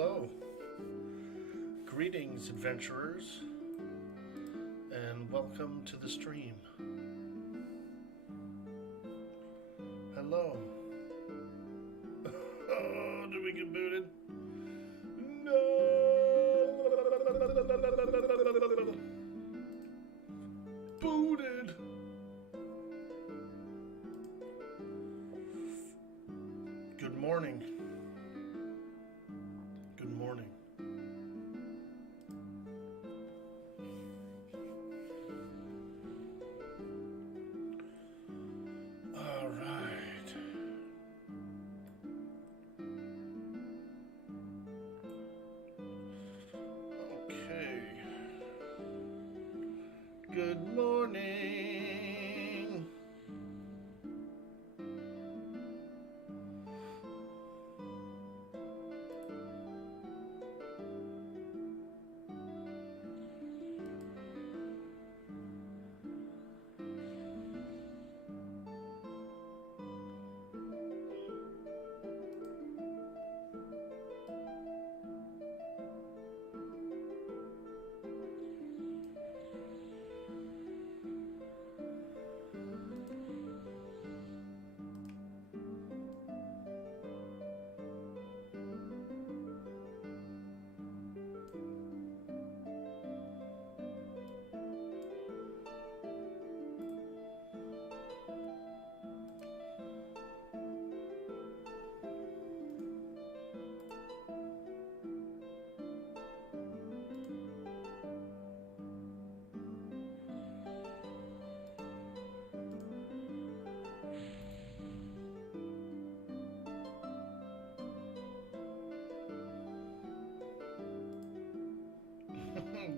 Hello. Greetings, adventurers, and welcome to the stream. Hello. Oh, did we get booted? No! Booted! Good morning. Good morning. All right. Okay. Good morning.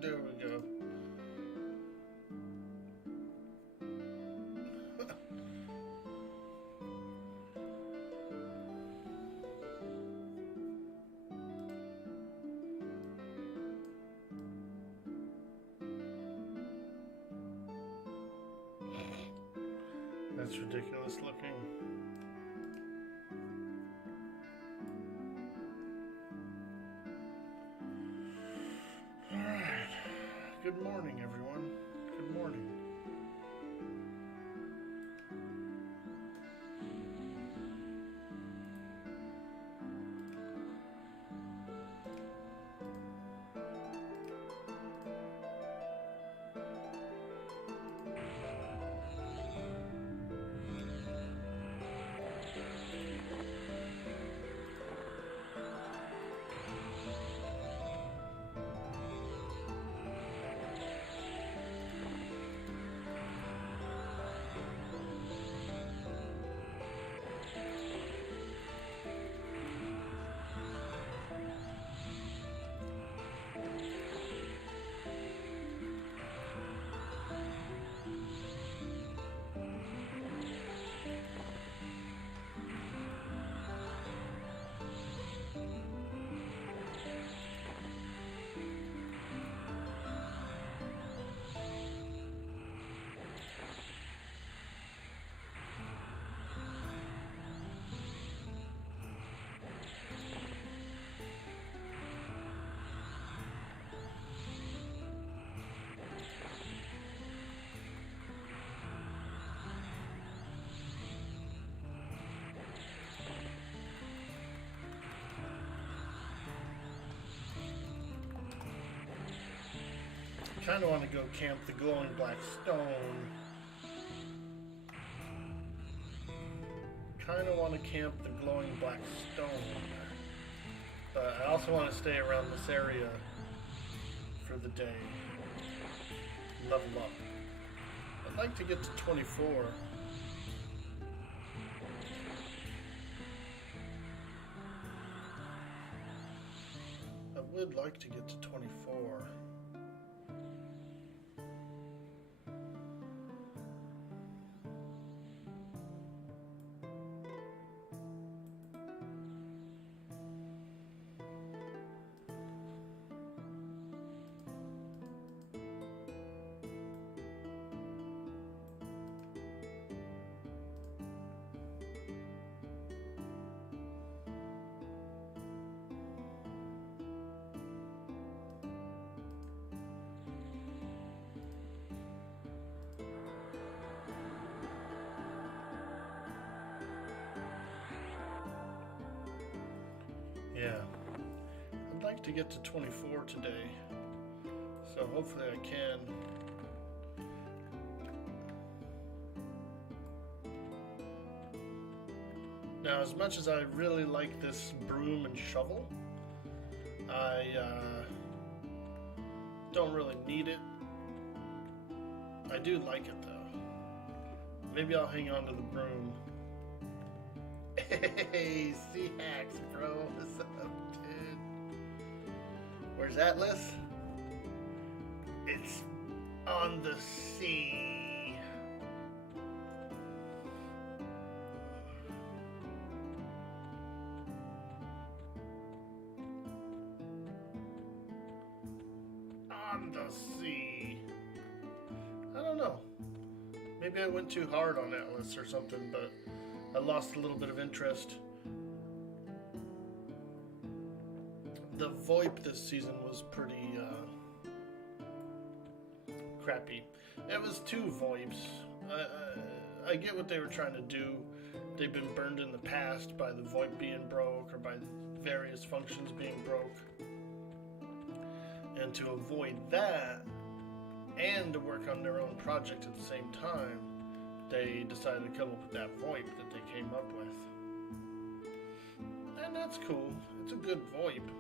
There we go. That's ridiculous looking. All right. Good morning, everyone. Good morning. Kind of want to go camp the glowing black stone. Kind of want to camp the glowing black stone. But I also want to stay around this area for the day. Level up. I'd like to get to 24. I would like to get to 24. Yeah. I'd like to get to 24 today. So hopefully I can. Now, as much as I really like this broom and shovel, I don't really need it. I do like it though. Maybe I'll hang on to the broom. Hey, Sea Hacks, bro. What's up, dude? Where's Atlas? It's on the sea. On the sea. I don't know. Maybe I went too hard on Atlas or something, but I lost a little bit of interest. The VoIP this season was pretty crappy. It was 2 VoIPs. I get what they were trying to do. They've been burned in the past by the VoIP being broke or by various functions being broke. And to avoid that, and to work on their own project at the same time, they decided to come up with that VoIP that they came up with. And that's cool. It's a good VoIP.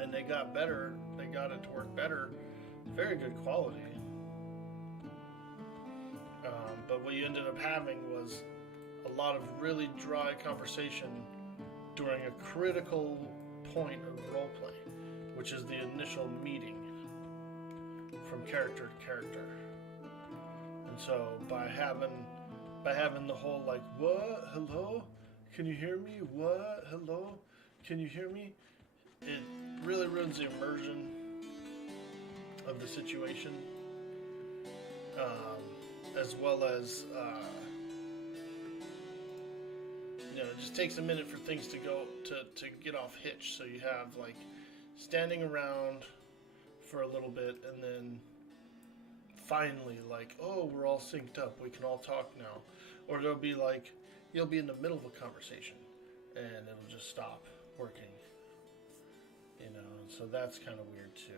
And they got better. They got it to work better. Very good quality. But what you ended up having was a lot of really dry conversation during a critical point of roleplay, which is the initial meeting from character to character. And so by having the whole like, what? Hello? Can you hear me? What? Hello? Can you hear me? It really ruins the immersion of the situation. As well as, it just takes a minute for things to go, to get off hitch. So you have like standing around for a little bit and then finally like, oh, we're all synced up, we can all talk now. Or there'll be like, you'll be in the middle of a conversation and it'll just stop working, so that's kind of weird too.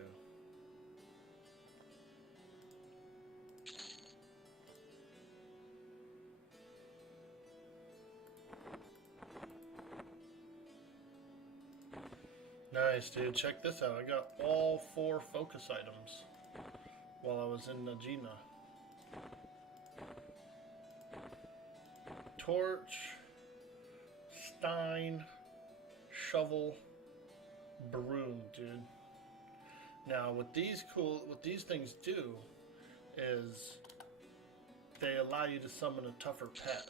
Nice, dude. Check this out. I got all 4 focus items while I was in Najina. Torch, Stein, shovel, broom, dude. Now, what these things do is they allow you to summon a tougher pet.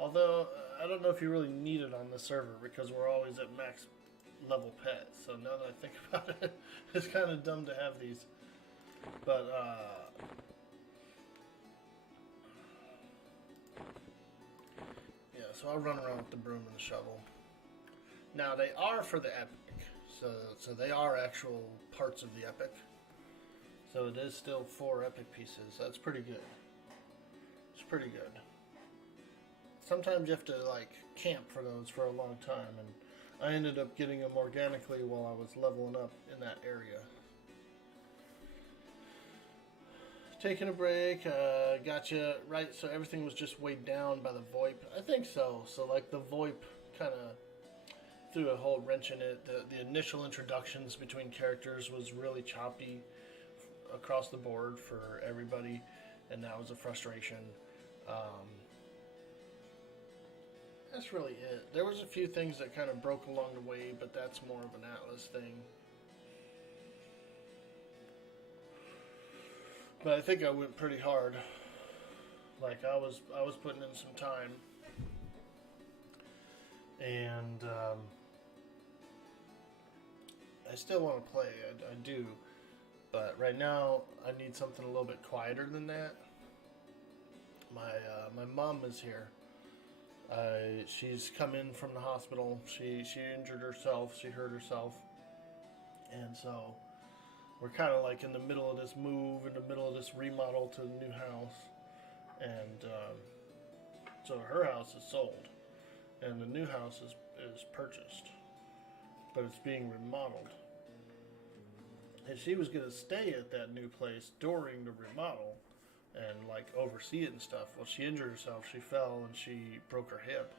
Although, I don't know if you really need it on the server because we're always at max level pets. So now that I think about it, it's kind of dumb to have these. But, yeah, so I'll run around with the broom and the shovel. Now, they are for the epic. So they are actual parts of the epic. So it is still 4 epic pieces. That's pretty good. It's pretty good. Sometimes you have to, like, camp for those for a long time, and I ended up getting them organically while I was leveling up in that area. Taking a break, gotcha, right, so everything was just weighed down by the VoIP. I think so. So, like, the VoIP kind of threw a whole wrench in it. The initial introductions between characters was really choppy across the board for everybody, and that was a frustration. That's really it. There was a few things that kind of broke along the way, but that's more of an Atlas thing. But I think I went pretty hard. Like I was putting in some time, and I still want to play. I do, but right now I need something a little bit quieter than that. My mom is here. She's come in from the hospital. She injured herself. She hurt herself, and so we're kind of like in the middle of this move, in the middle of this remodel to the new house, and so her house is sold, and the new house is purchased, but it's being remodeled. And she was gonna stay at that new place during the remodel and like oversee it and stuff. Well, she injured herself. She fell and she broke her hip,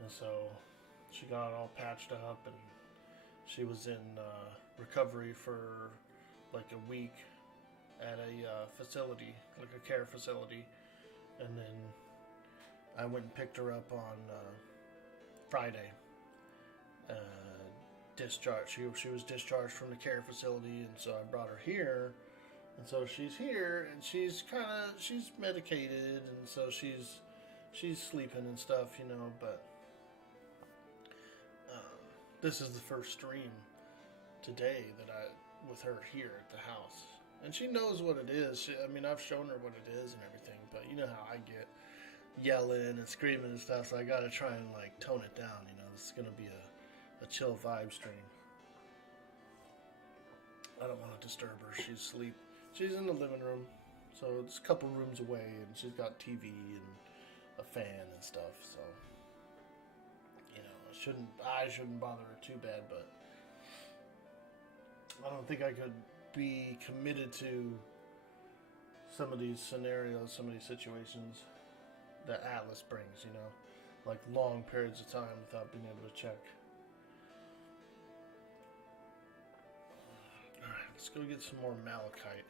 and so she got it all patched up, and she was in recovery for like a week at a facility, like a care facility, and then I went and picked her up on Friday. Discharged. She was discharged from the care facility, and so I brought her here, and so she's here, and she's medicated, and so she's sleeping and stuff, you know. But this is the first stream today with her here at the house, and she knows what it is. I've shown her what it is and everything, but you know how I get yelling and screaming and stuff, so I gotta try and like tone it down. You know, this is gonna be a chill vibe stream. I don't want to disturb her. She's asleep. She's in the living room, so it's a couple rooms away, and she's got TV and a fan and stuff. So you know, I shouldn't bother her too bad, but I don't think I could be committed to some of these scenarios, some of these situations that Atlas brings. You know, like long periods of time without being able to check. Let's go get some more malachite.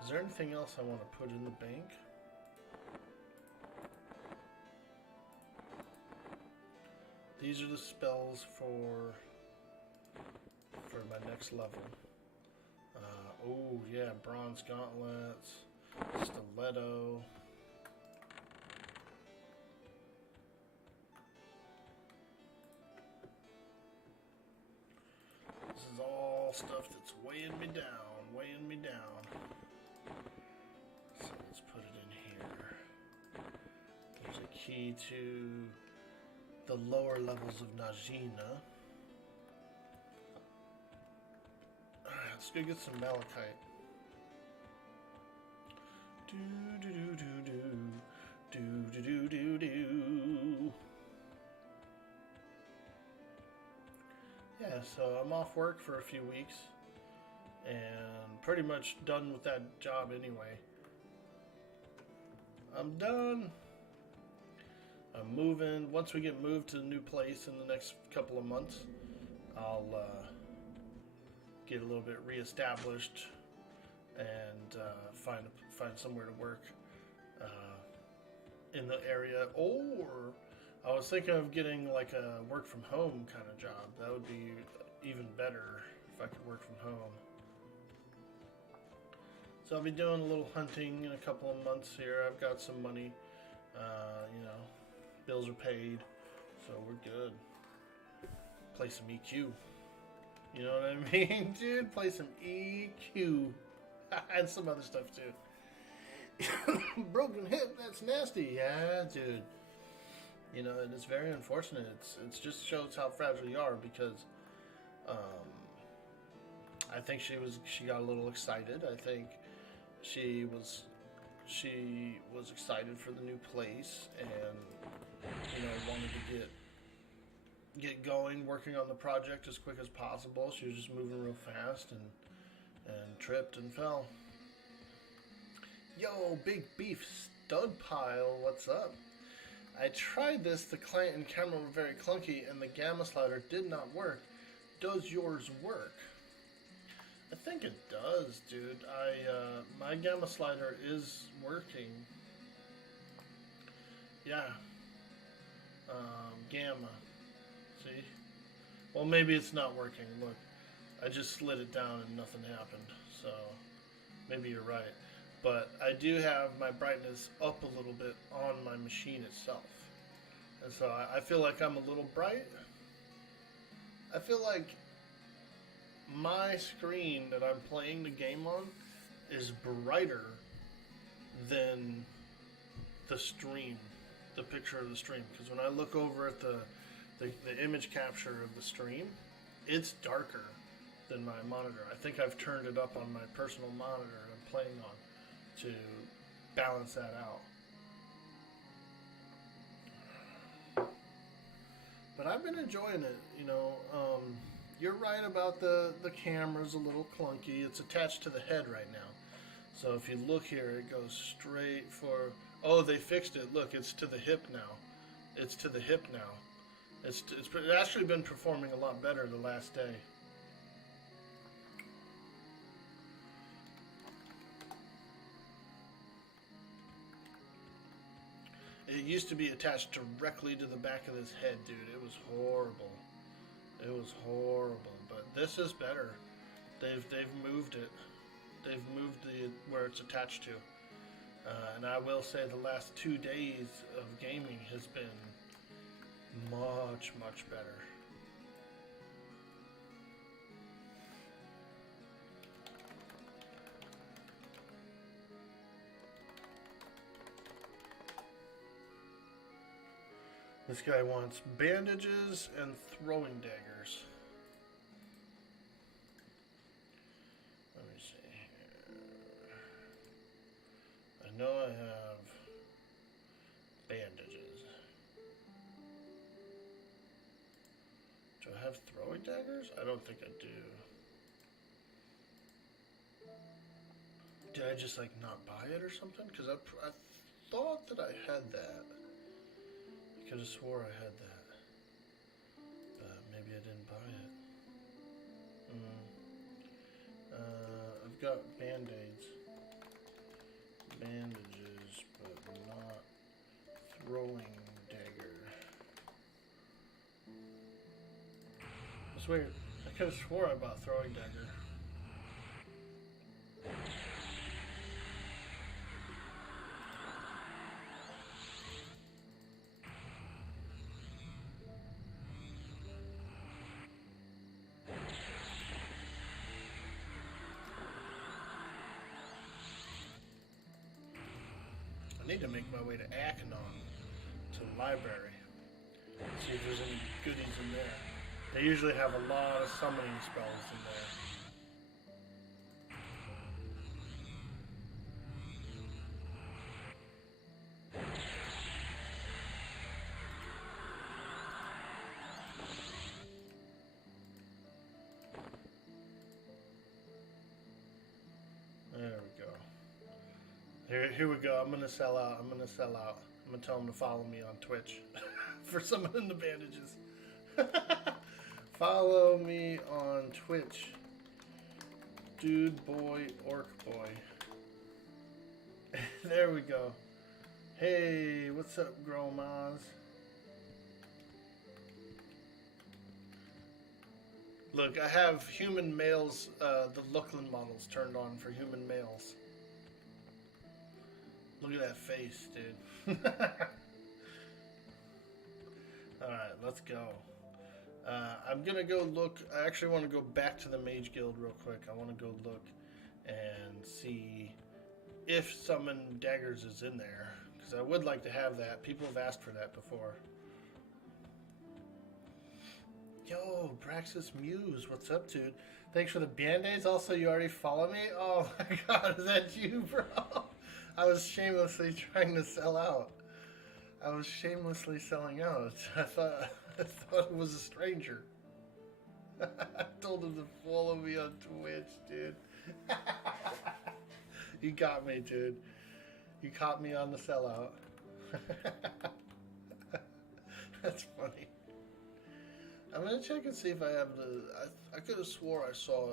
Is there anything else I want to put in the bank? These are the spells for my next level. Oh yeah, bronze gauntlets, stiletto. This is all stuff that's weighing me down. So let's put it in here. There's a key to the lower levels of Najina. Alright, let's go get some malachite. Do do do do do do do do do. Yeah, so I'm off work for a few weeks and pretty much done with that job anyway. I'm done. I'm moving. Once we get moved to the new place in the next couple of months, I'll get a little bit reestablished and find somewhere to work in the area. Or I was thinking of getting like a work from home kind of job. That would be even better if I could work from home. So I'll be doing a little hunting in a couple of months here. I've got some money, you know, bills are paid, so we're good. Play some EQ. You know what I mean, dude? Play some EQ. And some other stuff too. Broken hip, that's nasty. Yeah, dude. You know, and it's very unfortunate. It just shows how fragile you are, because I think she got a little excited. I think she was excited for the new place, and you know, wanted to get going, working on the project as quick as possible. She was just moving real fast and tripped and fell. Yo, Big Beef Stud Pile, what's up? I tried this. The client and camera were very clunky, and the gamma slider did not work. Does yours work? I think it does, dude. My gamma slider is working. Yeah. Gamma. See? Well, maybe it's not working. Look, I just slid it down and nothing happened. So, maybe you're right. But I do have my brightness up a little bit on my machine itself. And so I feel like I'm a little bright. I feel like my screen that I'm playing the game on is brighter than the stream, the picture of the stream. Because when I look over at the image capture of the stream, it's darker than my monitor. I think I've turned it up on my personal monitor I'm playing on to balance that out. But I've been enjoying it. You're right about the camera's a little clunky. It's attached to the head right now. So if you look here, it goes straight for. Oh, they fixed it. Look, it's to the hip now. It's to the hip now. It's actually been performing a lot better the last day. It used to be attached directly to the back of his head, dude. It was horrible. It was horrible. But this is better. They've moved it. They've moved where it's attached to. And I will say the last 2 days of gaming has been much, much better. This guy wants bandages and throwing daggers. Let me see here. I know I have bandages. Do I have throwing daggers? I don't think I do. Did I just like not buy it or something? Because I thought that I had that. I could have swore I had that, but maybe I didn't buy it. I've got band-aids, bandages, but not throwing dagger. That's weird. I could have swore I bought throwing dagger. I need to make my way to Akanon, to the library, see if there's any goodies in there. They usually have a lot of summoning spells in there. There we go. Here we go. I'm gonna sell out. I'm gonna tell them to follow me on Twitch for summoning the bandages. Follow me on Twitch, Dude Boy Orkboy. There we go. Hey, what's up, Gromaz? Look, I have human males, the Looklyn models turned on for human males. Look at that face, dude. Alright, let's go. I'm gonna go look. I actually want to go back to the Mage Guild real quick. I want to go look and see if Summon Daggers is in there. Because I would like to have that. People have asked for that before. Yo, Braxis Muse, what's up, dude? Thanks for the band-aids. Also, you already follow me? Oh my god, is that you, bro? I was shamelessly trying to sell out. I was shamelessly selling out. I thought it was a stranger. I told him to follow me on Twitch, dude. You got me, dude. You caught me on the sellout. That's funny. I'm gonna check and see if I have the. I could have swore I saw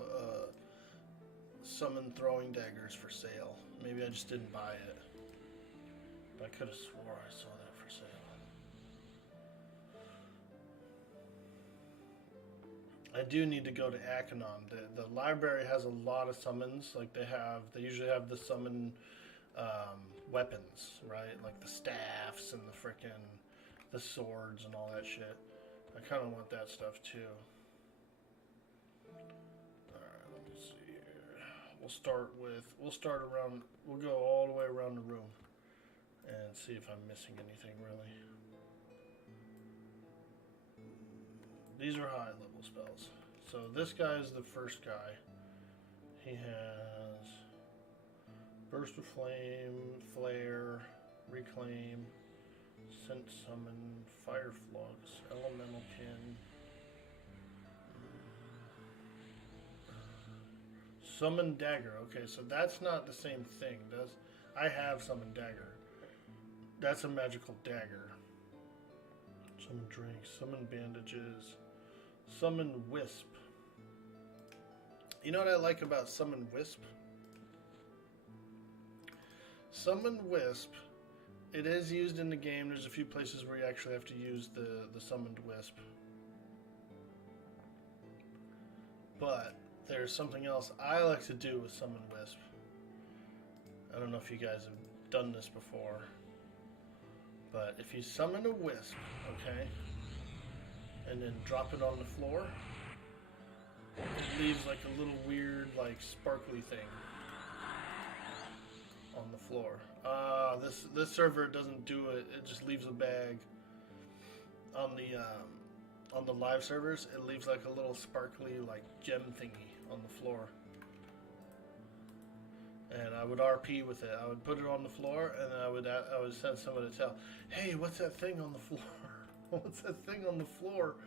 summon throwing daggers for sale. Maybe I just didn't buy it. But I could have swore I saw that for sale. I do need to go to Akanon. The library has a lot of summons. Like they usually have the summon weapons, right? Like the staffs and the swords and all that shit. I kind of want that stuff too. Alright, let me see here. We'll go all the way around the room and see if I'm missing anything really. These are high level spells. So this guy is the first guy. He has Burst of Flame, Flare, Reclaim, Scent summon, fire flux, elemental pin. Summon dagger. Okay, so that's not the same thing. That's I have summon dagger. That's a magical dagger. Summon drink, summon bandages, summon wisp. You know what I like about summon wisp? Summon wisp, it is used in the game. There's a few places where you actually have to use the summoned wisp. But there's something else I like to do with summon wisp. I don't know if you guys have done this before. But if you summon a wisp, okay, and then drop it on the floor, it leaves like a little weird, like sparkly thing on the floor. This server doesn't do it. It just leaves a bag. On the live servers, it leaves like a little sparkly like gem thingy on the floor. And I would RP with it. I would put it on the floor, and I would send someone to tell, "Hey, what's that thing on the floor? What's that thing on the floor?"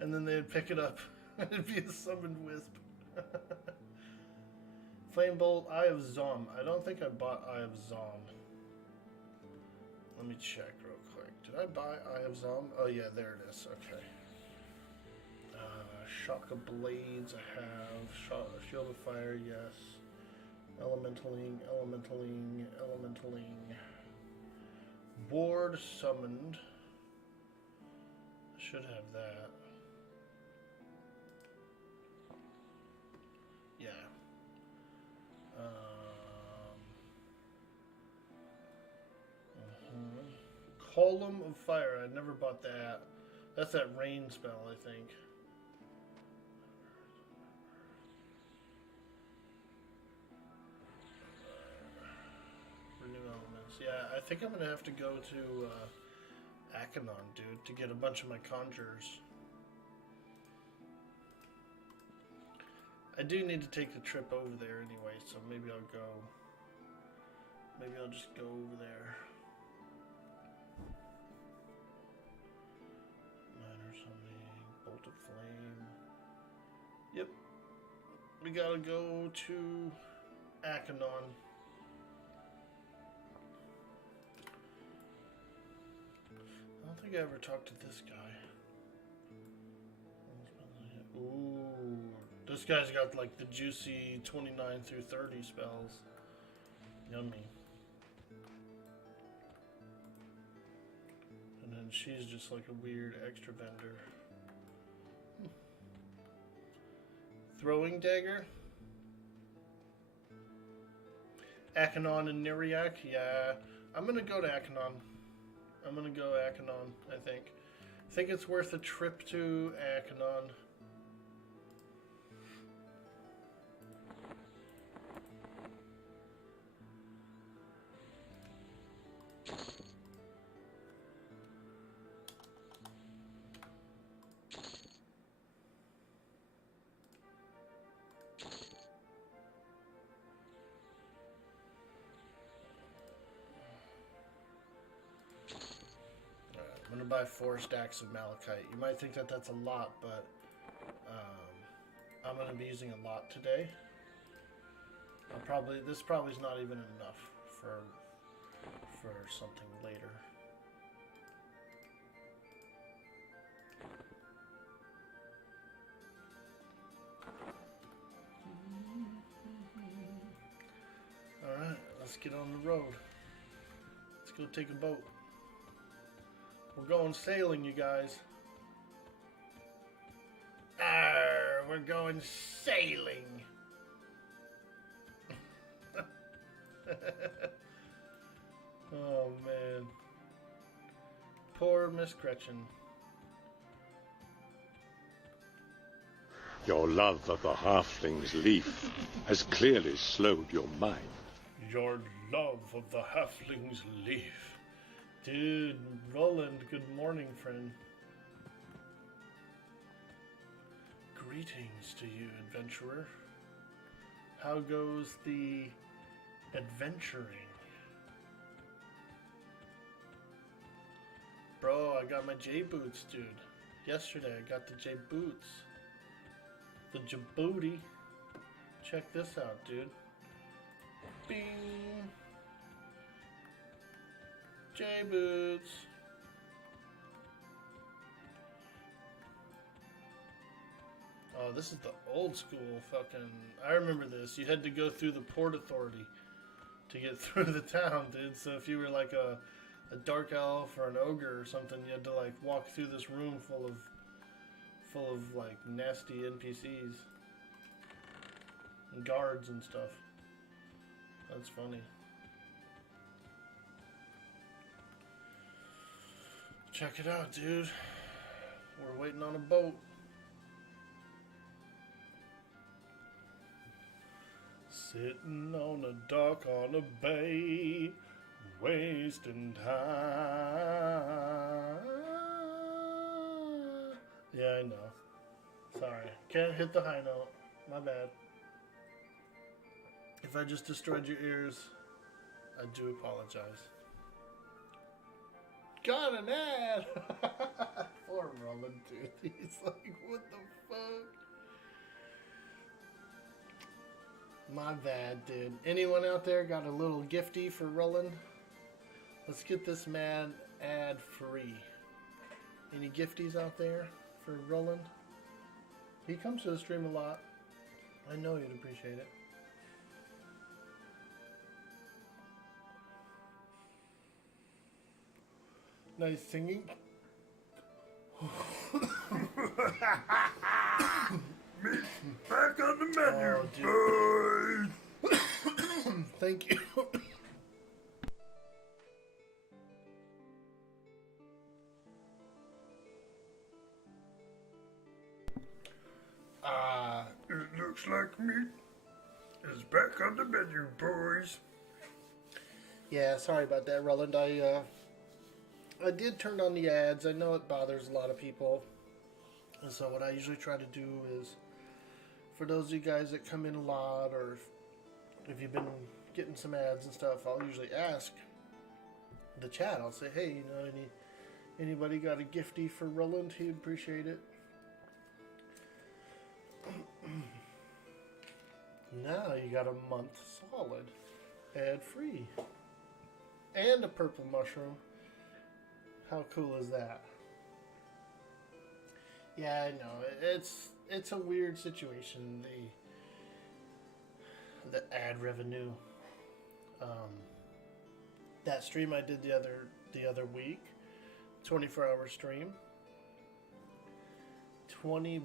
And then they'd pick it up, and it'd be a summoned wisp. Flame Bolt, Eye of Zom. I don't think I bought Eye of Zom. Let me check real quick. Did I buy Eye of Zom? Oh yeah, there it is. Okay. Shock of Blades, I have. Shield of Fire, yes. Elementaling. Ward summoned. Should have that. Yeah. Column of Fire. I never bought that. That's that rain spell, I think. Renew elements. Yeah, I think I'm gonna have to go to Akanon, dude, to get a bunch of my conjures. I do need to take the trip over there anyway, so maybe I'll go. Maybe I'll just go over there. Minor summoning, Bolt of Flame. Yep. We gotta go to Akanon. I don't think I ever talked to this guy. Ooh. This guy's got like the juicy 29 through 30 spells. Yummy. And then she's just like a weird extra vendor. Throwing dagger? Akanon and Niriak? Yeah. I'm gonna go to Akanon. I'm gonna go Akanon, I think. I think it's worth a trip to Akanon. I'm gonna buy 4 stacks of malachite. You might think that that's a lot, but I'm gonna be using a lot today. This probably is not even enough for something later. All right, let's get on the road. Let's go take a boat. We're going sailing, you guys. Arr, we're going sailing. Oh, man. Poor Miss Gretchen. Your love of the halfling's leaf has clearly slowed your mind. Your love of the halfling's leaf. Dude, Roland, good morning, friend. Greetings to you, adventurer. How goes the adventuring? I got my J-Boots, dude. Yesterday, I got the J-Boots. The Jbooted. Check this out, dude. Bing! J-Boots. Oh, this is the old school fucking... I remember this. You had to go through the Port Authority to get through the town, dude. So if you were like a dark elf or an ogre or something, you had to like walk through this room full of like nasty NPCs and guards and stuff. That's funny. Check it out, dude. We're waiting on a boat. Sitting on a dock on a bay, wasting time. Yeah, I know. Sorry. Can't hit the high note. My bad. If I just destroyed your ears, I do apologize. Got an ad! Poor Roland, dude. He's like, what the fuck? My bad, dude. Anyone out there got a little gifty for Roland? Let's get this man ad free. Any gifties out there for Roland? He comes to the stream a lot. I know you'd appreciate it. Nice singing. Back on the menu, boys. Thank you. It looks like meat is back on the menu, boys. Yeah, sorry about that, Roland. I did turn on the ads. I know it bothers a lot of people. And so what I usually try to do is, for those of you guys that come in a lot, or if you've been getting some ads and stuff, I'll usually ask the chat. I'll say, hey, you know, anybody got a gifty for Roland? He'd appreciate it. Now you got a month solid, ad-free, and a purple mushroom. How cool is that? Yeah, I know. It's a weird situation. The ad revenue. That stream I did the other week, 24-hour stream. $20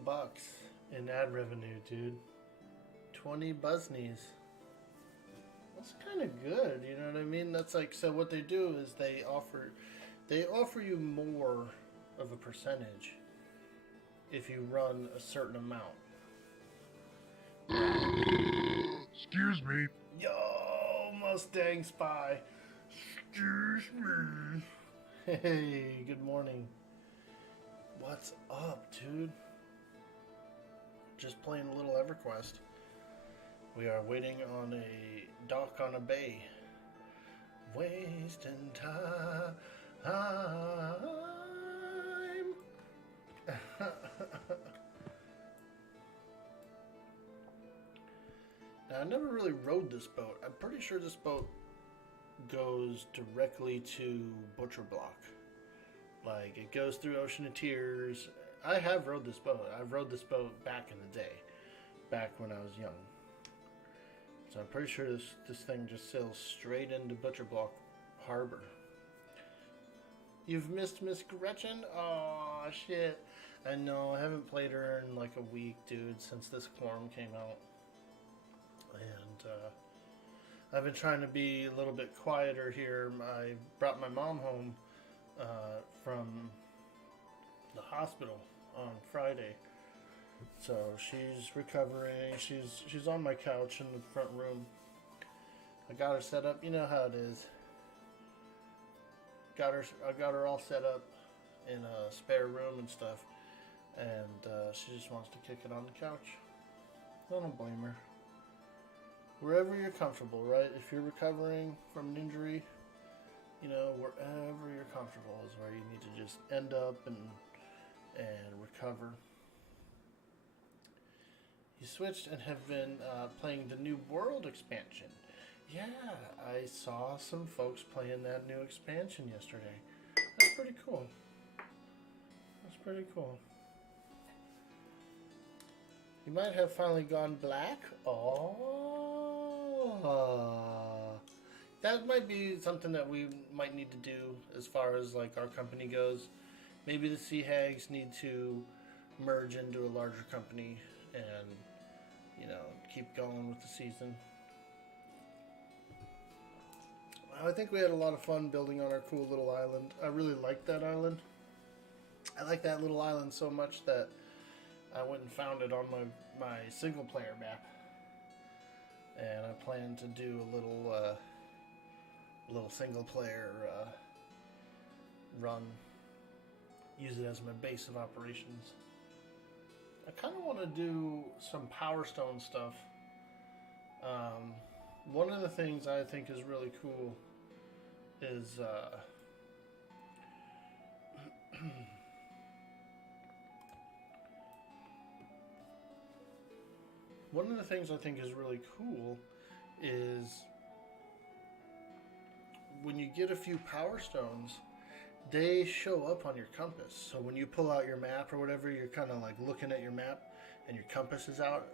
in ad revenue, dude. 20 buznies. That's kind of good, you know what I mean? That's like, so what they do is they offer you more of a percentage if you run a certain amount. Excuse me. Yo, Mustang Spy. Excuse me. Hey, good morning. What's up, dude? Just playing a little EverQuest. We are waiting on a dock on a bay. Wasting time. Now, I never really rode this boat. I'm pretty sure this boat goes directly to Butcher Block. Like, it goes through Ocean of Tears. I have rode this boat. I've rode this boat back in the day. Back when I was young. So I'm pretty sure this thing just sails straight into Butcher Block Harbor. You've missed Miss Gretchen? Oh shit. I know, I haven't played her in like a week, dude, since this Quarm came out. And I've been trying to be a little bit quieter here. I brought my mom home from the hospital on Friday. So she's recovering. She's on my couch in the front room. I got her set up. You know how it is. I got her all set up in a spare room and stuff, and she just wants to kick it on the couch. I don't blame her. Wherever you're comfortable, right? If you're recovering from an injury, you know, wherever you're comfortable is where you need to just end up and recover. You switched and have been playing the new world expansion. Yeah, I saw some folks playing that new expansion yesterday. That's pretty cool. That's pretty cool. You might have finally gone black. Oh, that might be something that we might need to do as far as like our company goes. Maybe the Sea Hags need to merge into a larger company and, you know, keep going with the season. I think we had a lot of fun building on our cool little island. I really like that island. I like that little island so much that I went and found it on my single player map. And I plan to do a little single player run. Use it as my base of operations. I kind of want to do some Power Stone stuff. One of the things I think is really cool is one of the things I think is really cool is when you get a few Power Stones, they show up on your compass. So when you pull out your map or whatever, you're kind of like looking at your map and your compass is out.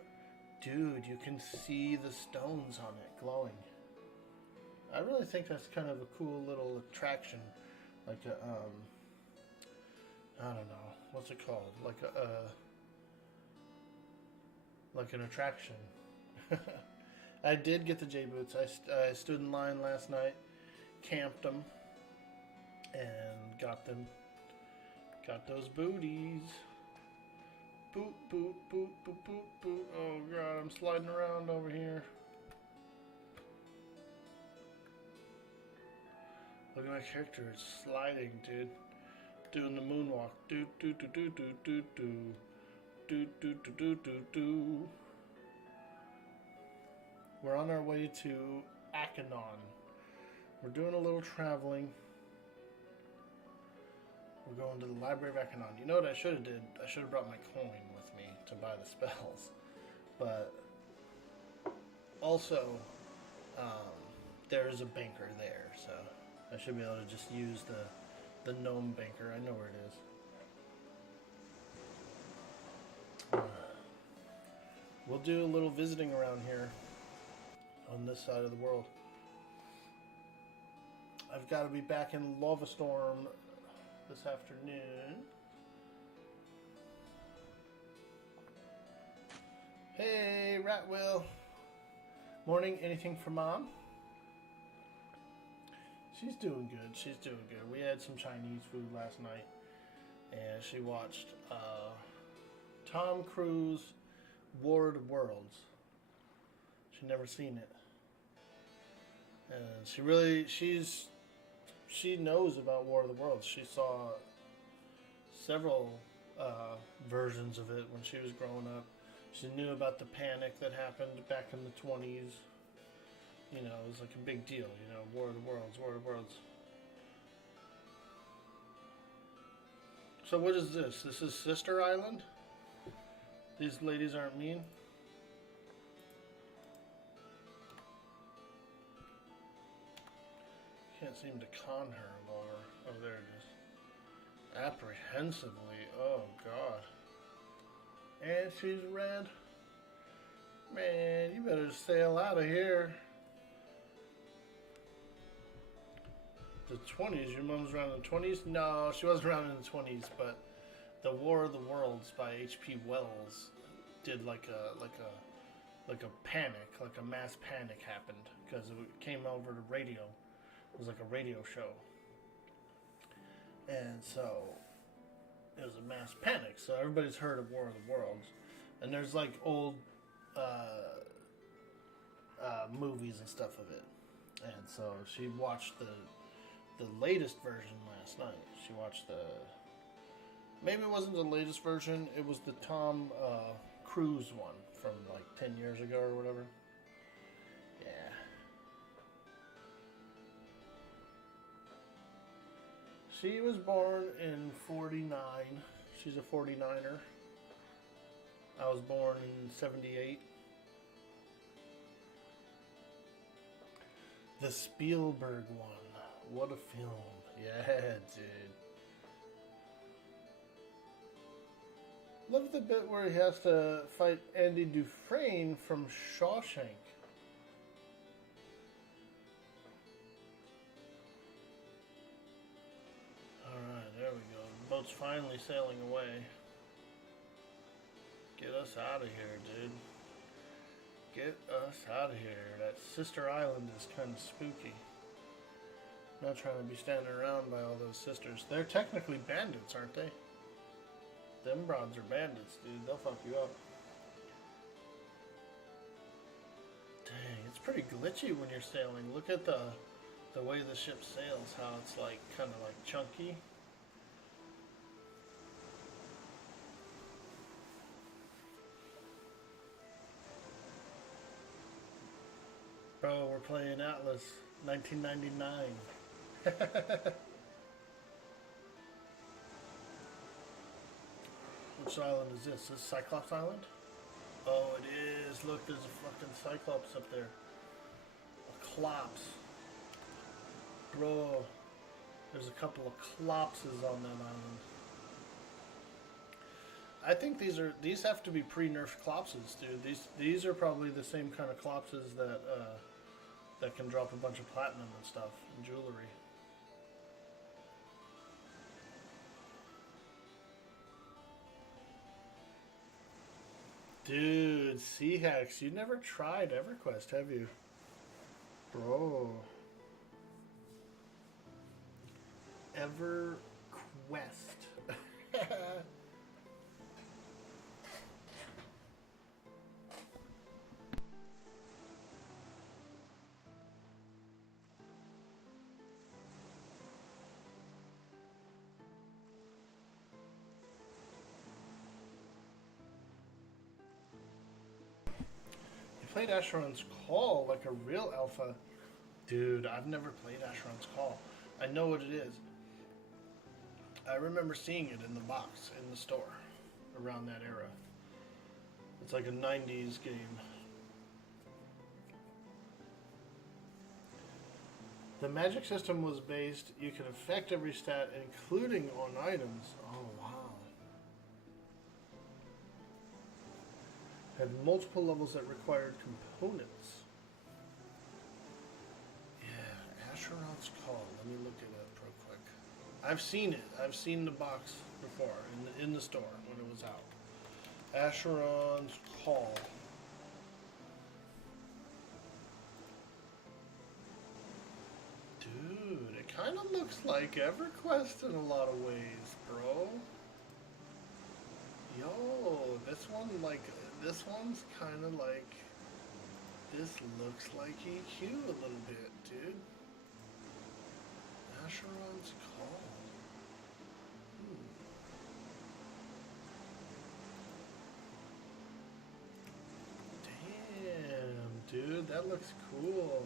Dude, you can see the stones on it glowing. I really think that's kind of a cool little attraction. Like a, I don't know, what's it called? Like an attraction. I did get the Jboots. I stood in line last night, camped them, and got them. Got those booties. Boop, boop, boop, boop, boop, boop. Oh god, I'm sliding around over here. Look at my character, it's sliding, dude. Doing the moonwalk. Do do do do do do do. Do do do do do do. We're on our way to Akanon. We're doing a little traveling. We're going to the Library of Akanon. You know what I should have did? I should have brought my coin with me to buy the spells. But also, there is a banker there, so I should be able to just use the gnome banker. I know where it is. We'll do a little visiting around here on this side of the world. I've got to be back in Lava Storm this afternoon. Hey, Ratwill. Morning, anything for Mom? She's doing good. She's doing good. We had some Chinese food last night, and she watched Tom Cruise War of the Worlds. She'd never seen it, and she knows about War of the Worlds. She saw several versions of it when she was growing up. She knew about the panic that happened back in the 20s. You know, it was like a big deal, you know, War of the Worlds, War of the Worlds. So what is this? This is Sister Island? These ladies aren't mean? Can't seem to con her more. Oh, there it is. Apprehensively. Oh, God. And she's red. Man, you better sail out of here. The 20s? Your mom's around in the 20s? No, she wasn't around in the 20s, but the War of the Worlds by H.P. Wells did like a panic, like a mass panic happened because it came over to radio. It was like a radio show. And so it was a mass panic. So everybody's heard of War of the Worlds. And there's like old movies and stuff of it. And so she watched the latest version last night. She watched maybe it wasn't the latest version. It was the Tom Cruise one from like 10 years ago or whatever. Yeah. She was born in 49. She's a 49er. I was born in 78. The Spielberg one. What a film. Yeah, dude. Love the bit where he has to fight Andy Dufresne from Shawshank. Alright, there we go. The boat's finally sailing away. Get us out of here, dude. Get us out of here. That sister island is kind of spooky. Not trying to be standing around by all those sisters. They're technically bandits, aren't they? Them broads are bandits, dude. They'll fuck you up. Dang, it's pretty glitchy when you're sailing. Look at the way the ship sails, how it's like kind of like chunky. Bro, we're playing Atlas 1999. Which island is this? Is this Cyclops Island? Oh, it is. Look, there's a fucking Cyclops up there. A Clops. Bro, there's a couple of Clopses on that island. I think these have to be pre-nerfed Clopses, dude. These are probably the same kind of Clopses that can drop a bunch of platinum and stuff and jewelry. Dude, Seahax, you never tried EverQuest, have you? Bro. EverQuest. Played Asheron's Call like a real alpha. Dude, I've never played Asheron's Call. I know what it is. I remember seeing it in the box in the store around that era. It's like a 90s game. The magic system was based, you could affect every stat, including on items. Oh, wow. Had multiple levels that required components. Yeah, Asheron's Call. Let me look it up real quick. I've seen it. I've seen the box before in the store when it was out. Asheron's Call. Dude, it kind of looks like EverQuest in a lot of ways, bro. Yo, this one's kind of like, this looks like EQ a little bit, dude. Asheron's Call. Damn, dude, that looks cool.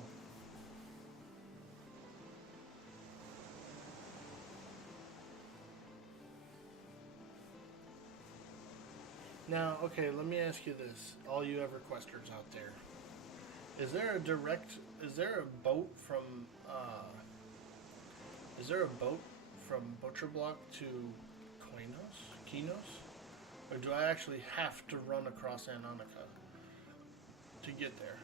Now, okay, let me ask you this, all you EverQuesters out there. Is there a boat from Butcher Block to Kinos? Or do I actually have to run across Anonica to get there?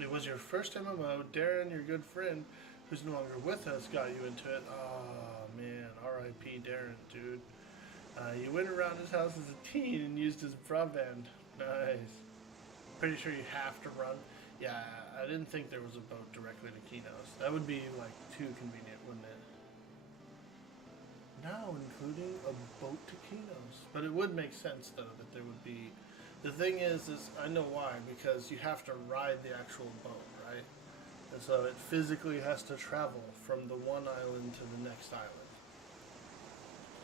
It was your first MMO. Darren, your good friend, who's no longer with us, got you into it. Oh, man. R.I.P. Darren, dude. You went around his house as a teen and used his broadband. Nice. Pretty sure you have to run. Yeah, I didn't think there was a boat directly to Kinos. That would be, like, too convenient, wouldn't it? No, including a boat to Kinos. But it would make sense, though, that there would be... The thing is I know why, because you have to ride the actual boat, right? And so it physically has to travel from the one island to the next island.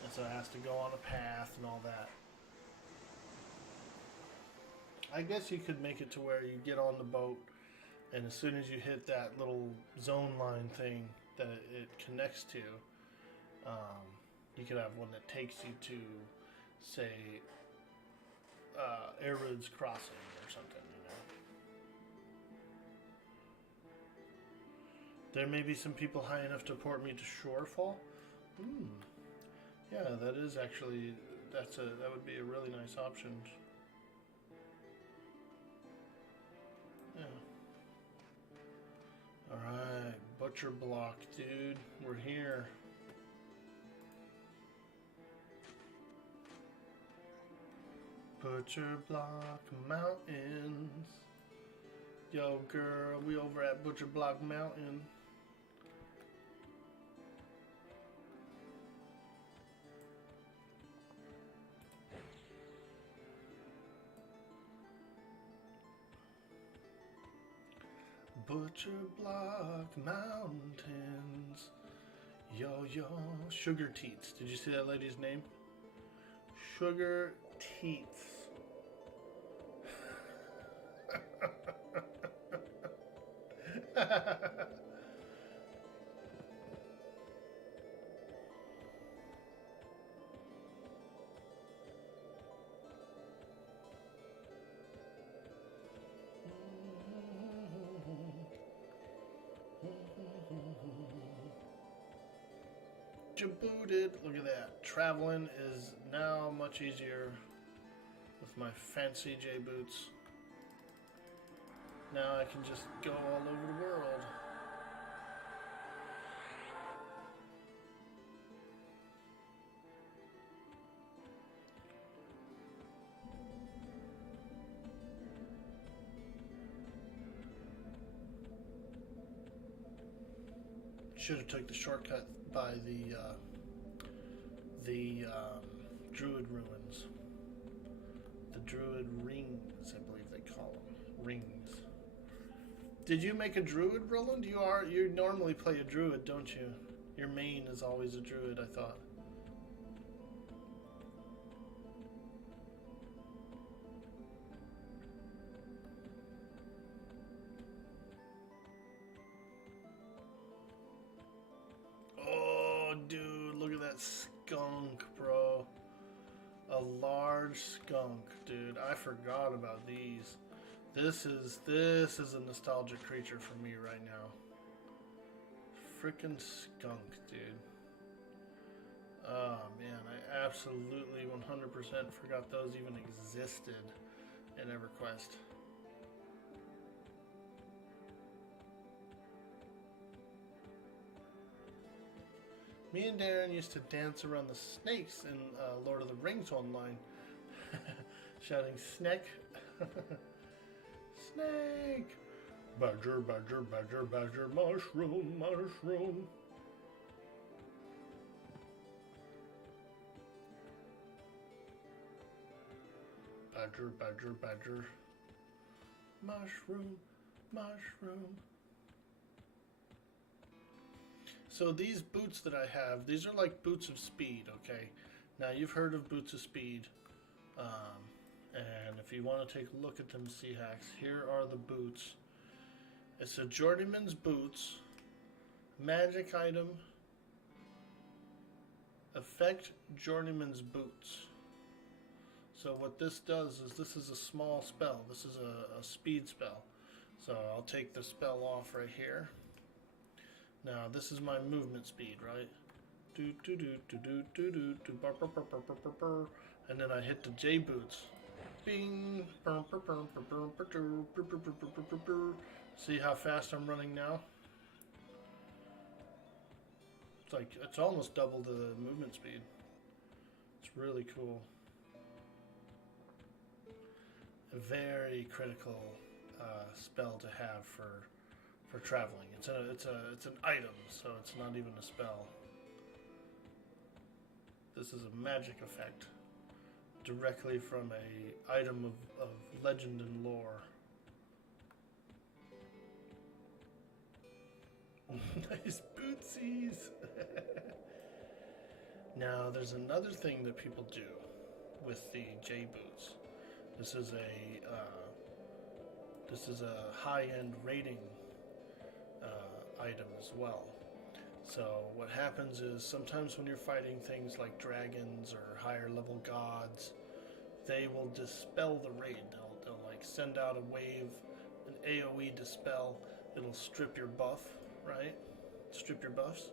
And so it has to go on a path and all that. I guess you could make it to where you get on the boat, and as soon as you hit that little zone line thing that it connects to, you could have one that takes you to, say, Airwoods Crossing or something, you know. There may be some people high enough to port me to Shorefall. Yeah, that is actually, that would be a really nice option. Yeah. Alright, Butcher Block, dude. We're here. Butcher Block Mountains. Yo, girl, we over at Butcher Block Mountain. Butcher Block Mountains. Yo, yo. Sugar Teats. Did you see that lady's name? Sugar Teats. Jbooted. Look at that. Traveling is now much easier with my fancy J boots. Now I can just go all over the world. Should have took the shortcut by the Druid ruins. The Druid rings, I believe they call them. Rings. Did you make a Druid, Roland? You normally play a Druid, don't you? Your main is always a Druid, I thought. Oh, dude, look at that skunk, bro. A large skunk, dude. I forgot about these. This is a nostalgic creature for me right now. Frickin' skunk, dude. Oh man, I absolutely 100% forgot those even existed in EverQuest. Me and Darren used to dance around the snakes in Lord of the Rings online, shouting "Snake." Snake! Badger, badger, badger, badger, mushroom, mushroom. Badger, badger, badger. Mushroom, mushroom. So these boots that I have, these are like boots of speed, okay? Now you've heard of boots of speed. And if you want to take a look at them, Seahacks, here are the boots. It's a Journeyman's boots, magic item, effect Journeyman's boots. So what this does is this is a small spell. This is a speed spell. So I'll take the spell off right here. Now this is my movement speed, right? Do do do do do do do do bar, bar, bar, bar, bar, bar, bar. And then I hit the J boots. Bing. See how fast I'm running now? It's almost double the movement speed. It's really cool. A very critical spell to have for traveling. It's an item, so it's not even a spell. This is a magic effect. Directly from a item of legend and lore. Nice bootsies! Now, there's another thing that people do with the J boots. This is a high-end rating item as well. So what happens is sometimes when you're fighting things like dragons or higher level gods, they will dispel the raid. They'll like send out a wave, an AoE dispel. It'll strip your buff, right? Strip your buffs,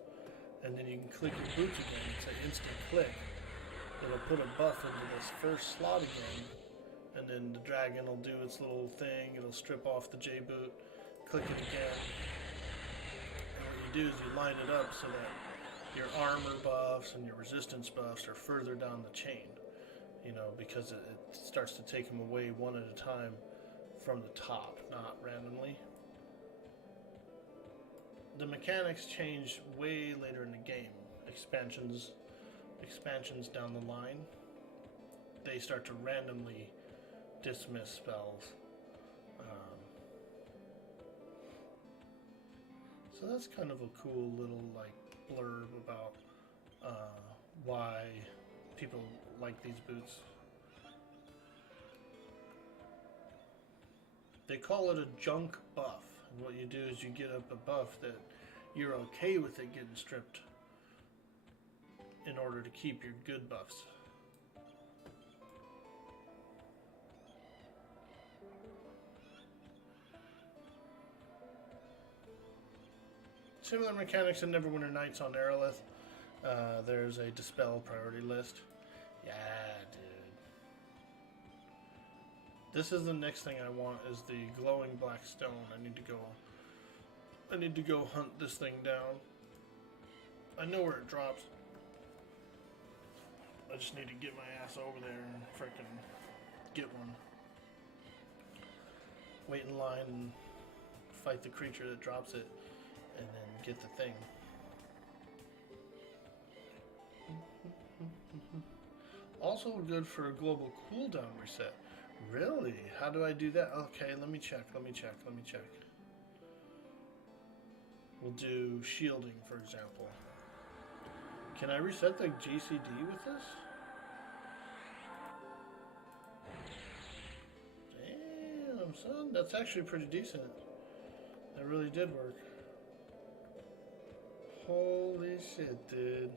and then you can click your boots again. It's an instant click. It'll put a buff into this first slot again, and then the dragon will do its little thing. It'll strip off the J boot, click it again. And what you do is you line it up so that your armor buffs and your resistance buffs are further down the chain. You know, because it starts to take them away one at a time from the top, not randomly. The mechanics change way later in the game. Expansions down the line, they start to randomly dismiss spells. So that's kind of a cool little like blurb about why people like these boots. They call it a junk buff. And what you do is you get up a buff that you're okay with it getting stripped in order to keep your good buffs. Similar mechanics in Neverwinter Nights on Aerolith. There's a dispel priority list. Yeah, dude. This is the next thing I want, is the glowing black stone. I need to go hunt this thing down. I know where it drops. I just need to get my ass over there and frickin' get one. Wait in line and fight the creature that drops it, and then get the thing. Also good for a global cooldown reset. Really? How do I do that? Okay, let me check. We'll do shielding, for example. Can I reset the GCD with this? Damn, son. That's actually pretty decent. That really did work. Holy shit, dude.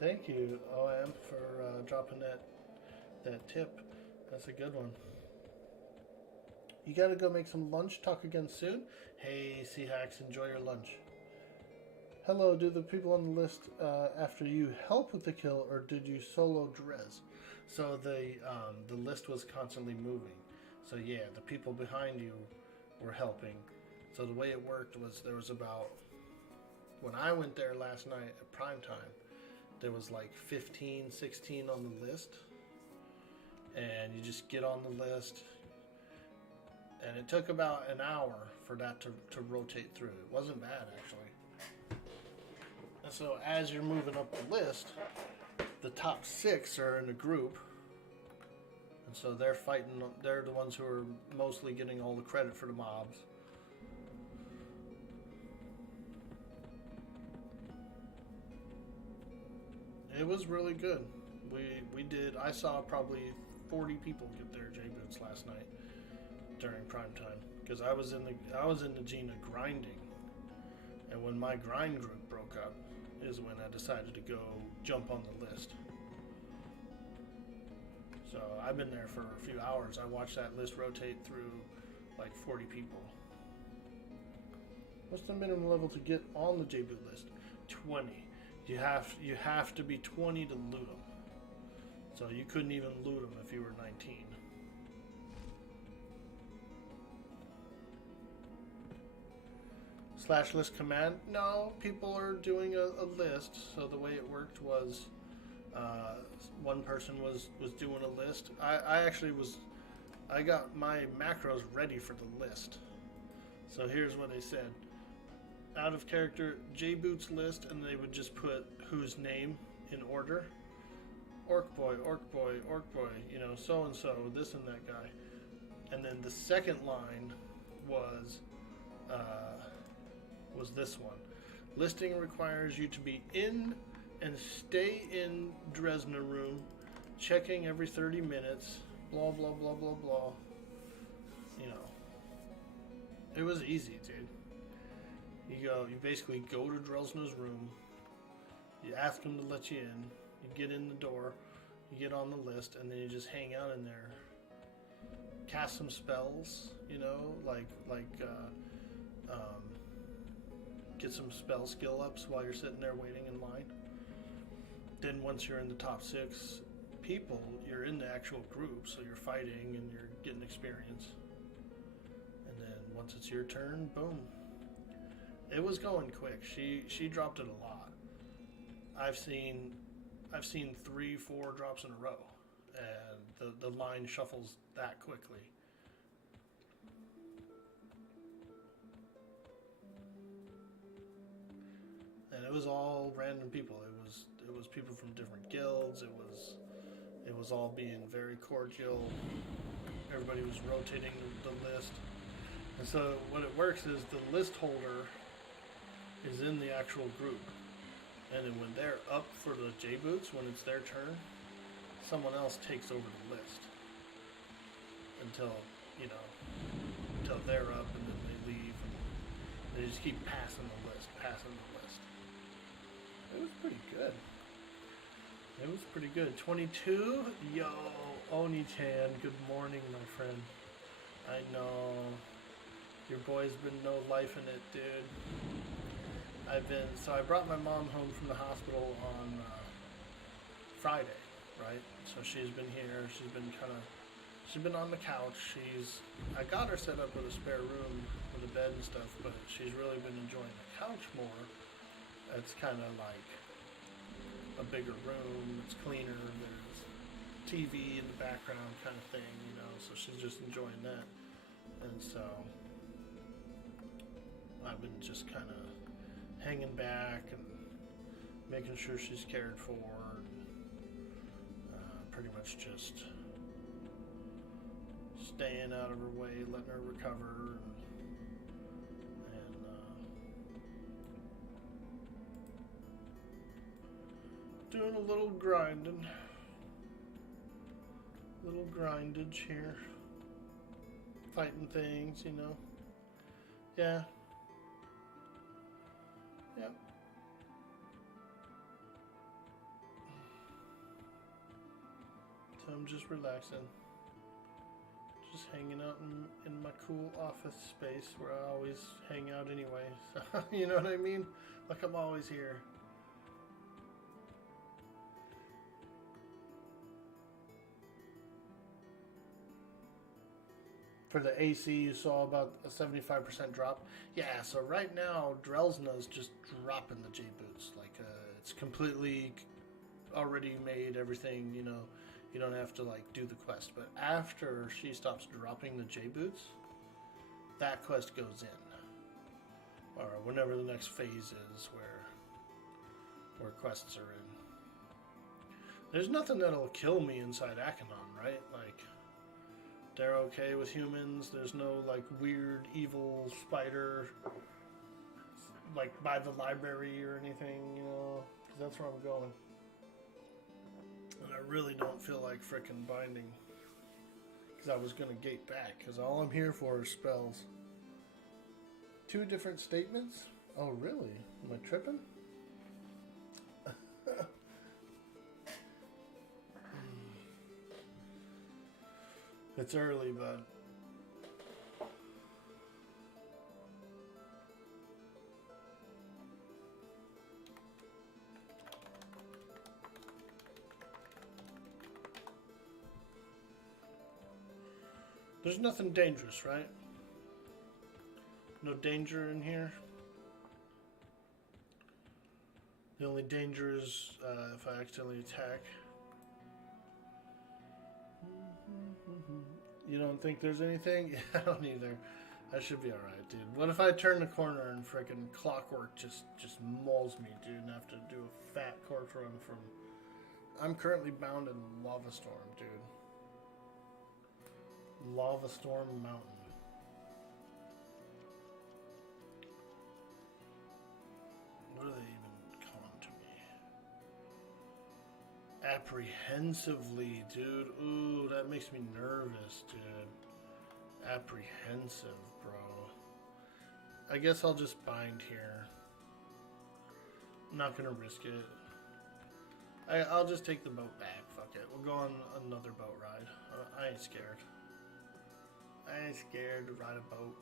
Thank you, OM, for dropping that tip. That's a good one. You gotta go make some lunch. Talk again soon. Hey, Seahacks, enjoy your lunch. Hello, do the people on the list after you help with the kill, or did you solo Drez? So the list was constantly moving. So yeah, the people behind you were helping. So the way it worked was there was about, when I went there last night at prime time, there was like 15, 16 on the list. And you just get on the list. And it took about an hour for that to rotate through. It wasn't bad, actually. And so as you're moving up the list, the top 6 are in a group. And so they're fighting, they're the ones who are mostly getting all the credit for the mobs. It was really good. I saw probably 40 people get their J-boots last night during prime time, because I was in the Gina grinding, and when my grind group broke up is when I decided to go jump on the list. So I've been there for a few hours. I watched that list rotate through like 40 people. What's the minimum level to get on the J-boot list? 20. You have to be 20 to loot them. So you couldn't even loot them if you were 19. / list command? No, people are doing a list. So the way it worked was, one person was doing a list. I got my macros ready for the list. So here's what they said. Out of character J-boots list, and they would just put whose name in order. Orkboy, you know, so and so, this and that guy. And then the second line was this one. Listing requires you to be in and stay in Dresner room, checking every 30 minutes, blah, blah, blah, blah, blah. You know, it was easy, dude. You basically go to Dresner's room, you ask him to let you in, you get in the door, you get on the list, and then you just hang out in there. Cast some spells, you know, get some spell skill ups while you're sitting there waiting in line. Then once you're in the top 6 people, you're in the actual group, so you're fighting and you're getting experience. And then once it's your turn, boom. It was going quick. She dropped it a lot. I've seen 3-4 drops in a row, and the line shuffles that quickly. And it was all random people. It was people from different guilds. It was all being very cordial. Everybody was rotating the list. And so what it works is the list holder is in the actual group. And then when they're up for the Jboots, when it's their turn, someone else takes over the list. Until they're up, and then they leave. And they just keep passing the list. It was pretty good. It was pretty good. 22? Yo, Oni-chan, good morning, my friend. I know. Your boy's been no life in it, dude. I brought my mom home from the hospital on Friday, right? So she's been here. She's been on the couch. I got her set up with a spare room with a bed and stuff, but she's really been enjoying the couch more. It's kind of like a bigger room. It's cleaner. There's TV in the background kind of thing, you know. So she's just enjoying that. And so I've been just kind of hanging back and making sure she's cared for. And, pretty much just staying out of her way, letting her recover. Doing a little grinding. Little grindage here. Fighting things, you know. Yeah. Yep. So I'm just relaxing. Just hanging out in my cool office space where I always hang out anyway. So, you know what I mean? Like I'm always here. For the AC, you saw about a 75% drop. Yeah, so right now, Drelsna's just dropping the Jboots. Like, it's completely already made everything, you know. You don't have to, like, do the quest. But after she stops dropping the Jboots, that quest goes in. Or whenever the next phase is where quests are in. There's nothing that'll kill me inside Akanon, right? Like, they're okay with humans. There's no, like, weird, evil spider, like, by the library or anything, you know, because that's where I'm going. And I really don't feel like frickin' binding, because I was going to gate back, because all I'm here for is spells. 2 different statements? Oh, really? Am I tripping? It's early, but there's nothing dangerous, right? No danger in here. The only danger is if I accidentally attack. You don't think there's anything? Yeah, I don't either. I should be alright, dude. What if I turn the corner and frickin' clockwork just mauls me, dude, and I have to do a fat corpse run from... I'm currently bound in Lava Storm, dude. Lava Storm Mountain. What are they even calling to me? Apprehensively, dude. Ooh, that makes me nervous, dude. Apprehensive, bro. I guess I'll just bind here. I'm not gonna risk it. I'll just take the boat back. Fuck it. We'll go on another boat ride. I ain't scared. I ain't scared to ride a boat.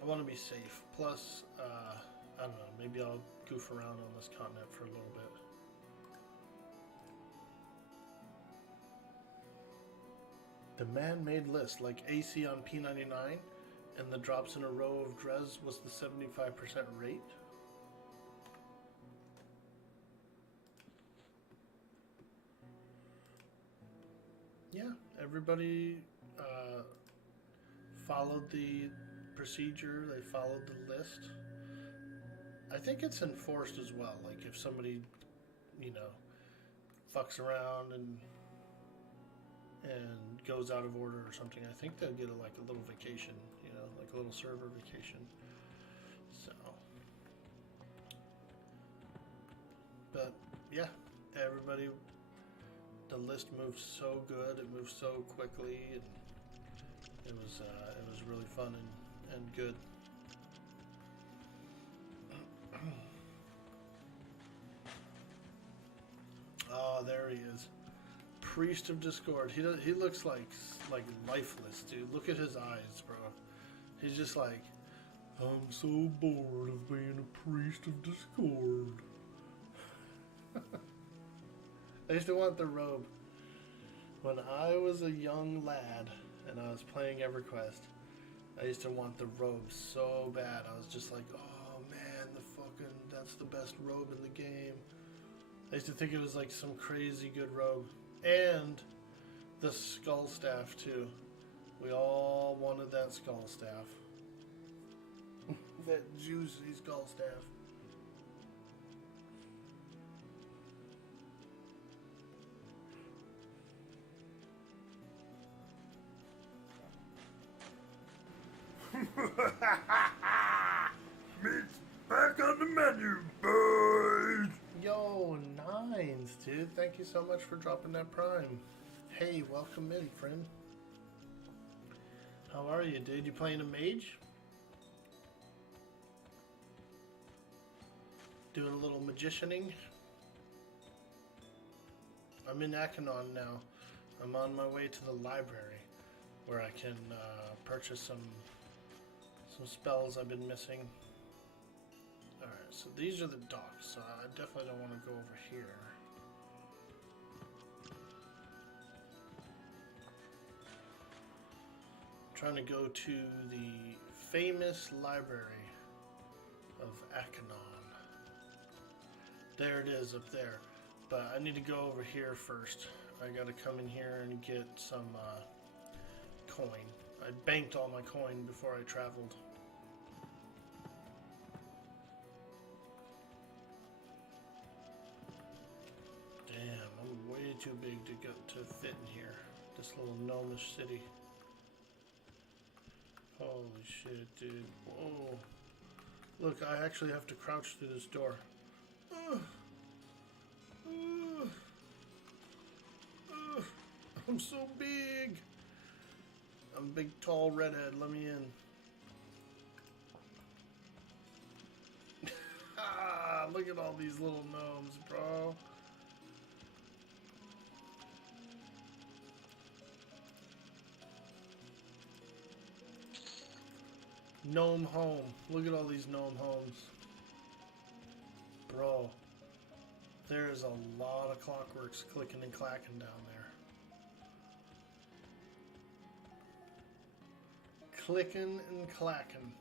I want to be safe. Plus, I don't know. Maybe I'll goof around on this continent for a little bit. The man-made list, like AC on P99, and the drops in a row of Dres was the 75% rate. Yeah, everybody followed the procedure. They followed the list. I think it's enforced as well. Like if somebody, you know, fucks around and goes out of order or something, I think they'll get like a little vacation, you know, like a little server vacation. So, but yeah, everybody, the list moved so good, it moved so quickly, and it was really fun and good. Oh, there he is. Priest of Discord. He looks like lifeless, dude. Look at his eyes, bro. He's just like, I'm so bored of being a priest of Discord. I used to want the robe. When I was a young lad and I was playing EverQuest, I used to want the robe so bad. I was just like, oh man, that's the best robe in the game. I used to think it was like some crazy good robe. And the skull staff too. We all wanted that skull staff. That juicy skull staff. Meat's back on the menu, boys! Yo, Nines, dude. Thank you so much for dropping that prime. Hey, welcome in, friend. How are you, dude? You playing a mage? Doing a little magicianing? I'm in Akanon now. I'm on my way to the library where I can purchase some spells I've been missing. Alright, so these are the docks, so I definitely don't want to go over here. I'm trying to go to the famous library of Akanon. There it is up there. But I need to go over here first. I gotta come in here and get some coin. I banked all my coin before I traveled. Damn, I'm way too big to fit in here. This little gnomish city. Holy shit, dude. Whoa. Look, I actually have to crouch through this door. I'm so big. I'm a big, tall redhead. Let me in. Look at all these little gnomes, bro. Gnome home. Look at all these gnome homes. Bro, there's a lot of clockworks clicking and clacking down there. Clicking and clacking.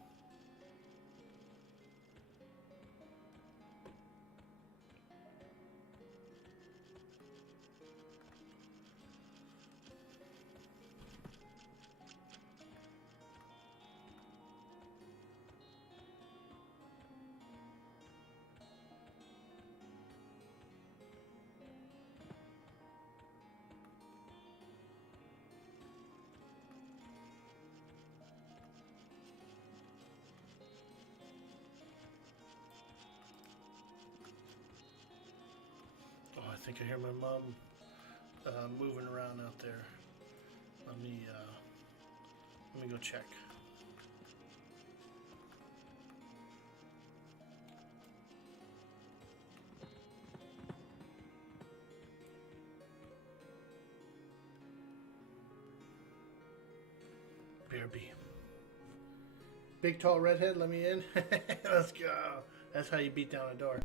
think I hear my mom moving around out there. Let me go check. BRB. Big tall redhead, let me in. Let's go. That's how you beat down a door.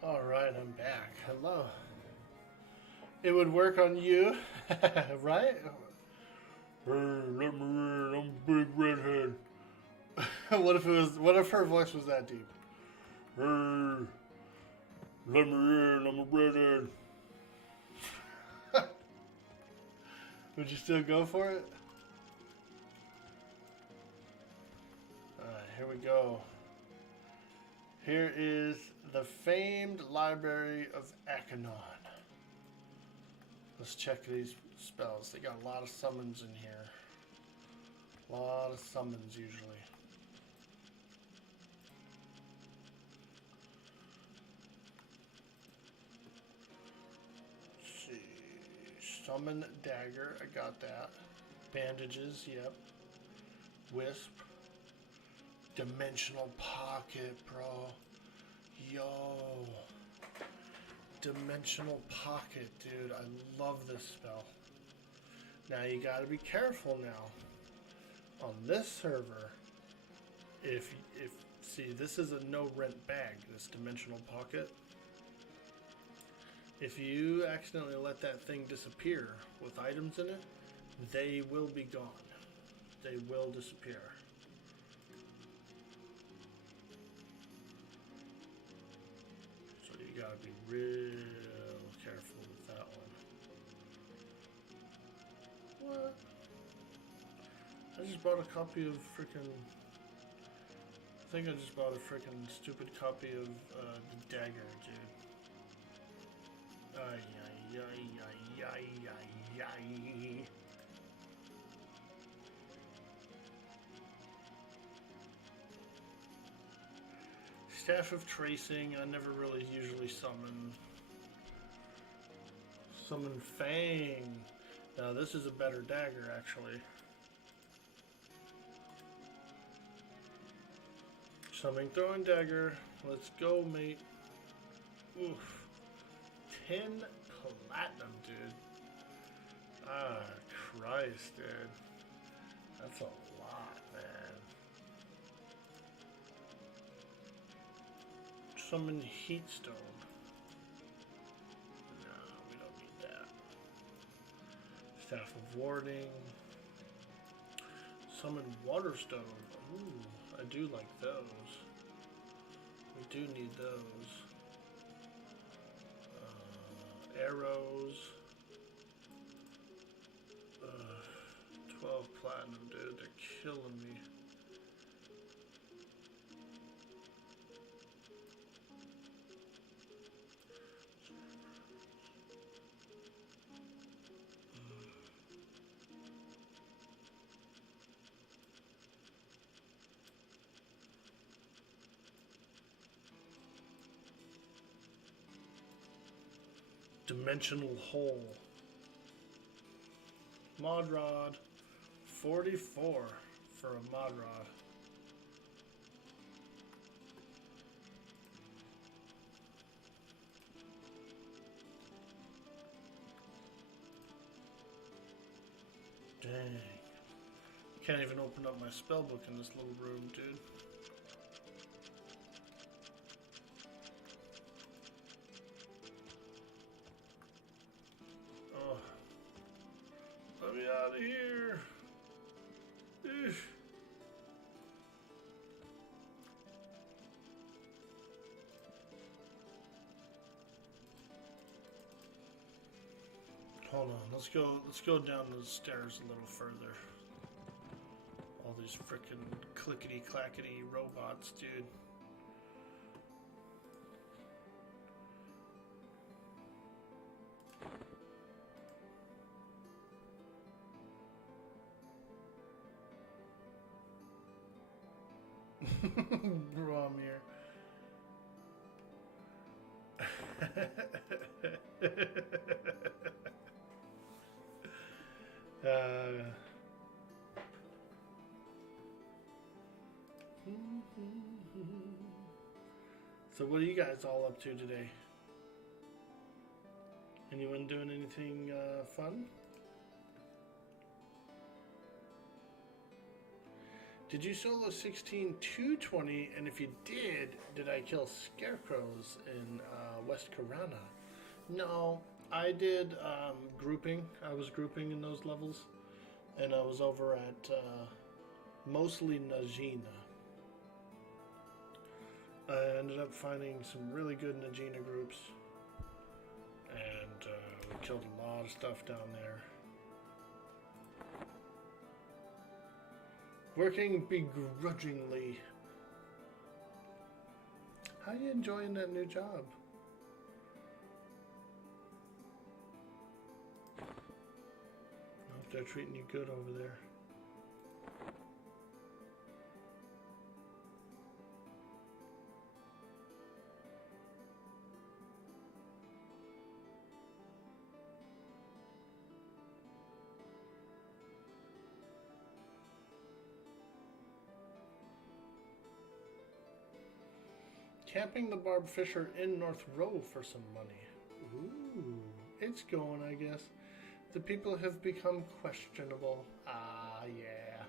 Alright, I'm back. Hello. It would work on you, right? Hey, let me in, I'm a big redhead. What if her voice was that deep? Hey, let me in, I'm a redhead. Would you still go for it? here we go. Here is the famed Library of Akanon. Let's check these spells. They got a lot of summons in here. A lot of summons usually. Let's see. Summon Dagger, I got that. Bandages, yep. Wisp. Dimensional Pocket, bro. Yo. Dimensional Pocket, dude. I love this spell. Now you gotta be careful now. On this server, if see, this is a no rent bag, this Dimensional Pocket. If you accidentally let that thing disappear with items in it, they will be gone. They will disappear. So you gotta be real careful with that one. What? I just bought a copy of frickin'... I think I just bought a frickin' stupid copy of the Dagger, dude. Ay, ay, ay, ay, ay, ay, ay. Staff of Tracing, I never really usually summon. Summon Fang. Now this is a better dagger, actually. Summoning Throwing Dagger. Let's go, mate. Oof. 10 platinum, dude. Ah, Christ, dude. That's a lot, man. Summon Heatstone. No, we don't need that. Staff of Warding. Summon Waterstone. Ooh, I do like those. We do need those. Arrows. 12 platinum, dude. They're killing me. Dimensional Hole. Mod Rod. 44 for a Mod Rod. Dang. Can't even open up my spellbook in this little room, dude. Let me out of here. Eesh. Hold on, let's go down the stairs a little further. All these frickin' clickety clackety robots, dude. Bro, I'm here. So what are you guys all up to today? Anyone doing anything fun? Did you solo 16-220? And if you did I kill scarecrows in West Karana? No, I did grouping. I was grouping in those levels. And I was over at mostly Najina. I ended up finding some really good Najina groups. And we killed a lot of stuff down there. Working begrudgingly How you enjoying that new job? I hope they're treating you good over there. Camping the Barb Fisher in North Row for some money. Ooh, it's going, I guess. The people have become questionable. Ah, yeah.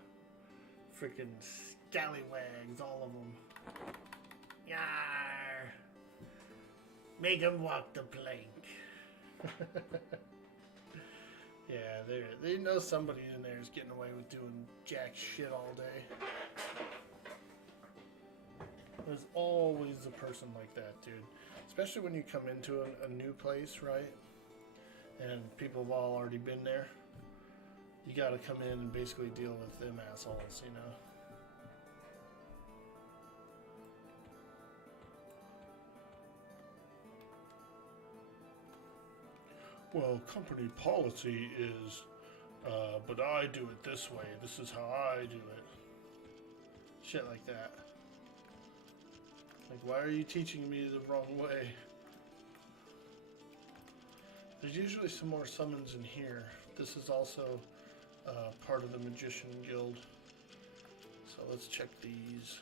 Freaking scallywags, all of them. Yar! Make 'em walk the plank. Yeah, they know somebody in there is getting away with doing jack shit all day. There's always a person like that, dude. Especially when you come into a new place, right? And people have all already been there. You gotta come in and basically deal with them assholes, you know? Well, company policy is, but I do it this way. This is how I do it. Shit like that. Like, why are you teaching me the wrong way? There's usually some more summons in here. This is also part of the Magician Guild. So let's check these.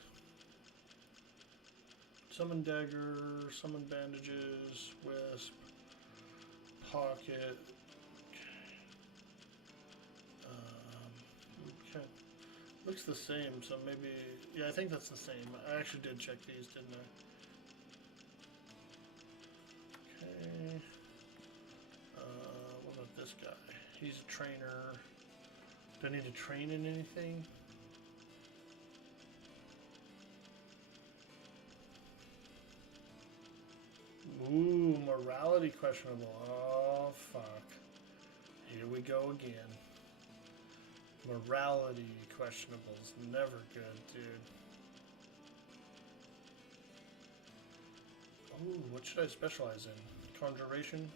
Summon Dagger, Summon Bandages, Wisp, Pocket. Okay. Looks the same, so maybe... Yeah, I think that's the same. I actually did check these, didn't I? Okay. What about this guy? He's a trainer. Do I need to train in anything? Ooh, morality questionable. Oh, fuck. Here we go again. Morality questionables. Never good, dude. Ooh, what should I specialize in? Conjuration?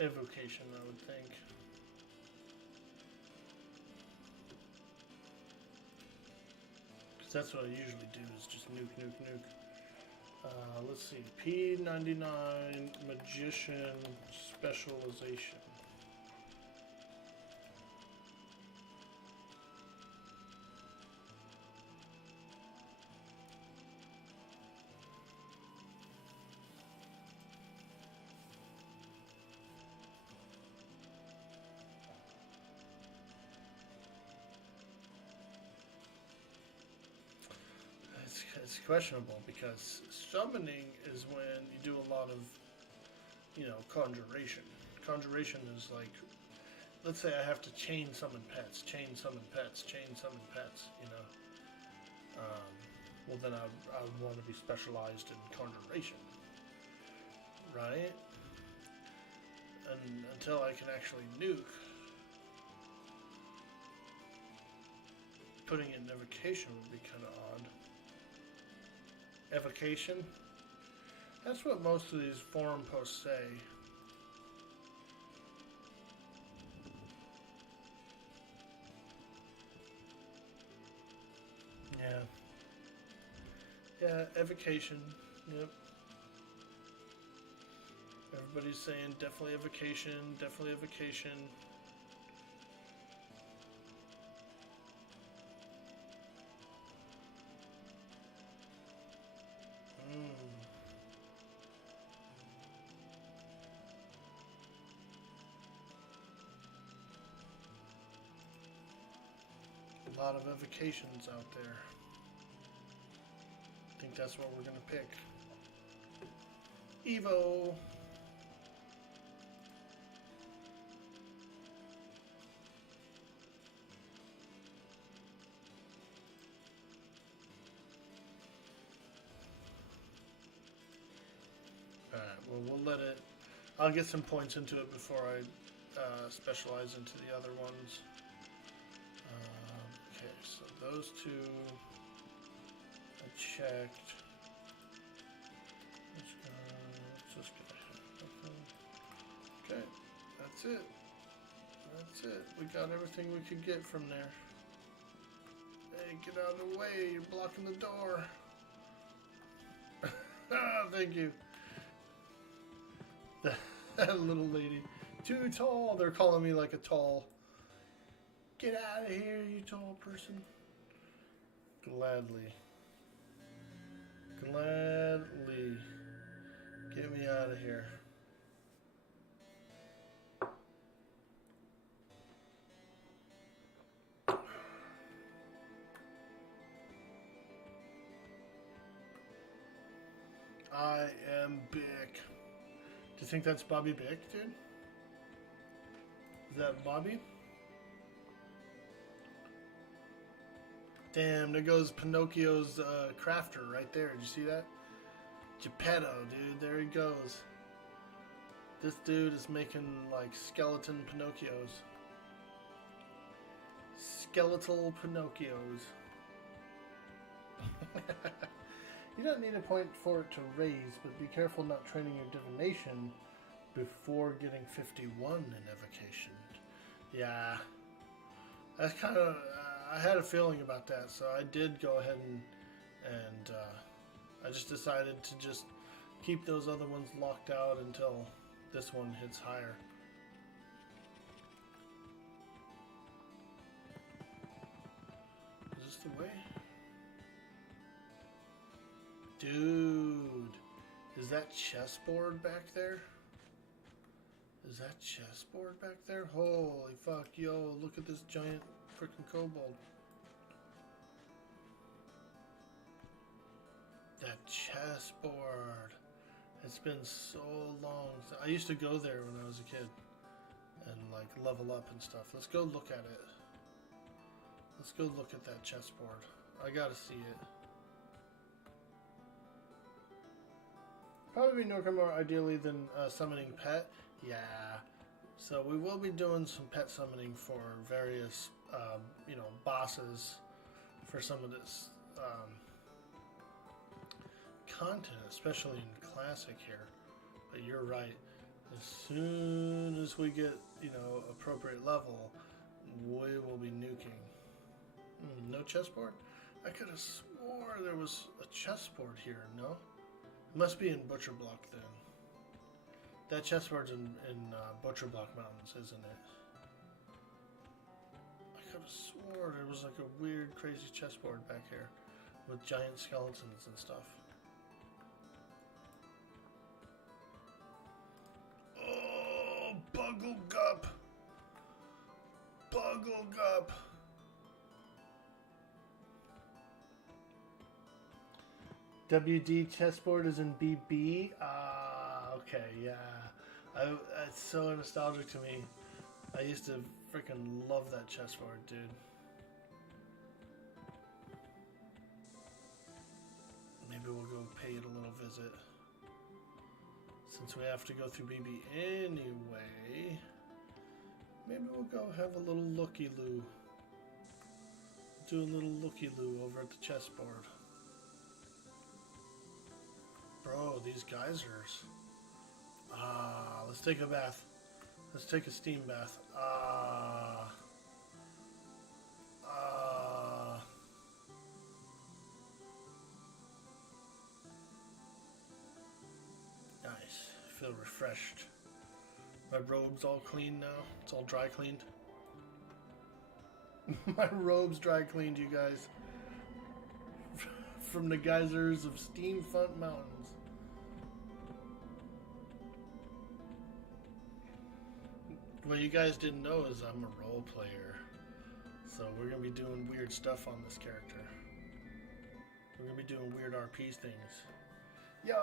Evocation, I would think. Because that's what I usually do, is just nuke, nuke, nuke. Let's see. P99 Magician Specialization. It's questionable because summoning is when you do a lot of, you know, conjuration. Conjuration is like, let's say I have to chain summon pets, chain summon pets, chain summon pets, you know. Well, then I would want to be specialized in conjuration, right? And until I can actually nuke, putting it in evocation would be kind of odd. Evocation? That's what most of these forum posts say. Yeah. Yeah, evocation. Yep. Everybody's saying definitely evocation, definitely evocation. A lot of evocations out there. I think that's what we're gonna pick. Evo. Alright, well, we'll let it... I'll get some points into it before I specialize into the other ones. Okay, so those two... I checked. Let's just go ahead. Okay, that's it. That's it. We got everything we could get from there. Hey, get out of the way. You're blocking the door. Ah, thank you. That little lady. Too tall. They're calling me like a tall. Get out of here, you tall person. Gladly. Gladly. Get me out of here. I am Bick. Do you think that's Bobby Bick, dude? Is that Bobby? Damn, there goes Pinocchio's crafter right there. Did you see that? Geppetto, dude. There he goes. This dude is making like skeleton Pinocchios. Skeletal Pinocchios. You don't need a point for it to raise, but be careful not training your divination before getting 51 in evocation. Yeah. That's kind of... I had a feeling about that, so I did go ahead and I just decided to just keep those other ones locked out until this one hits higher. Is this the way? Dude, is that chessboard back there? Is that chessboard back there? Holy fuck, yo, look at this giant freaking kobold. That chessboard. It's been so long. I used to go there when I was a kid and like level up and stuff. Let's go look at it. Let's go look at that chessboard. I gotta see it. Probably no more ideally than summoning pet. Yeah. So we will be doing some pet summoning for various, you know, bosses for some of this content, especially in Classic here. But you're right. As soon as we get, you know, appropriate level, we will be nuking. No chessboard? I could have swore there was a chessboard here, no? It must be in Butcher Block then. That chessboard's in Butcher Block Mountains, isn't it? I could have swore there was like a weird, crazy chessboard back here with giant skeletons and stuff. Oh, Bugglegup! Bugglegup! WD chessboard is in BB? Ah, okay, yeah. It's so nostalgic to me. I used to freaking love that chessboard, dude. Maybe we'll go pay it a little visit. Since we have to go through BB anyway, maybe we'll go have a little looky-loo. Do a little looky-loo over at the chessboard. Bro, these geysers. Ah, let's take a bath. Let's take a steam bath. Ah. Ah. Nice. I feel refreshed. My robe's all clean now. It's all dry cleaned. My robe's dry cleaned, you guys. From the geysers of Steamfront Mountains. What you guys didn't know is I'm a role player. So we're going to be doing weird stuff on this character. We're going to be doing weird RP things. Yo,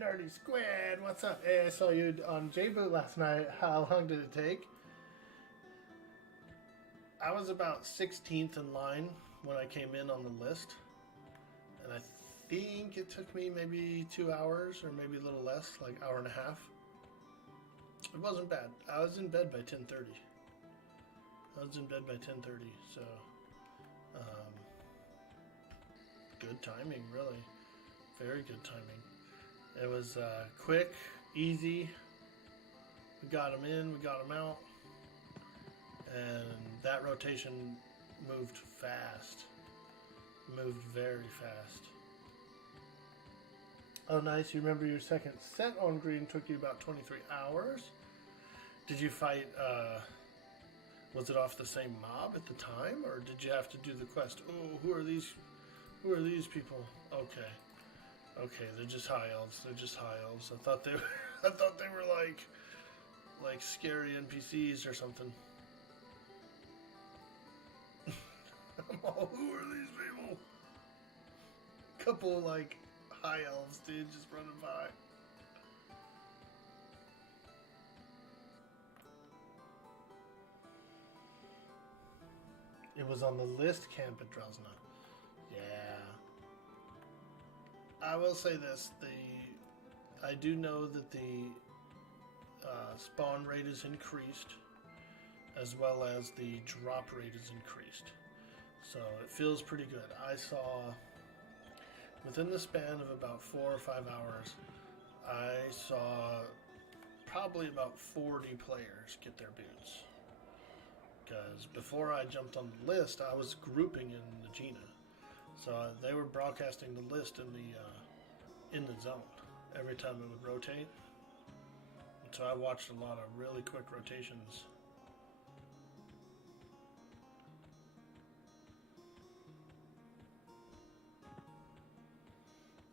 Nerdy Squid, what's up? Hey, I saw you on Jbooted last night. How long did it take? I was about 16th in line when I came in on the list. And I think it took me maybe 2 hours or maybe a little less, like hour and a half. It wasn't bad. I was in bed by 10:30. I was in bed by 10:30, so good timing, really. Very good timing. It was quick, easy. We got them in, we got them out. And that rotation moved fast. Moved very fast. Oh, nice. You remember your second set on green took you about 23 hours. Did you fight, was it off the same mob at the time? Or did you have to do the quest? Oh, who are these people? Okay. Okay, they're just high elves. They're just high elves. I thought they were like scary NPCs or something. Oh, who are these people? Couple like high elves, dude, just running by. It was on the list, camp at Drosna. Yeah. I will say this: I do know that the spawn rate is increased, as well as the drop rate is increased. So it feels pretty good. I saw, within the span of about 4 or 5 hours, I saw probably about 40 players get their boots. Because before I jumped on the list, I was grouping in the Gina. So they were broadcasting the list in the zone every time it would rotate. And so I watched a lot of really quick rotations.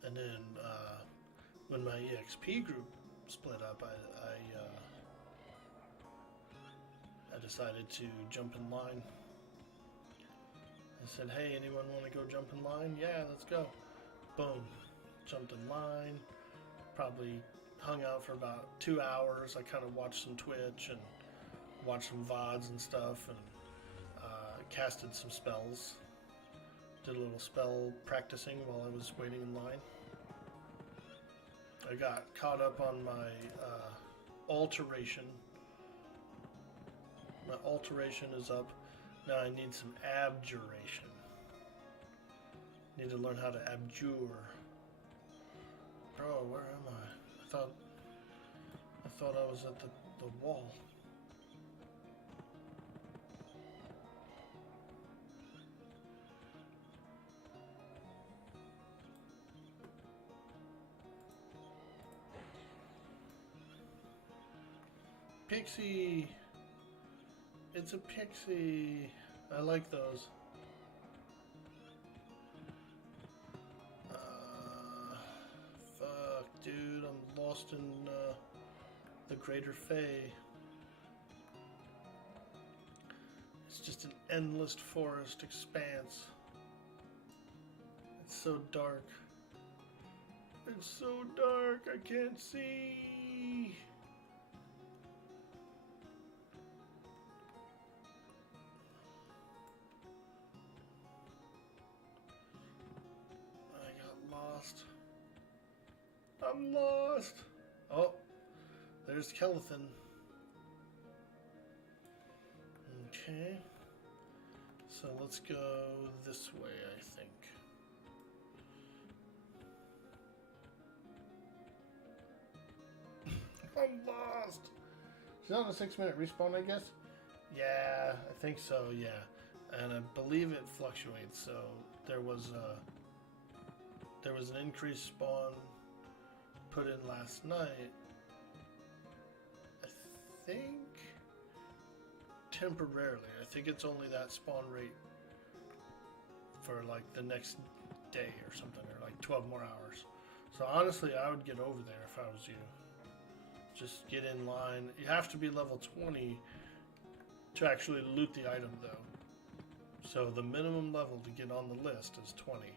And then when my EXP group split up, I decided to jump in line. I said, hey, anyone want to go jump in line? Yeah, let's go. Boom. Jumped in line. Probably hung out for about 2 hours. I kind of watched some Twitch and watched some VODs and stuff, and casted some spells. Did a little spell practicing while I was waiting in line. I got caught up on my alteration. My alteration is up. Now I need some abjuration. Need to learn how to abjure. Bro, where am I? I thought I was at the wall. Pixie! It's a pixie! I like those. Fuck, dude, I'm lost in the Greater Fae. It's just an endless forest expanse. It's so dark. It's so dark, I can't see! I'm lost. Oh, there's Kelethin. Okay. So let's go this way, I think. I'm lost. She's on a 6-minute respawn, I guess? Yeah, I think so, yeah. And I believe it fluctuates, so there was an increased spawn put in last night. I think temporarily. I think it's only that spawn rate for like the next day or something, or like 12 more hours. So honestly, I would get over there if I was you. Just get in line. You have to be level 20 to actually loot the item though. So the minimum level to get on the list is 20.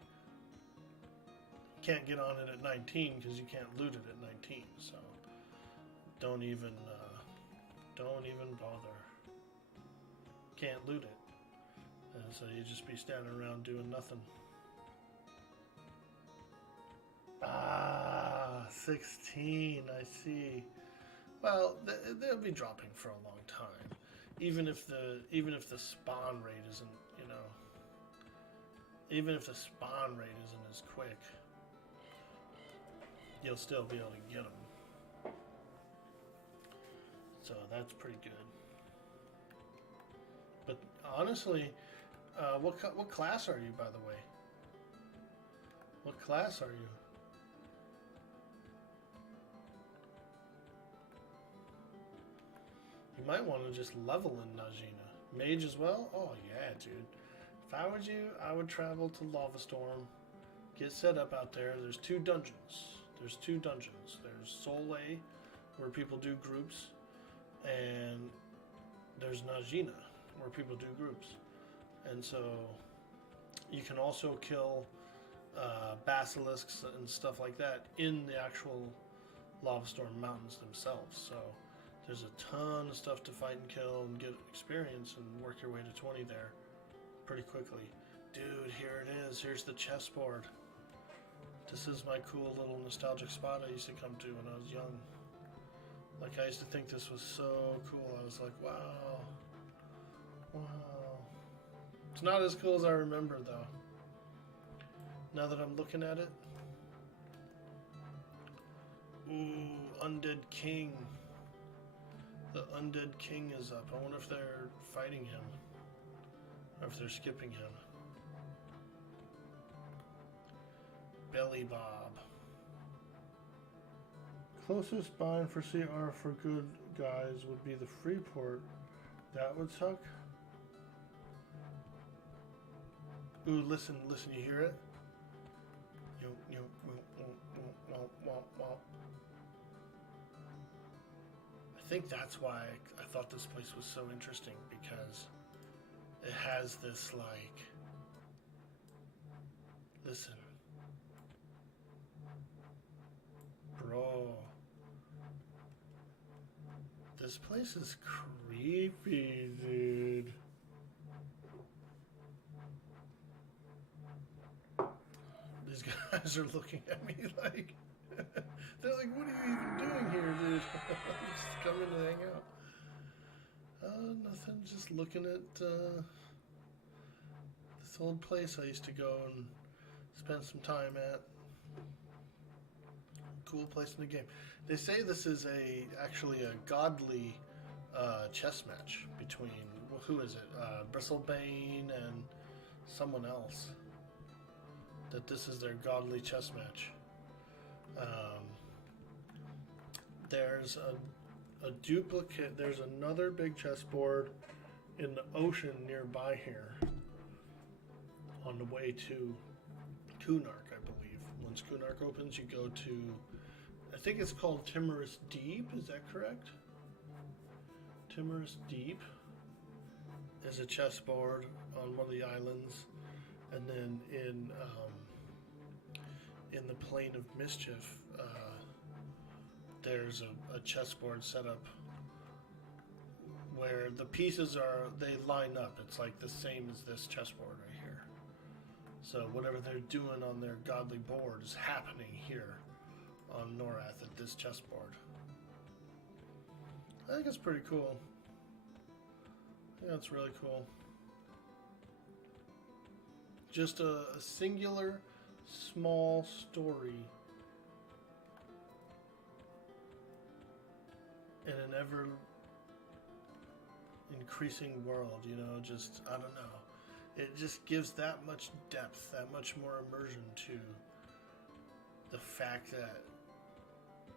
Can't get on it at 19 because you can't loot it at 19. So don't even bother. Can't loot it, and so you just be standing around doing nothing. 16. I see. Well, they'll be dropping for a long time, even if the spawn rate isn't, Even if the spawn rate isn't as quick, you'll still be able to get them. So that's pretty good. But honestly, what class are you, by the way? What class are you? You might want to just level in Najina. Mage as well? Oh yeah, dude. If I was you, I would travel to Lava Storm, get set up out there. There's 2 dungeons. There's Soul A, where people do groups, and there's Najina, where people do groups. And so you can also kill basilisks and stuff like that in the actual Lava Storm mountains themselves. So there's a ton of stuff to fight and kill and get experience and work your way to 20 there pretty quickly. Dude, here it is. Here's the chessboard. This is my cool little nostalgic spot I used to come to when I was young. Like, I used to think this was so cool. I was like, wow. Wow. It's not as cool as I remember, though. Now that I'm looking at it. Ooh, Undead King. The Undead King is up. I wonder if they're fighting him. Or if they're skipping him. Belly Bob. Closest bind for CR for good guys would be the Freeport. That would suck. Ooh, listen, you hear it? I think that's why I thought this place was so interesting, because it has this, like, listen. Bro. This place is creepy, dude. These guys are looking at me like, they're like, what are you even doing here, dude? Just coming to hang out. Nothing, just looking at this old place I used to go and spend some time at. Cool place in the game. They say this is actually a godly chess match between, well, who is it? Bristlebane and someone else. That this is their godly chess match. There's a duplicate. There's another big chessboard in the ocean nearby here. On the way to Kunark, I believe. Once Kunark opens, you go to, I think it's called Timorous Deep. Is that correct? Timorous Deep is a chessboard on one of the islands, and then in the Plane of Mischief, there's a chessboard set up where the pieces they line up. It's like the same as this chessboard right here. So whatever they're doing on their godly board is happening here on Norath at this chessboard. I think it's pretty cool. I think that's really cool. Just a singular, small story in an ever increasing world, you know, just, I don't know. It just gives that much depth, that much more immersion to the fact that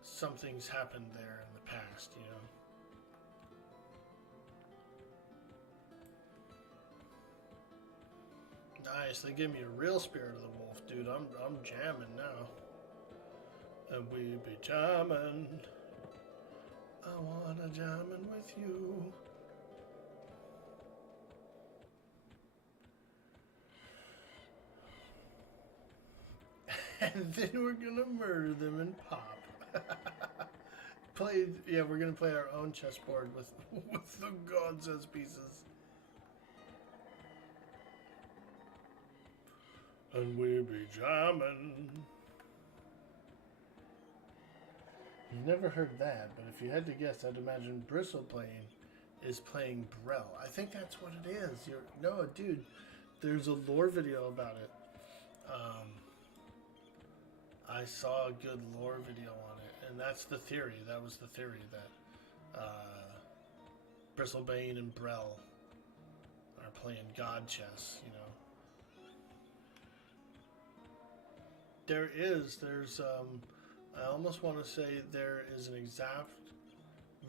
something's happened there in the past, you know. Nice, they gave me a real Spirit of the Wolf, dude. I'm jamming now. And we be jamming. I wanna jamming with you. And then we're gonna murder them and pop. We're gonna play our own chessboard with the gods as pieces. And we be jamming. You've never heard that, but if you had to guess, I'd imagine Bristleplane is playing Brel. I think that's what it is. No, dude, there's a lore video about it. I saw a good lore video on it, and that's the theory. That was the theory that Bristlebane and Brell are playing god chess, you know. There's I almost want to say there is an exact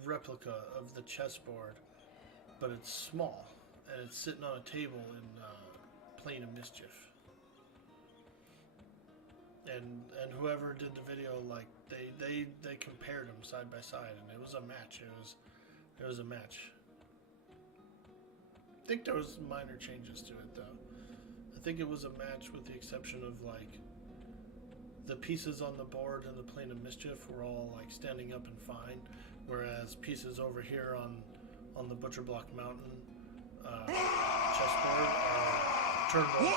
replica of the chessboard, but it's small, and it's sitting on a table in Plane of Mischief. And whoever did the video, like they compared them side by side, and it was a match. It was a match. I think there was minor changes to it though. I think it was a match with the exception of like the pieces on the board in the Plane of Mischief were all like standing up and fine, whereas pieces over here on the Butcher Block Mountain chessboard are turned over.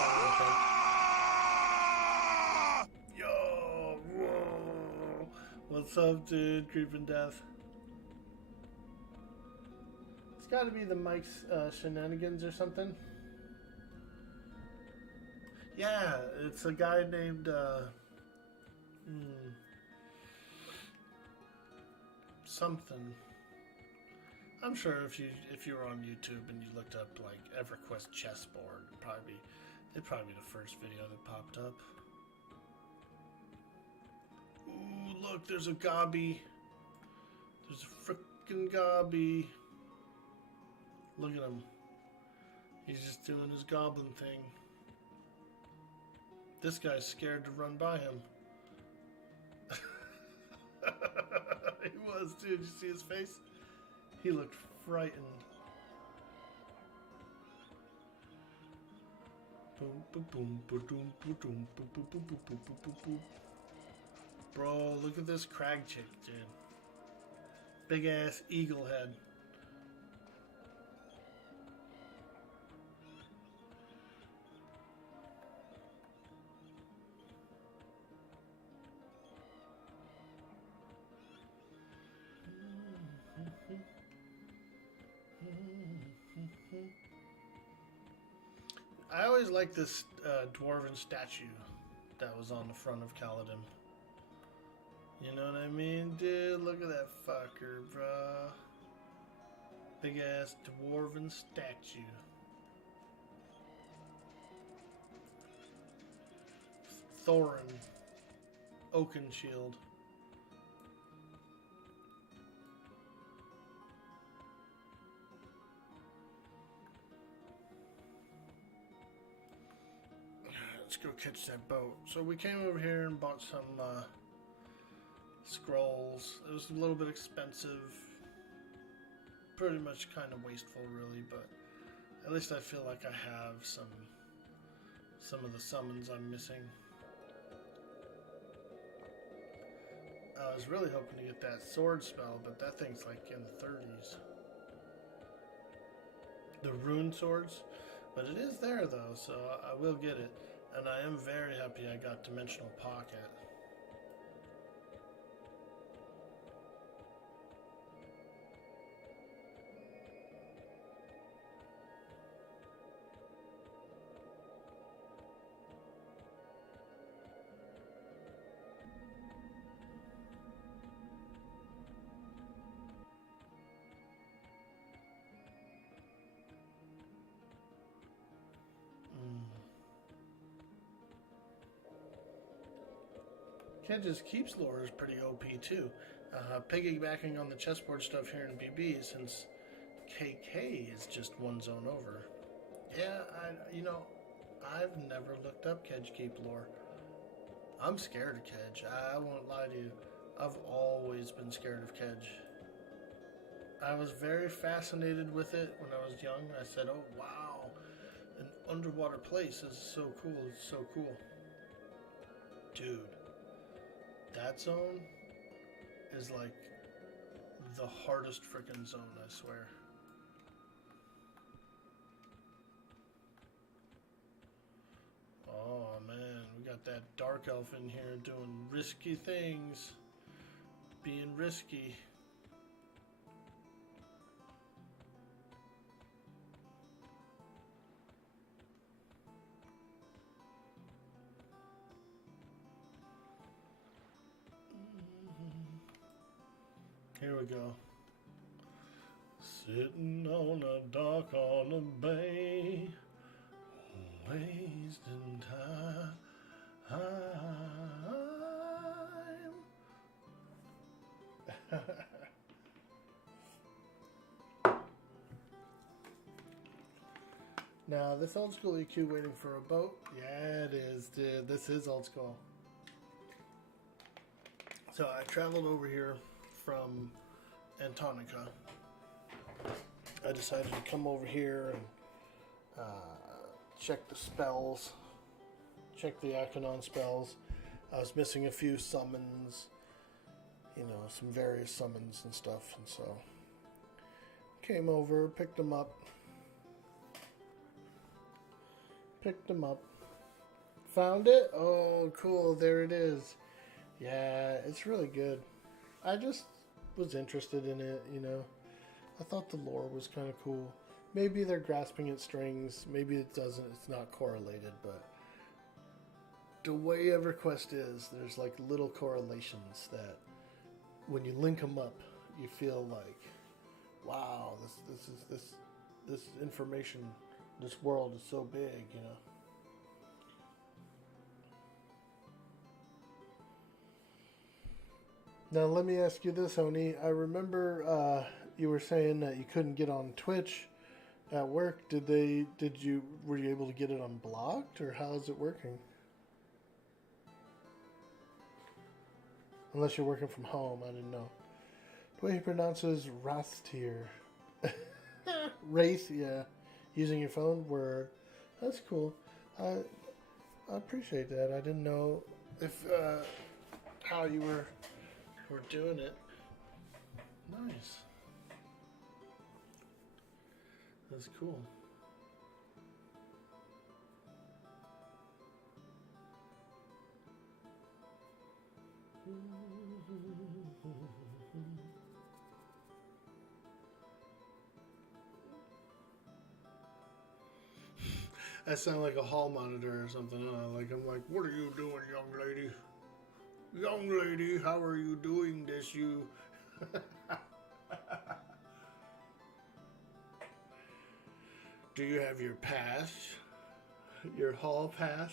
Yo, whoa! What's up, dude? Creeping Death. It's got to be the Mike's shenanigans or something. Yeah, it's a guy named. Something. I'm sure if you were on YouTube and you looked up like EverQuest chessboard, it'd probably be the first video that popped up. Ooh, look, there's a gobby. There's a frickin' gobby. Look at him. He's just doing his goblin thing. This guy's scared to run by him. He was, dude. Did you see his face? He looked frightened. Boom, boom, boom, boom, boom, boom, boom, boom, boom, boom, boom, boom, boom. Bro, look at this crag chick, dude. Big ass eagle head. I always liked this dwarven statue that was on the front of Kaladin. You know what I mean, dude? Look at that fucker, bruh. Big ass dwarven statue. Thorin. Oakenshield. Let's go catch that boat. So we came over here and bought some scrolls. It was a little bit expensive. Pretty much kind of wasteful, really, but at least I feel like I have some of the summons I'm missing. I was really hoping to get that sword spell, but that thing's like in the 30s. The rune swords, but it is there though, so I will get it. And I am very happy I got Dimensional Pocket. Kedge's Keeps lore is pretty OP too. Piggybacking on the chessboard stuff here in BB, since KK is just one zone over. Yeah, I've never looked up Kedge Keep lore. I'm scared of Kedge. I won't lie to you. I've always been scared of Kedge. I was very fascinated with it when I was young. I said, oh wow, an underwater place is so cool. It's so cool. Dude. That zone is like the hardest frickin' zone, I swear. Oh man, we got that dark elf in here doing risky things. Being risky. Here we go. Sitting on a dock on a bay, wasting time. Now, this old school EQ waiting for a boat? Yeah, it is, dude. This is old school. So I traveled over here from Antonica. I decided to come over here and check the spells, check the Akanon spells. I was missing a few summons, you know, some various summons and stuff, and so came over, picked them up, found it. Oh, cool! There it is. Yeah, it's really good. I just was interested in it, you know. I thought the lore was kind of cool. Maybe they're grasping at strings. Maybe it doesn't. It's not correlated, but the way EverQuest is, there's like little correlations that when you link them up, you feel like, wow, this information, this world is so big, you know. Now let me ask you this, Oni. I remember you were saying that you couldn't get on Twitch at work. Were you able to get it unblocked, or how is it working? Unless you're working from home, I didn't know. The way he pronounces Rastir. Race, yeah. Using your phone, word. That's cool. I appreciate that. I didn't know if how you were doing it. Nice. That's cool. I sound like a hall monitor or something. Like I'm like, what are you doing, young lady? Young lady, how are you doing this, you? Do you have your pass? Your hall pass?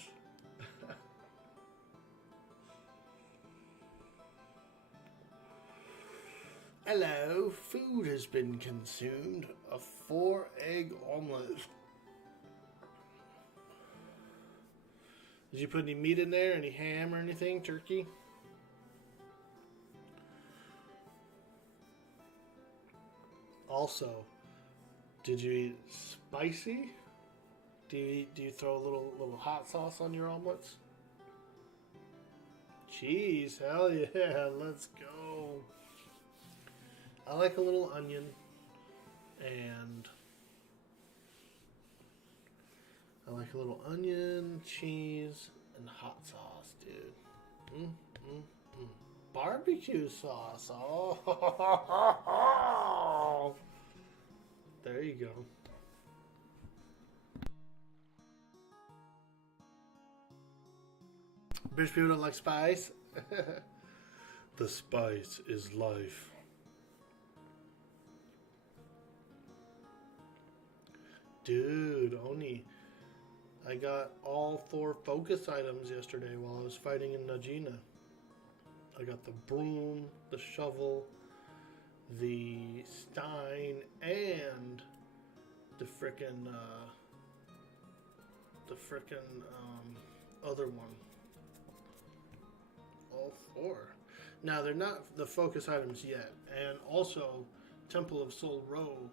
Hello, food has been consumed. A 4-egg omelet. Did you put any meat in there? Any ham or anything? Turkey? Also, did you eat spicy? Do you throw a little hot sauce on your omelets? Cheese, hell yeah, let's go. I like a little onion, and I like a little onion, cheese, and hot sauce, dude. Barbecue sauce. Oh, there you go. British people don't like spice. The spice is life. Dude, Oni, I got all 4 focus items yesterday while I was fighting in Najina. I got the broom, the shovel, the stein, and the frickin' other one. All 4. Now, they're not the focus items yet. And also, Temple of Soul Row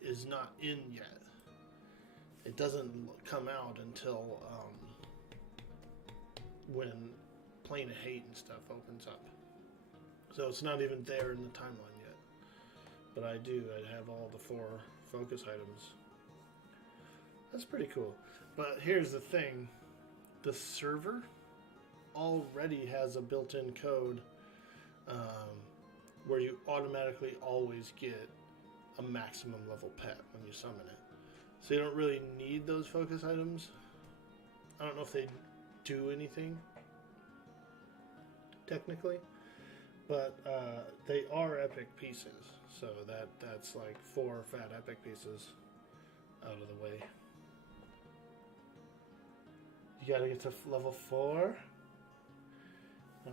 is not in yet. It doesn't come out until when Plane of Hate and stuff opens up. So it's not even there in the timeline yet. But I have all the 4 focus items. That's pretty cool. But here's the thing. The server already has a built-in code where you automatically always get a maximum level pet when you summon it. So you don't really need those focus items. I don't know if they do anything, technically. but they are epic pieces. So that's like 4 fat epic pieces out of the way. You gotta get to level 4. Oh,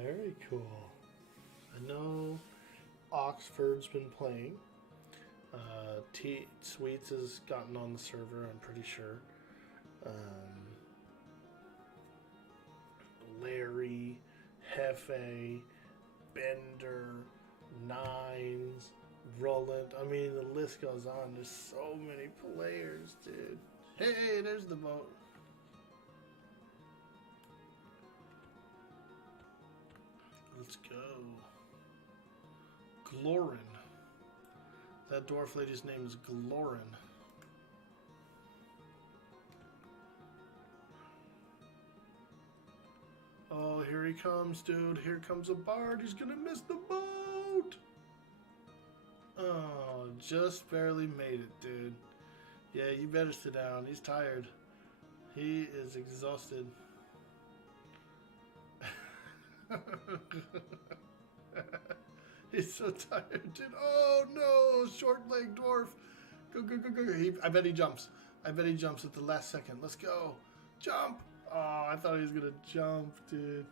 very cool. I know Oxford's been playing. T Sweets has gotten on the server, I'm pretty sure. Larry, Hefe, Bender, Nines, Roland. I mean, the list goes on. There's so many players, dude. Hey, there's the boat. Let's go. Glorin. That dwarf lady's name is Glorin. Oh, here he comes, dude. Here comes a bard. He's gonna miss the boat. Oh, just barely made it, dude. Yeah, you better sit down. He's tired. He is exhausted. He's so tired, dude. Oh no, short-legged dwarf. Go, go, go, go. I bet he jumps. I bet he jumps at the last second. Let's go. Jump. Oh, I thought he was gonna jump, dude.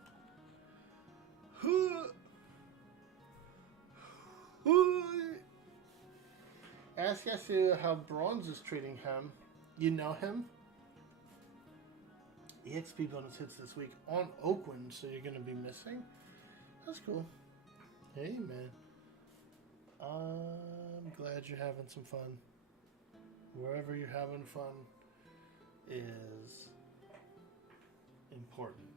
Ask Yasu how Bronze is treating him. You know him? EXP bonus hits this week on Oakwind, so you're gonna be missing? That's cool. Hey, man. I'm glad you're having some fun. Wherever you're having fun is important.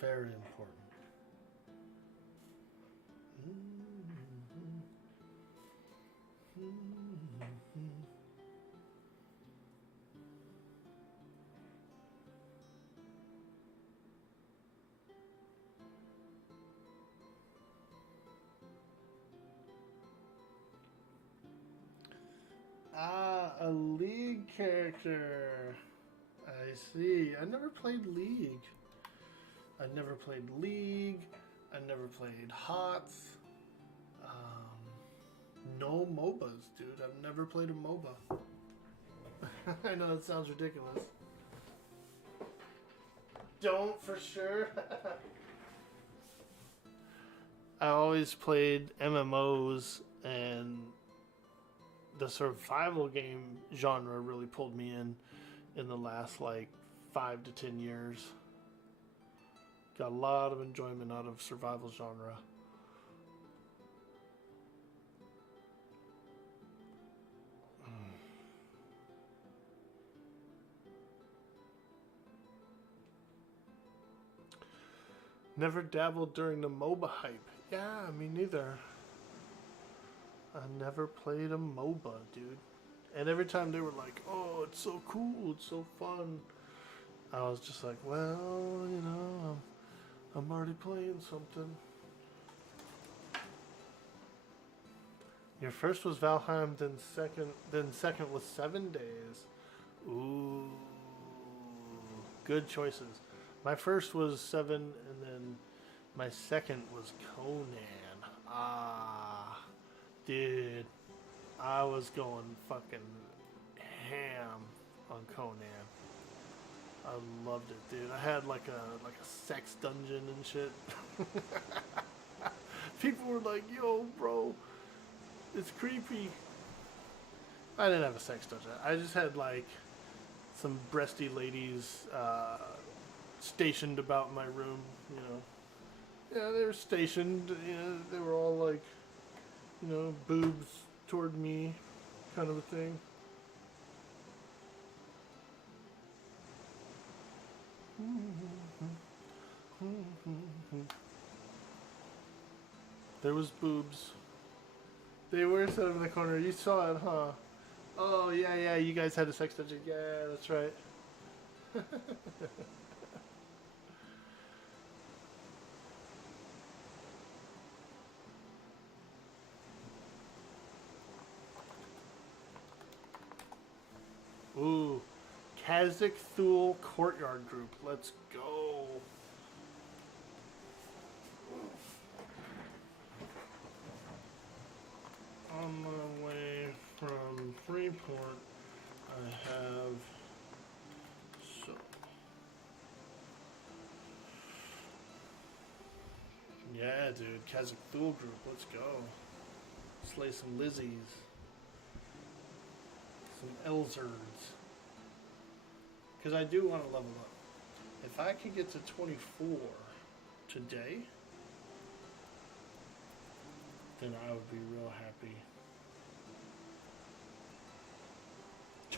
Very important. Ah, a League character. I see. I never played League. I never played League. I never played HOTS. No MOBAs, dude. I've never played a MOBA. I know that sounds ridiculous. Don't for sure. I always played MMOs, and the survival game genre really pulled me in the last like 5 to 10 years. Got a lot of enjoyment out of survival genre. Never dabbled during the MOBA hype. Yeah, me neither. I never played a MOBA, dude. And every time they were like, oh, it's so cool, it's so fun, I was just like, well, you know, I'm already playing something. Your first was Valheim, then second was 7 Days. Ooh, good choices. My first was 7, and then my second was Conan. Ah, dude, I was going fucking ham on Conan. I loved it, dude. I had like a sex dungeon and shit. People were like, "Yo, bro, it's creepy." I didn't have a sex dungeon. I just had like some breasty ladies stationed about my room, you know. Yeah, they were stationed, you know, they were all like, you know, boobs toward me, kind of a thing. There was boobs. They were set up in the corner. You saw it, huh? Oh, yeah, you guys had a sex dungeon. Yeah, that's right. Ooh, Kazakh Thule Courtyard Group. Let's go. Court. I have so yeah, dude, Kazakh Thule group. Let's go. Slay some Lizzies, some Elzards. Because I do want to level up. If I could get to 24 today, then I would be real happy.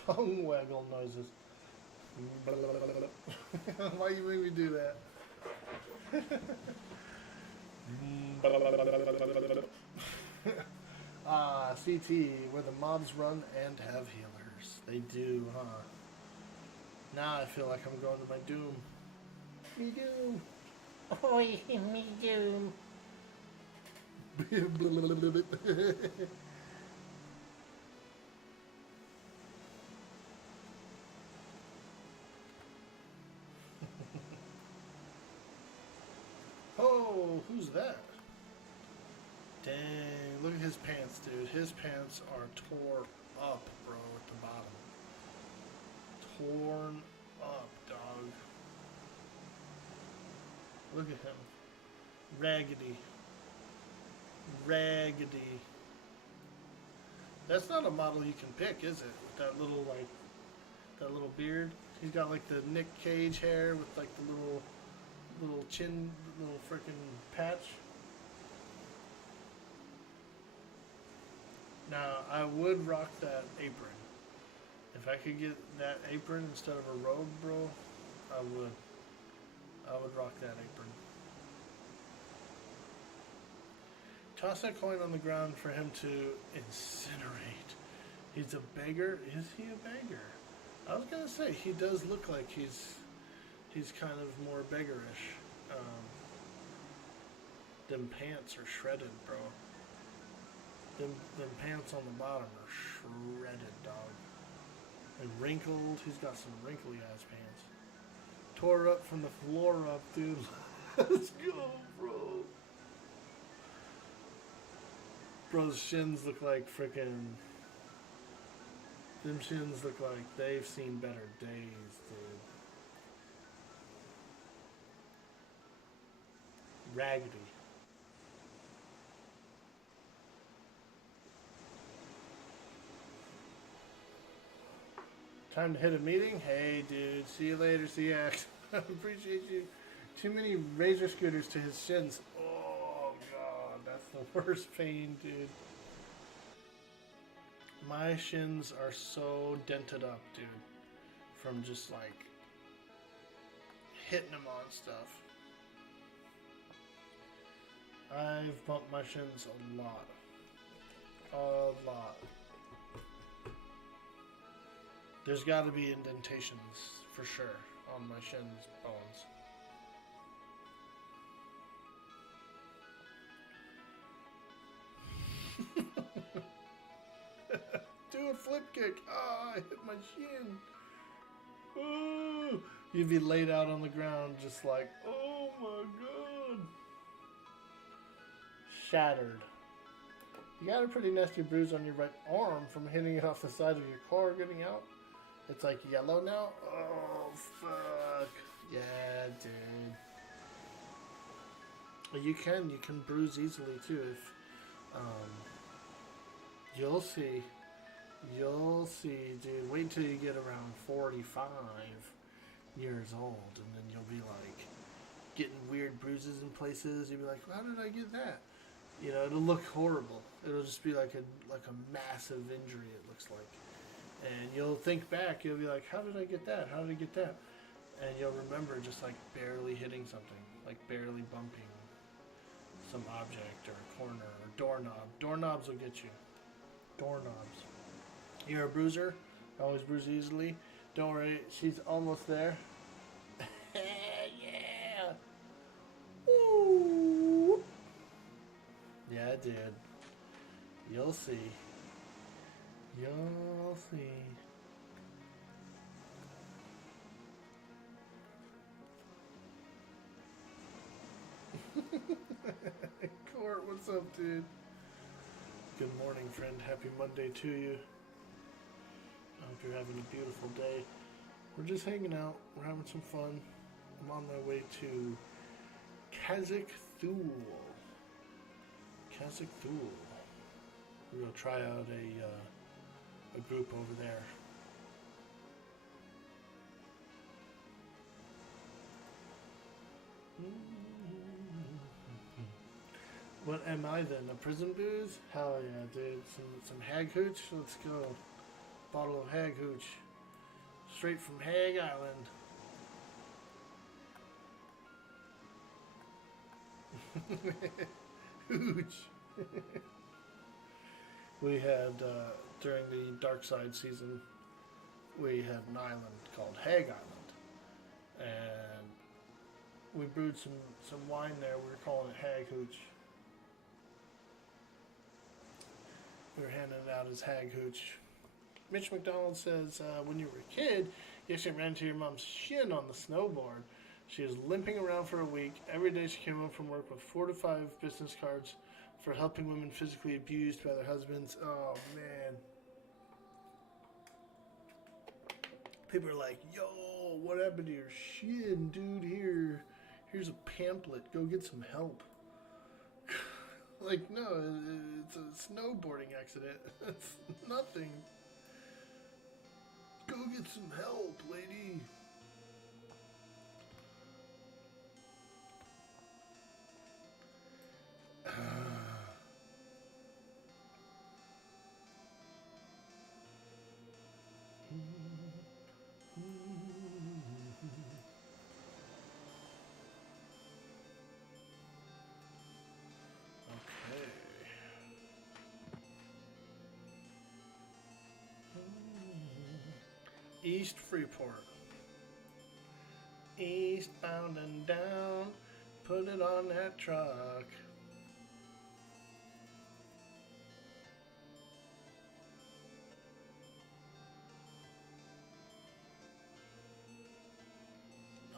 Tongue waggle noises. Why you make me do that? CT, where the mobs run and have healers. They do, huh? Now I feel like I'm going to my doom. Me doom. Oh, me doom. Oh, who's that? Dang, look at his pants, dude. His pants are tore up, bro, at the bottom. Torn up, dog. Look at him. Raggedy. Raggedy. That's not a model you can pick, is it? With that little, like, that little beard. He's got, like, the Nick Cage hair with, like, the little chin, little freaking patch. Now, I would rock that apron. If I could get that apron instead of a robe, bro, I would. I would rock that apron. Toss that coin on the ground for him to incinerate. He's a beggar. Is he a beggar? I was gonna say he does look like he's kind of more beggarish. Them pants are shredded, bro. Them pants on the bottom are shredded, dog. And wrinkled. He's got some wrinkly ass pants. Tore up from the floor up, dude. Let's go, bro. Bro's shins look like frickin'. Them shins look like they've seen better days, dude. Raggedy. Time to hit a meeting? Hey, dude. See you later, CX. I appreciate you. Too many razor scooters to his shins. Oh, God. That's the worst pain, dude. My shins are so dented up, dude. From just, like, hitting them on stuff. I've bumped my shins a lot. A lot. There's got to be indentations, for sure, on my shins bones. Do a flip kick. Ah, I hit my shin. Oh, you'd be laid out on the ground just like, oh my God. Shattered. You got a pretty nasty bruise on your right arm from hitting it off the side of your car getting out. It's like yellow now. Oh, fuck. Yeah, dude. You can bruise easily too if, you'll see, dude. Wait till you get around 45 years old and then you'll be like getting weird bruises in places. You'll be like, how did I get that? You know, it'll look horrible. It'll just be like a massive injury, it looks like. And you'll think back, you'll be like, how did I get that? How did I get that? And you'll remember just like barely hitting something, like barely bumping some object or a corner or doorknob. Doorknobs will get you. Doorknobs. You're a bruiser, always bruise easily. Don't worry, she's almost there. Yeah! Woo! Yeah, dude. You'll see. You'll see. Court, what's up, dude? Good morning, friend. Happy Monday to you. I hope you're having a beautiful day. We're just hanging out. We're having some fun. I'm on my way to Kazakh Thul. Kazakh Thul. We're gonna try out a group over there. What am I then? A prison booze? Hell yeah, dude. Some hag hooch? Let's go. Bottle of hag hooch. Straight from Hag Island. Hooch. We had, during the Dark Side season, we had an island called Hag Island. And we brewed some wine there. We were calling it Hag Hooch. We were handing it out as Hag Hooch. Mitch McDonald says, when you were a kid, you actually ran into your mom's shin on the snowboard. She was limping around for a week. Every day she came home from work with 4 to 5 business cards for helping women physically abused by their husbands. Oh, man. People are like, yo, what happened to your shin, dude? Here's a pamphlet. Go get some help. Like, no, it's a snowboarding accident. It's nothing. Go get some help, lady. Okay. East Freeport. Eastbound and down. Put it on that truck.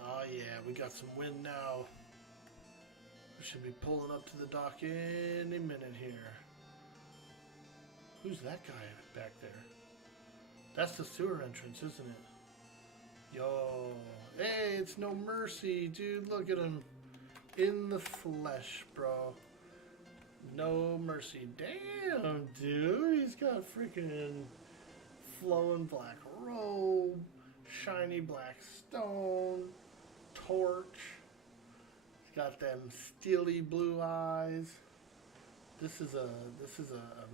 Oh yeah, we got some wind now. We should be pulling up to the dock any minute here. Who's that guy back there? That's the sewer entrance, isn't it? Yo. Hey, it's No Mercy, dude. Look at him. In the flesh, bro. No Mercy. Damn, dude. He's got freaking flowing black robe, shiny black stone, torch. He's got them steely blue eyes. This is a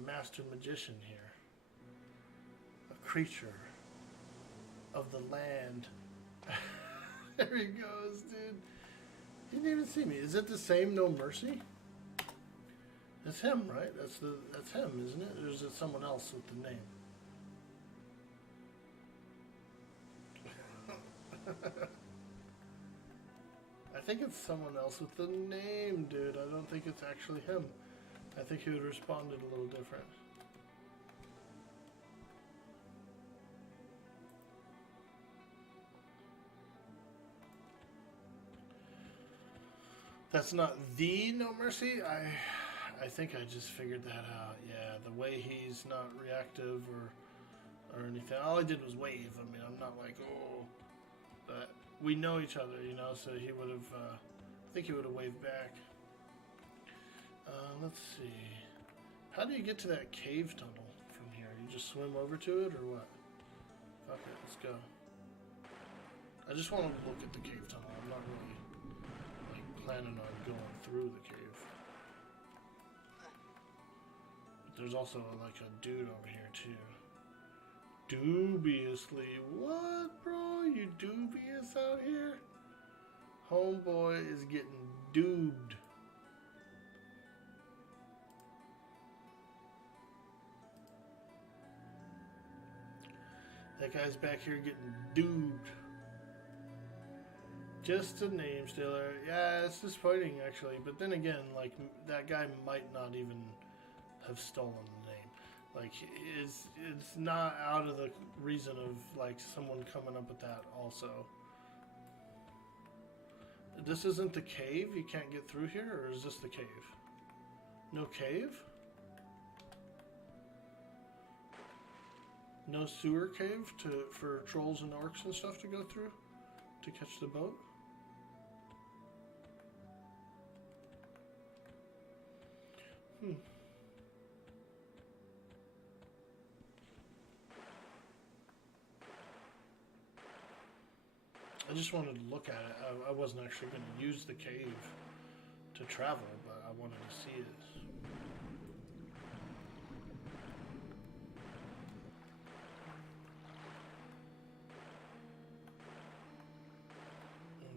master magician here. A creature of the land. There he goes, dude. He didn't even see me. Is it the same No Mercy? That's him, right? That's him, isn't it? Or is it someone else with the name? I think it's someone else with the name, dude. I don't think it's actually him. I think he would have responded a little different. That's not the No Mercy. I think I just figured that out. Yeah, the way he's not reactive or anything. All I did was wave. I mean, I'm not like, oh, but we know each other, you know. So he would have. I think he would have waved back. Let's see. How do you get to that cave tunnel from here? You just swim over to it, or what? Fuck it, let's go. I just want to look at the cave tunnel. I'm not really planning on going through the cave. But there's also like a dude over here too. Dubiously. What, bro? You dubious out here? Homeboy is getting dubed. That guy's back here getting dubed. Just a name stealer. Yeah, it's disappointing actually. But then again, like that guy might not even have stolen the name. Like it's not out of the reason of like someone coming up with that also. This isn't the cave? You can't get through here, or is this the cave? No cave? No sewer cave for trolls and orcs and stuff to go through to catch the boat? I just wanted to look at it. I wasn't actually going to use the cave to travel, but I wanted to see it.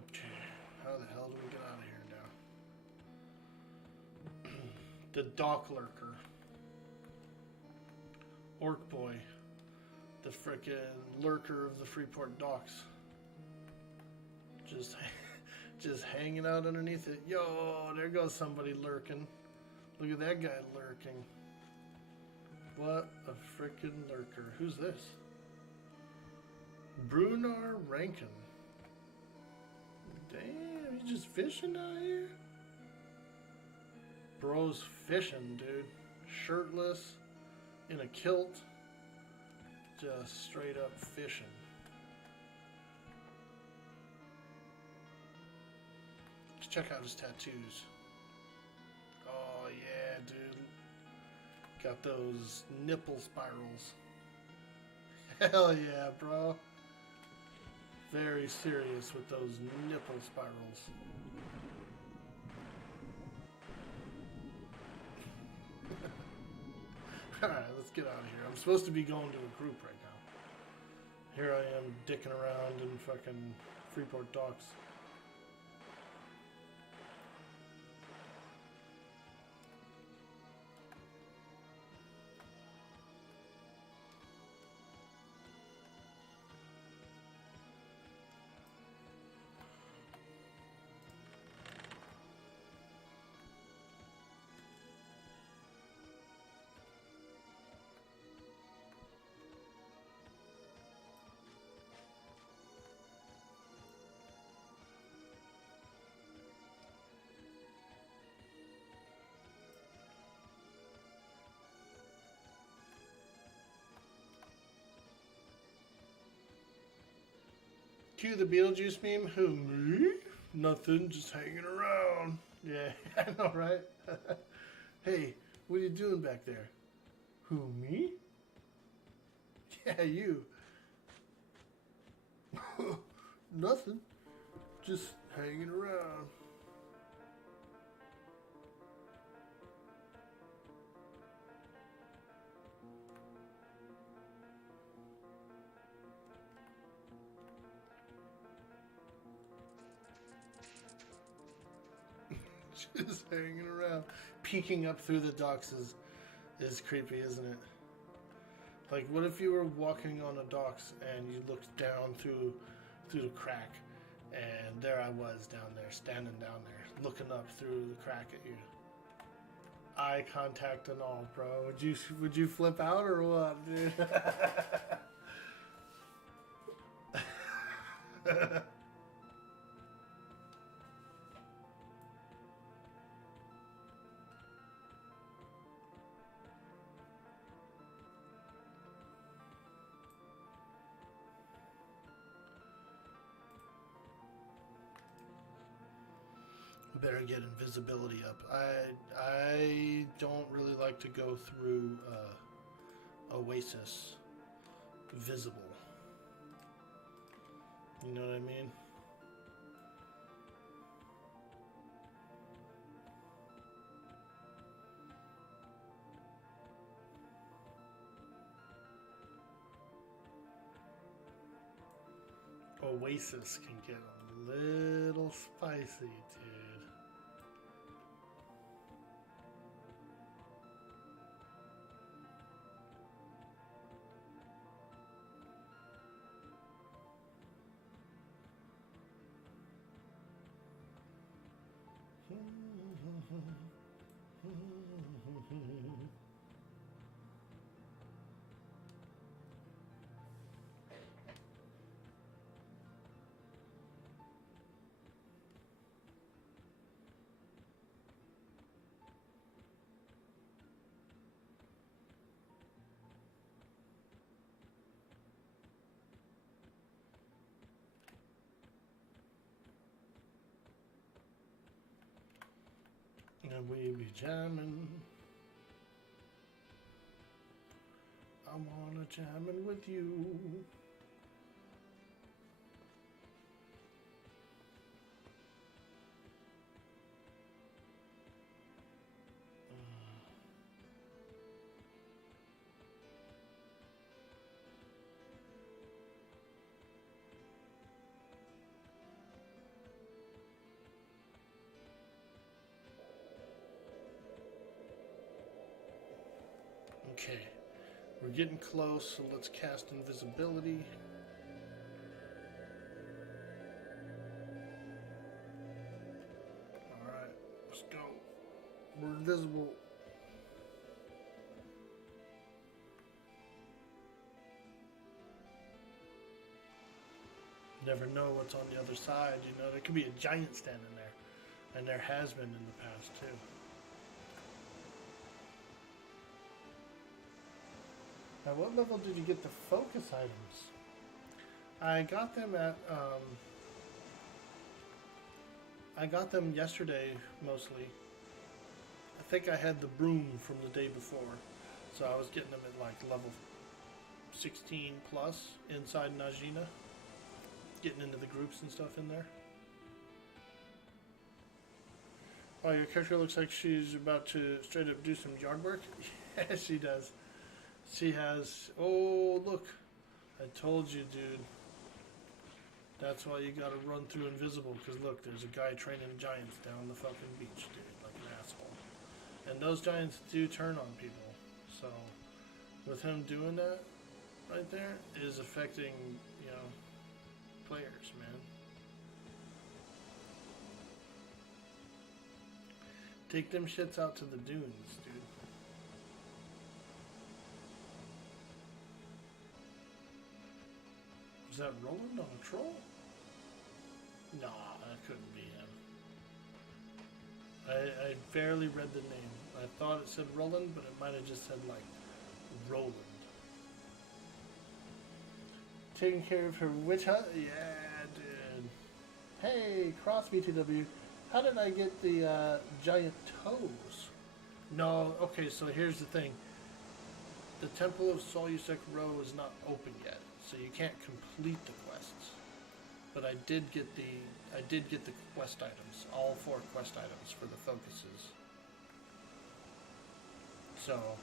Okay, how the hell do we get out of here now? The dock lurker. Orkboy. The frickin' lurker of the Freeport docks. Just hanging out underneath it. Yo, there goes somebody lurking. Look at that guy lurking. What a frickin' lurker. Who's this? Brunar Rankin. Damn, you just fishing out here? Bro's fishing, dude. Shirtless, in a kilt. Just straight up fishing. Check out his tattoos. Oh yeah, dude. Got those nipple spirals. Hell yeah, bro. Very serious with those nipple spirals. Alright, let's get out of here. I'm supposed to be going to a group right now. Here I am dicking around in fucking Freeport docks. Cue the Beetlejuice meme. Who, me? Nothing, just hanging around. Yeah, I know, right? Hey, what are you doing back there? Who, me? Yeah, you. Nothing, just hanging around. Just hanging around. Peeking up through the docks is creepy, isn't it? Like, what if you were walking on the docks and you looked down through the crack, and there I was down there, standing down there, looking up through the crack at you. Eye contact and all, bro. Would you flip out or what, dude? Better get invisibility up. I don't really like to go through Oasis visible. You know what I mean? Oasis can get a little spicy, dude. And we be jamming. I wanna jamming with you. Okay, we're getting close, so let's cast invisibility. Alright, let's go. We're invisible. Never know what's on the other side, you know, there could be a giant standing there. And there has been in the past, too. Now, what level did you get the focus items? I got them at, I got them yesterday, mostly. I think I had the broom from the day before. So I was getting them at, like, level 16 plus inside Najina. Getting into the groups and stuff in there. Oh, your character looks like she's about to straight up do some yard work? Yes, she does. She has... Oh, look. I told you, dude. That's why you gotta run through invisible. Because look, there's a guy training giants down the fucking beach, dude. Like an asshole. And those giants do turn on people. So, with him doing that right there is affecting, you know, players, man. Take them shits out to the dunes, dude. Is that Roland on a troll? Nah, that couldn't be him. I barely read the name. I thought it said Roland, but it might have just said, like, Roland. Taking care of her witch hut? Yeah, dude. Hey, Cross BTW. How did I get the giant toes? No, okay, so here's the thing. The Temple of Solusek Row is not open yet, so you can't complete the quests. But I did get the quest items, all 4 quest items for the focuses. So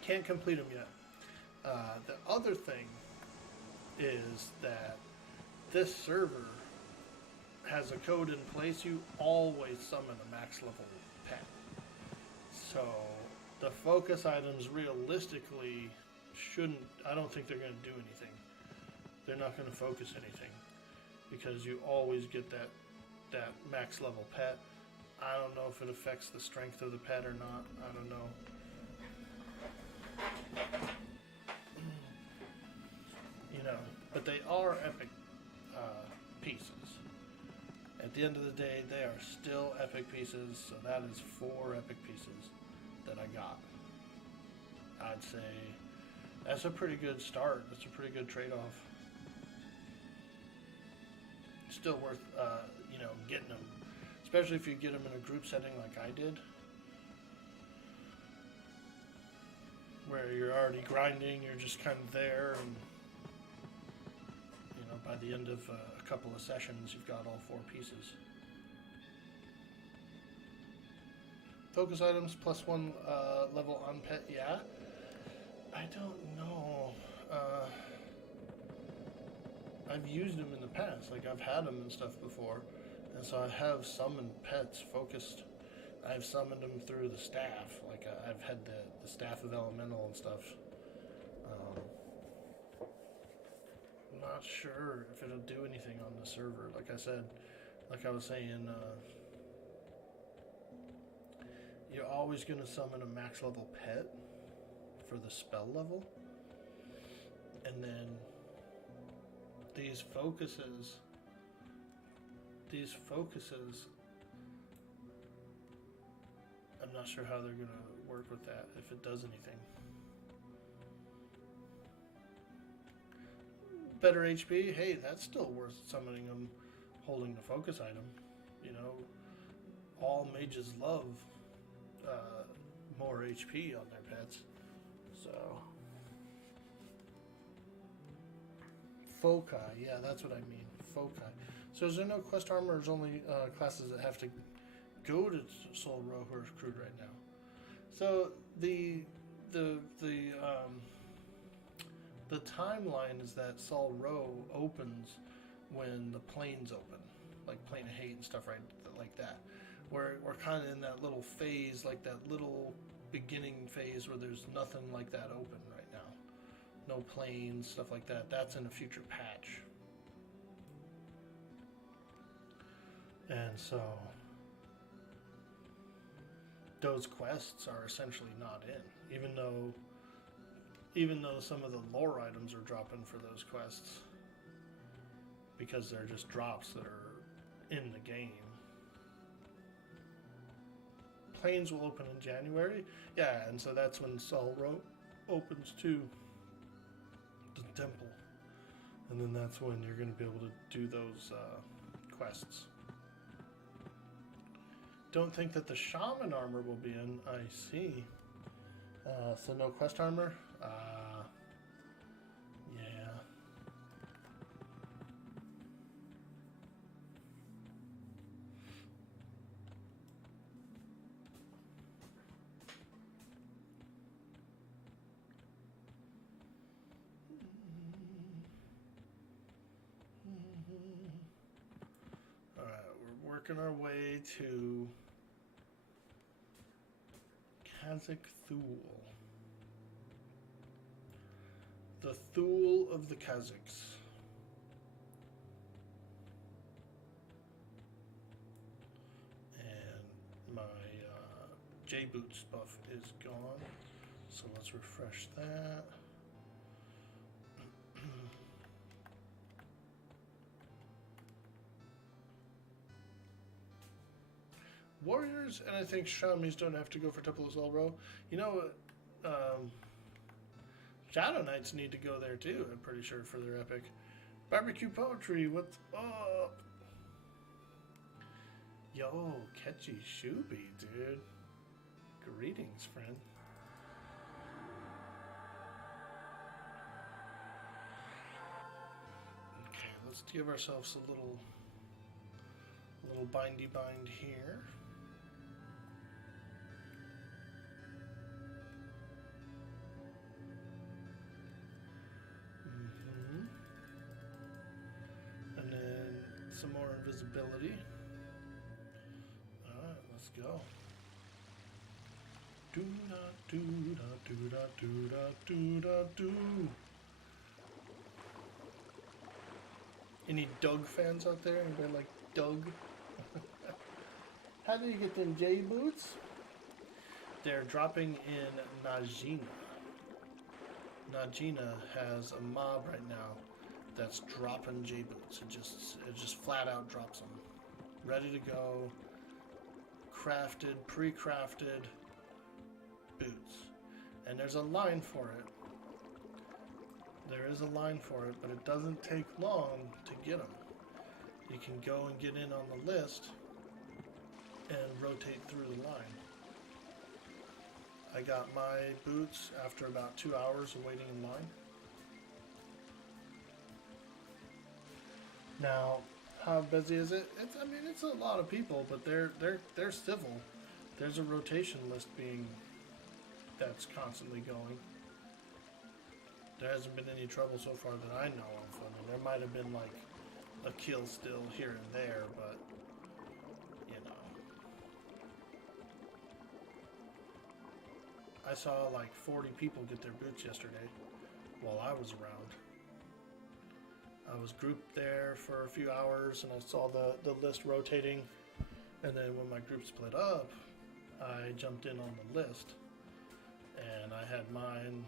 can't complete them yet. The other thing is that this server has a code in place. You always summon a max level pet. So the focus items realistically shouldn't, I don't think they're going to do anything. They're not going to focus anything because you always get that max level pet. I don't know if it affects the strength of the pet or not. I don't know. You know, but they are epic pieces. At the end of the day, they are still epic pieces, so that is 4 epic pieces that I got. I'd say that's a pretty good start. That's a pretty good trade-off. Still worth, you know, getting them. Especially if you get them in a group setting like I did. Where you're already grinding, you're just kind of there, and you know, by the end of a couple of sessions, you've got all 4 pieces. Focus items plus 1 level on pet, yeah. I don't know. I've used them in the past, like I've had them and stuff before, and so I have summoned pets focused. I've summoned them through the staff, like I've had the staff of elemental and stuff. I'm not sure if it'll do anything on the server. Like I said, like I was saying, you're always going to summon a max level pet for the spell level, and then these focuses, I'm not sure how they're going to work with that, if it does anything. Better HP, hey, that's still worth summoning them, holding the focus item. You know, all mages love more HP on their pets. So, foci, yeah, that's what I mean. Foci. So is there no quest armor? Or is only classes that have to go to Sol Ro who are crewed right now? So the timeline is that Sol Ro opens when the planes open, like Plane of Hate and stuff, right, like that. We're kind of in that little phase, like that little beginning phase where there's nothing like that open right now. No planes, stuff like that. That's in a future patch. And so those quests are essentially not in, even though some of the lore items are dropping for those quests, because they're just drops that are in the game. Planes will open in January, yeah, and so that's when Sol Ro opens too, the temple, and then that's when you're going to be able to do those quests. Don't think that the shaman armor will be in. I see. So no quest armor. Yeah. Alright, we're working our way to Kazakh Thule. The Thule of the Kazakhs. And my Jbooted buff is gone. So let's refresh that. Warriors, and I think Shamis don't have to go for Temple of Sol Ro. You know, Shadow Knights need to go there too, I'm pretty sure, for their epic. Barbecue Poetry, what's up? Yo, catchy Shooby, dude. Greetings, friend. Okay, let's give ourselves a little bindy bind here. And then some more invisibility. Alright, let's go. Do da do da do da do da do da do. Any Doug fans out there? Anybody like Doug? How do you get them J boots? They're dropping in Najina. Najina has a mob right now that's dropping J boots. It just flat out drops them, ready to go, crafted, pre-crafted boots, and there's a line for it. There is a line for it, but it doesn't take long to get them. You can go and get in on the list and rotate through the line. I got my boots after about 2 hours of waiting in line. Now, how busy is it? It's a lot of people, but they're civil. There's a rotation list that's constantly going. There hasn't been any trouble so far that I know of. I mean, there might have been like a kill still here and there, but you know. I saw like 40 people get their boots yesterday while I was around. I was grouped there for a few hours and I saw the list rotating, and then when my group split up, I jumped in on the list and I had mine.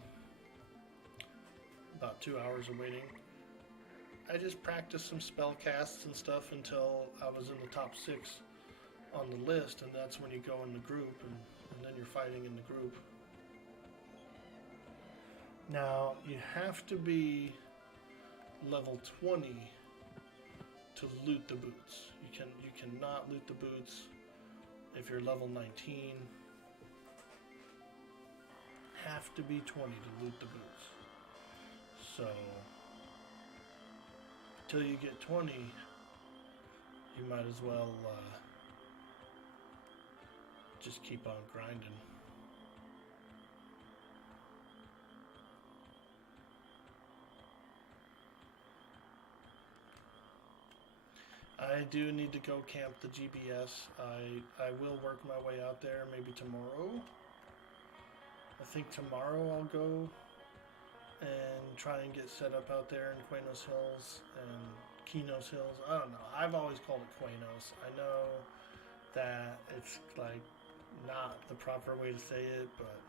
About 2 hours of waiting. I just practiced some spell casts and stuff until I was in the top 6 on the list, and that's when you go in the group, and then you're fighting in the group. Now, you have to be level 20 to loot the boots. You cannot loot the boots if you're level 19. have to be 20 to loot the boots. So, until you get 20, you might as well just keep on grinding. I do need to go camp the GBS. I will work my way out there maybe tomorrow. I think tomorrow I'll go and try and get set up out there in Quanos Hills and Kenos Hills. I don't know. I've always called it Quanos. I know that it's like not the proper way to say it, but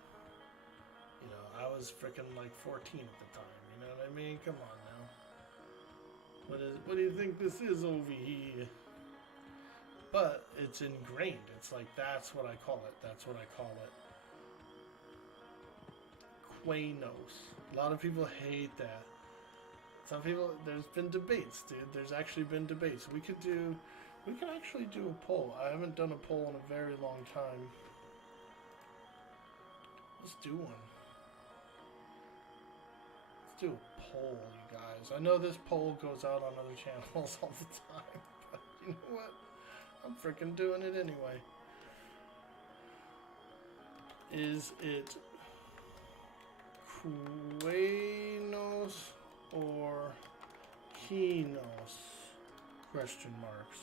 you know, I was freaking like 14 at the time. You know what I mean? Come on now. What do you think this is over here? But it's ingrained. It's like, that's what I call it. That's what I call it. Quanos. A lot of people hate that. Some people, there's been debates, dude. There's actually been debates. We can actually do a poll. I haven't done a poll in a very long time. Let's do one. Let's do a poll, you guys. I know this poll goes out on other channels all the time, but you know what? I'm freaking doing it anyway. Is it Quanos or Kenos? Question marks.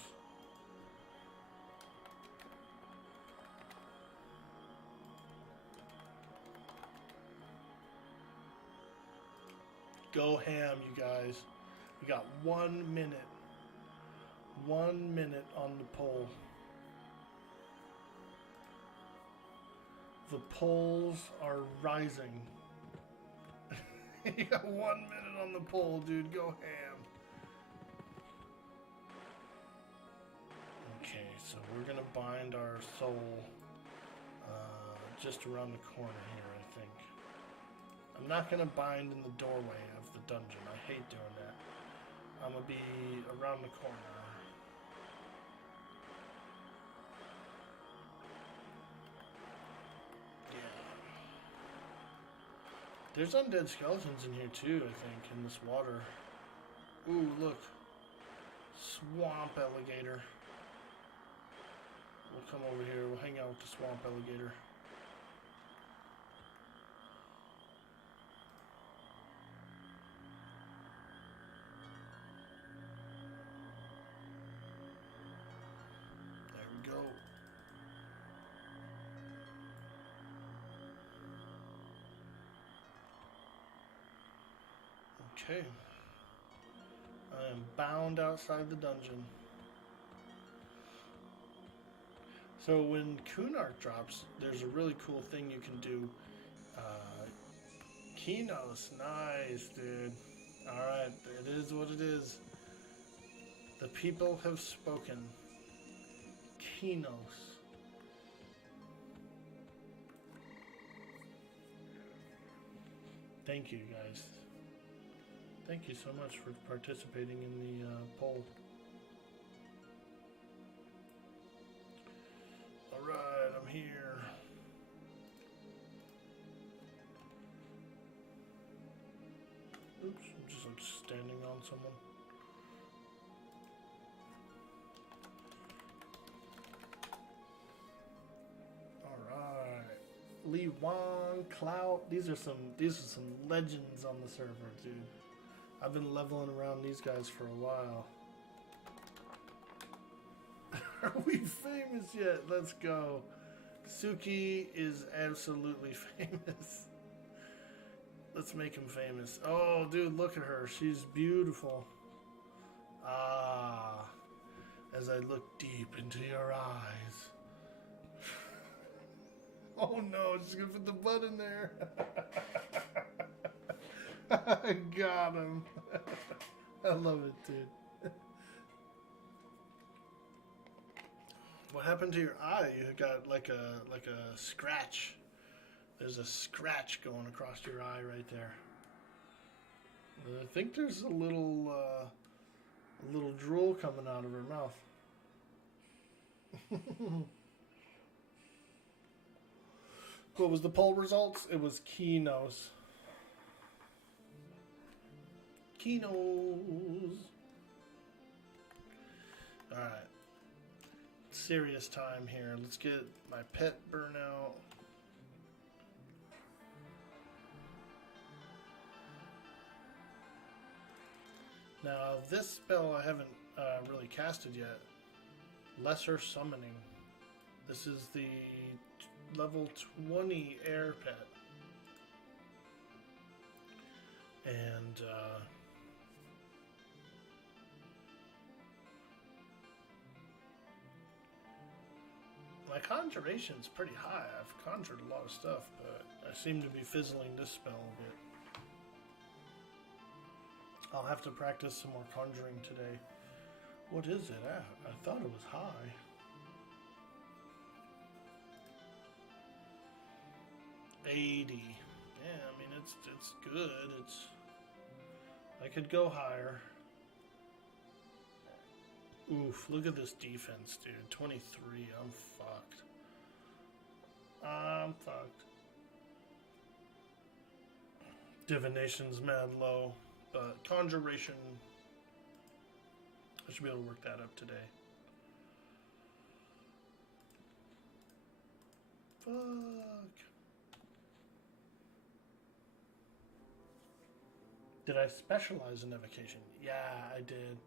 Go ham, you guys. We got 1 minute. 1 minute on the poll. The polls are rising. You got 1 minute on the poll, dude. Go ham. Okay, so we're gonna bind our soul just around the corner here, I think. I'm not gonna bind in the doorway of the dungeon. I hate doing that. I'm gonna be around the corner. There's undead skeletons in here too, I think, in this water. Ooh, look. Swamp alligator. We'll come over here. We'll hang out with the swamp alligator. There we go. Okay. I am bound outside the dungeon. So when Kunark drops, there's a really cool thing you can do. Kenos, nice, dude. Alright, it is what it is. The people have spoken. Kenos. Thank you, guys. Thank you so much for participating in the poll. Alright, I'm here. Oops, I'm just like standing on someone. Alright. Lee Wong, Clout. These are some legends on the server, dude. I've been leveling around these guys for a while. Are we famous yet? Let's go. Suki is absolutely famous. Let's make him famous. Oh, dude, look at her. She's beautiful. Ah, as I look deep into your eyes. Oh no, she's gonna put the butt in there. I got him. I love it, dude. What happened to your eye? You got like a scratch. There's a scratch going across your eye right there. I think there's a little drool coming out of her mouth. What was the poll results? It was Kinos. Kinos. Alright. Serious time here. Let's get my pet burnout. Now, this spell I haven't really casted yet. Lesser Summoning. This is the level 20 air pet. And my conjuration's pretty high. I've conjured a lot of stuff, but I seem to be fizzling this spell a bit. I'll have to practice some more conjuring today. What is it at? I thought it was high. $80. Yeah, I mean it's good. I could go higher. Oof, look at this defense, dude. 23. I'm fucked. I'm fucked. Divination's mad low, but conjuration, I should be able to work that up today. Fuck. Did I specialize in evocation? Yeah, I did.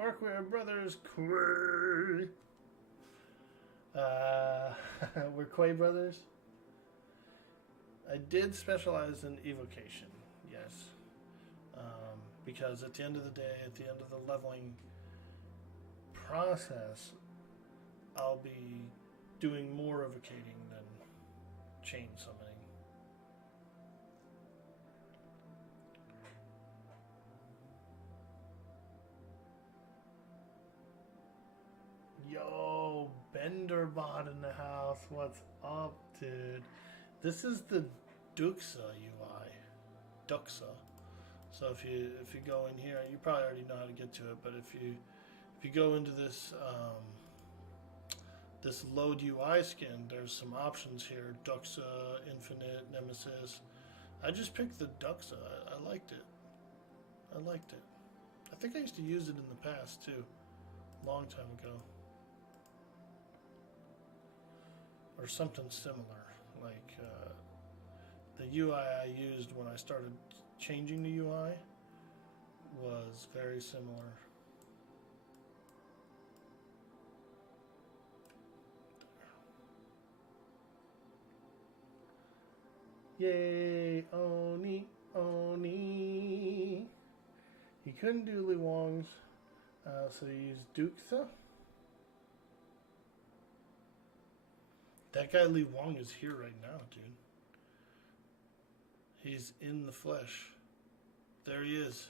Orkboy brothers, Quay. We're Quay brothers. I did specialize in evocation, yes. Because at the end of the day, at the end of the leveling process, I'll be doing more evocating than chain summoning. Yo, Benderbot in the house. What's up, dude? This is the Duxa UI. Duxa. So if you go in here, you probably already know how to get to it, but if you go into this this load UI skin, there's some options here. Duxa, Infinite, Nemesis. I just picked the Duxa. I liked it. I liked it. I think I used to use it in the past too. Long time ago. Or something similar, like the UI I used when I started changing the UI was very similar. Yay, Oni, Oni. He couldn't do Li Wong's, so he used Duxa. That guy Li Wong is here right now, dude. He's in the flesh. There he is.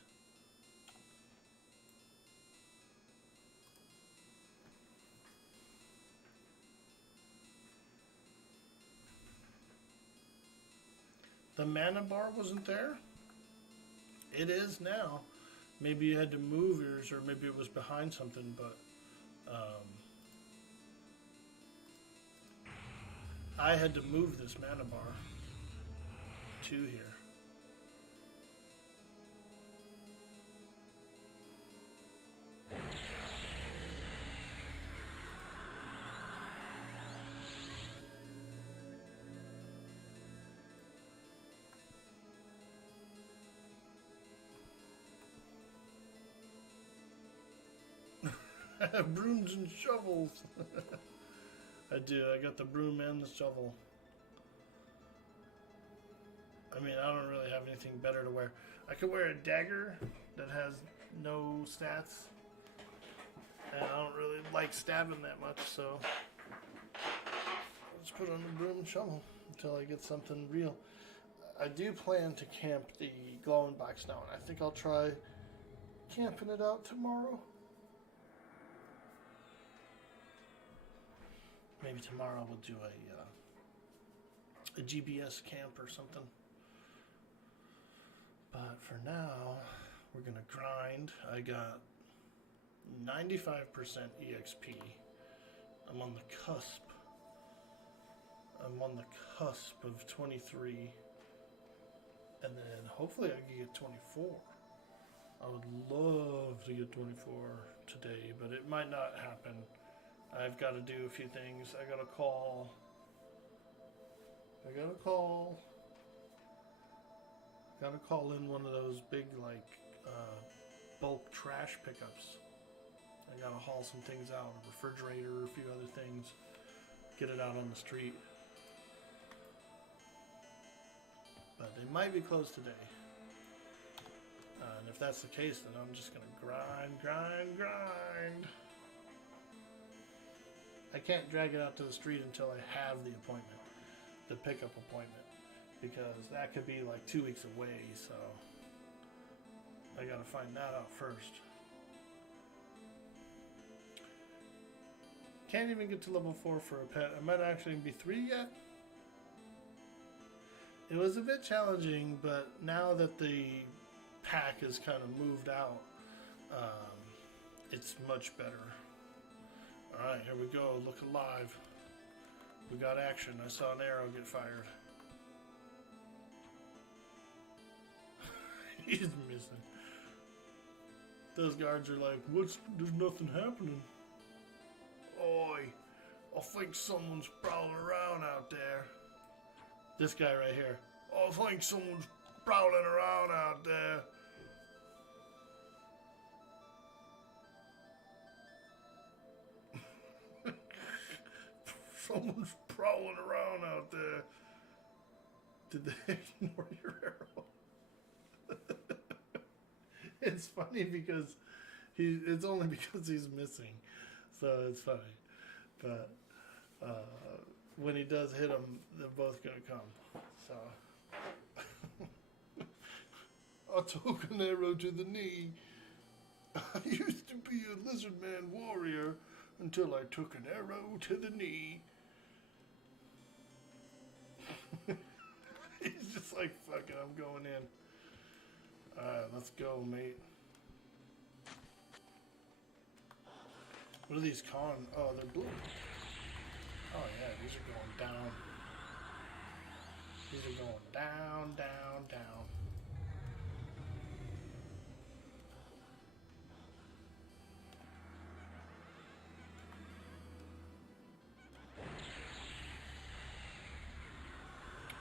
The mana bar wasn't there? It is now. Maybe you had to move yours, or maybe it was behind something, but I had to move this mana bar to here. I have brooms and shovels. I do. I got the broom and the shovel. I mean, I don't really have anything better to wear. I could wear a dagger that has no stats. And I don't really like stabbing that much, so I'll just put on the broom and shovel until I get something real. I do plan to camp the glowing black stone. I think I'll try camping it out tomorrow. Maybe tomorrow we'll do a GBS camp or something. But for now, we're gonna grind. I got 95% EXP. I'm on the cusp I'm on the cusp of 23. And then hopefully I can get 24. I would love to get 24 today, but it might not happen. I've got to do a few things. I got to call in one of those big, like, bulk trash pickups. I got to haul some things out, a refrigerator, a few other things, get it out on the street. But they might be closed today. And if that's the case, then I'm just going to grind. I can't drag it out to the street until I have the appointment, the pickup appointment, because that could be like 2 weeks away, so I got to find that out first. Can't even get to level 4 for a pet. I might actually be 3 yet. It was a bit challenging, but now that the pack is kind of moved out, it's much better. Alright, here we go. Look alive. We got action. I saw an arrow get fired. He's missing. Those guards are like, there's nothing happening. Oi, I think someone's prowling around out there. This guy right here. I think someone's prowling around out there. Someone's prowling around out there. Did they ignore your arrow? It's funny because it's only because he's missing. So it's funny. But when he does hit him, they're both going to come. So I took an arrow to the knee. I used to be a lizard man warrior until I took an arrow to the knee. He's just like, fuck it, I'm going in. Alright, let's go, mate. What are these con? Oh, they're blue. Oh yeah, these are going down. These are going down, down, down.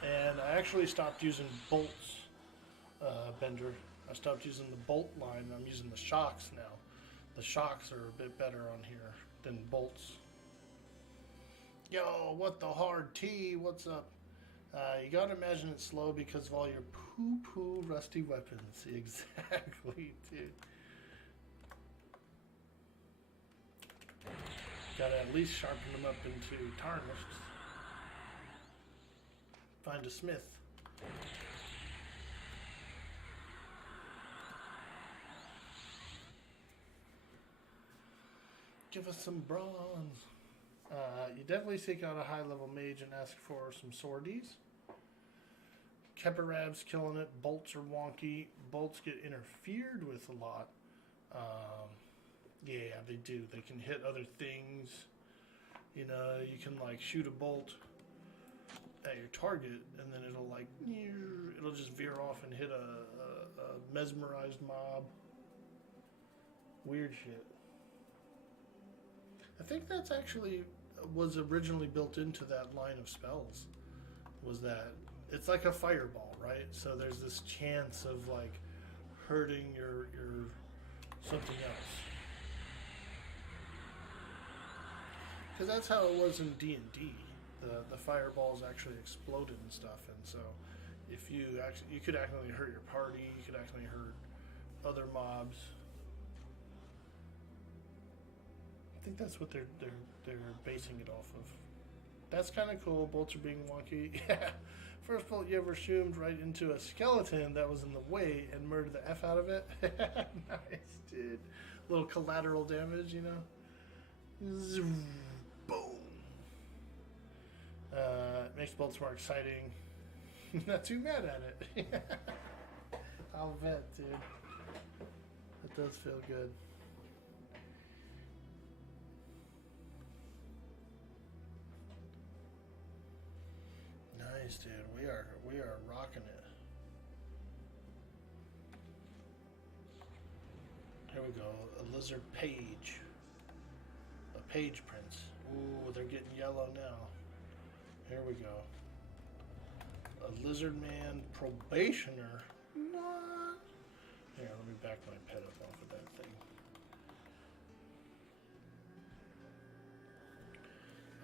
And I actually stopped using bolts, Bender. I stopped using the bolt line. I'm using the shocks now. The shocks are a bit better on here than bolts. Yo, what the hard T? What's up? You gotta imagine it's slow because of all your poo-poo rusty weapons. Exactly, dude. Gotta at least sharpen them up into tarnished. Find a smith. Give us some bronze. You definitely seek out a high-level mage and ask for some swordies. Keperab's killing it. Bolts are wonky. Bolts get interfered with a lot. Yeah, they do. They can hit other things. You know, you can like shoot a bolt at your target, and then it'll just veer off and hit a mesmerized mob. Weird shit. I think that's actually was originally built into that line of spells. Was that it's like a fireball, right? So there's this chance of like hurting your something else. Because that's how it was in D&D. The fireballs actually exploded and stuff, and so if you could actually hurt your party, you could actually hurt other mobs. I think that's what they're basing it off of. That's kind of cool. Bolts are being wonky. Yeah. First bolt you ever zoomed right into a skeleton that was in the way and murdered the F out of it. Nice, dude. Little collateral damage, you know. Zoom. Boom. It makes bolts more exciting. Not too mad at it. I'll bet, dude. It does feel good. Nice, dude. We are rocking it. Here we go. A lizard page. A page prince. Ooh, they're getting yellow now. Here we go. A lizard man probationer. What? Here, let me back my pet up off of that thing.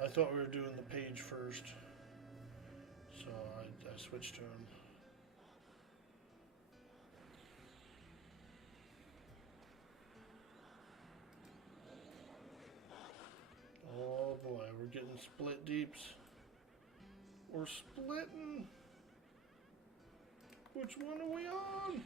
I thought we were doing the page first, so I switched to him. Oh boy, we're getting split deeps. We're splitting. Which one are we on?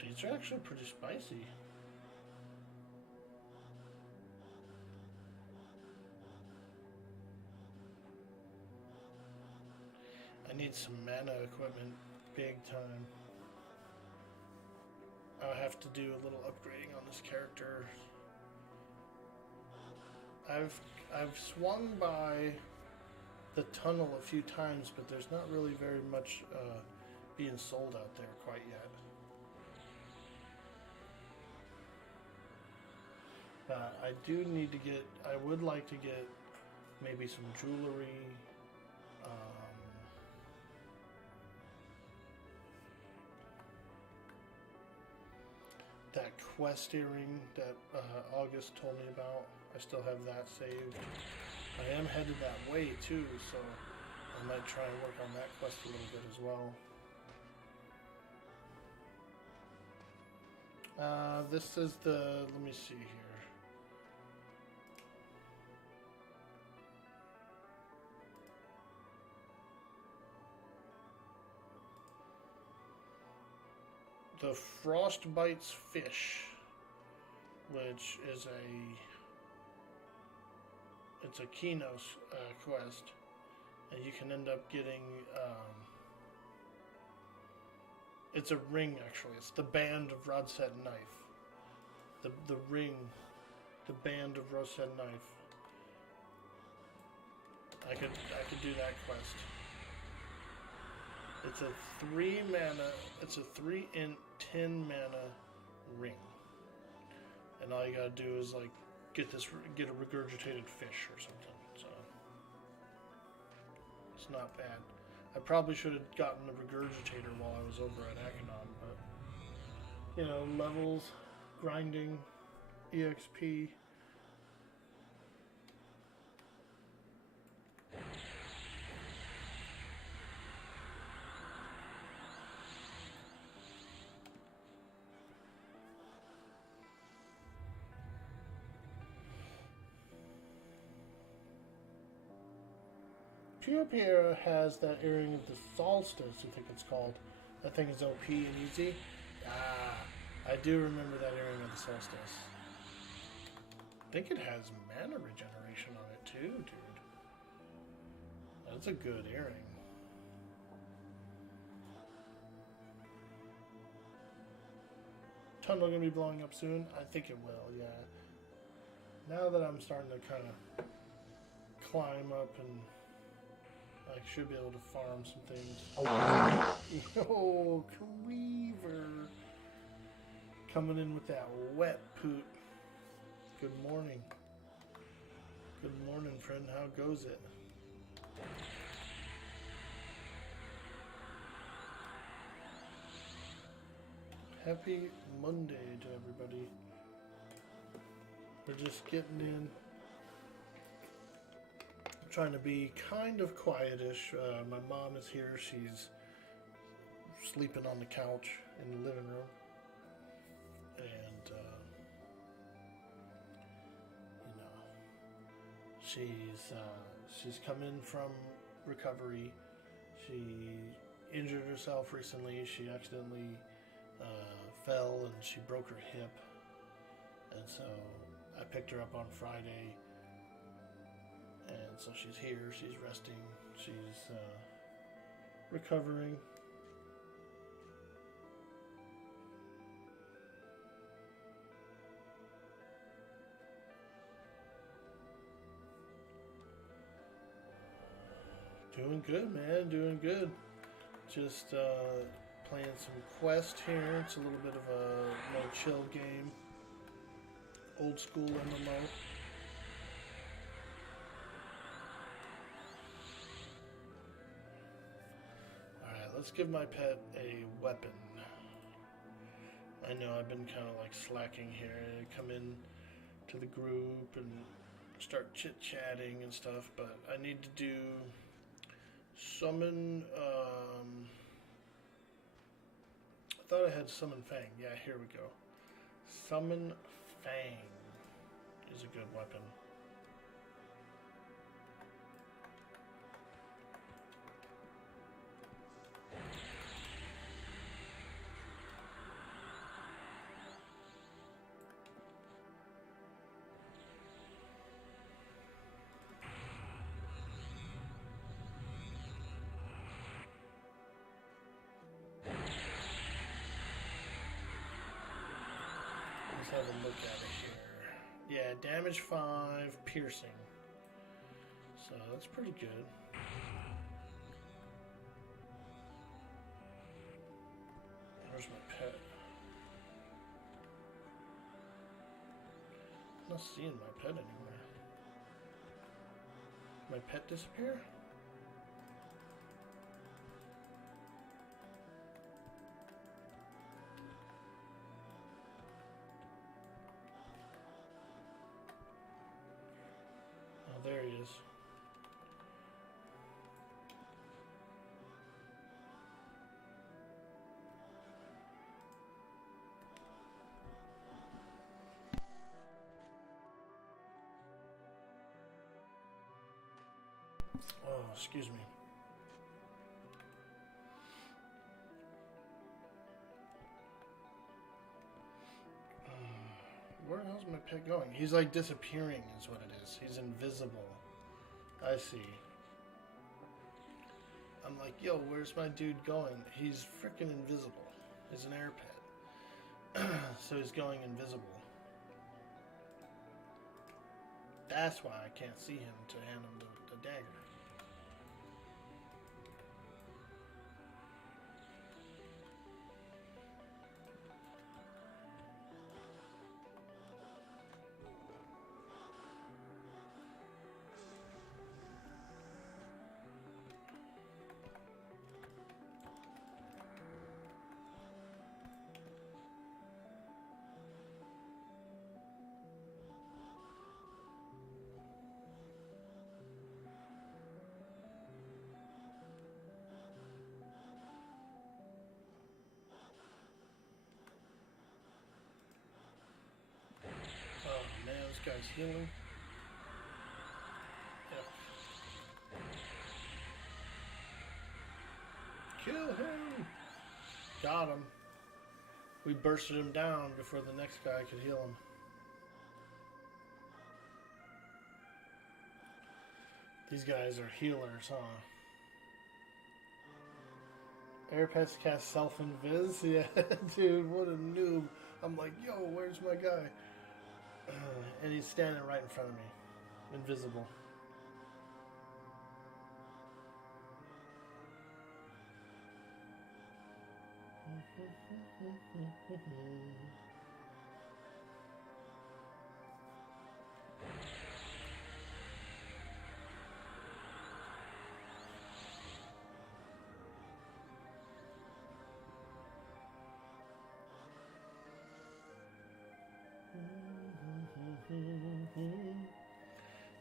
These are actually pretty spicy. I need some mana equipment, big time. I'll have to do a little upgrading on this character. I've swung by the tunnel a few times, but there's not really very much being sold out there quite yet. I do need to get, I would like to get maybe some jewelry, that quest earring that August told me about. I still have that saved. I am headed that way too, so I might try and work on that quest a little bit as well. This is the, let me see here. The Frostbite's Fish, which is it's a Kinos quest, and you can end up getting, it's a ring actually, it's the Band of Rodset Knife, the ring, the Band of Rodset Knife. I could do that quest. It's a 3 mana, it's a 3 int 10 mana ring. And all you gotta do is like get a regurgitated fish or something. So it's not bad. I probably should have gotten the regurgitator while I was over at Akanon, but you know, levels, grinding, EXP. Pierre has that earring of the solstice, I think it's called. That thing is OP and easy. Ah, I do remember that earring of the solstice. I think it has mana regeneration on it too, dude. That's a good earring. Tunnel gonna be blowing up soon? I think it will, yeah. Now that I'm starting to kind of climb up and I should be able to farm some things. Yo, Cleaver. Coming in with that wet poot. Good morning. Good morning, friend. How goes it? Happy Monday to everybody. We're just getting in. Trying to be kind of quietish. My mom is here. She's sleeping on the couch in the living room, and you know, she's come in from recovery. She injured herself recently. She accidentally fell and she broke her hip, and so I picked her up on Friday. And so she's here, she's resting, she's recovering. Doing good, man, doing good. Just playing some Quest here. It's a little bit of a more chill game. Old school MMO. Alright, let's give my pet a weapon. I know I've been kind of like slacking here. I come in to the group and start chit-chatting and stuff, but I need to do summon, I thought I had summon Fang. Yeah, here we go. Summon Fang is a good weapon. Let's have a look at it here. Yeah, damage 5, piercing. So that's pretty good. Where's my pet? I'm not seeing my pet anywhere. Did my pet disappear? Oh, there he is. Oh, excuse me. Where the hell's my pet going? He's like disappearing is what it is. He's invisible. I see. I'm like, yo, where's my dude going? He's freaking invisible. He's an air pet. So he's going invisible. That's why I can't see him to hand him the dagger. Oh man, this guy's healing. Yep. Kill him! Got him. We bursted him down before the next guy could heal him. These guys are healers, huh? Air pets cast self-invis? Yeah, dude, what a noob. I'm like, yo, where's my guy? And he's standing right in front of me. Invisible.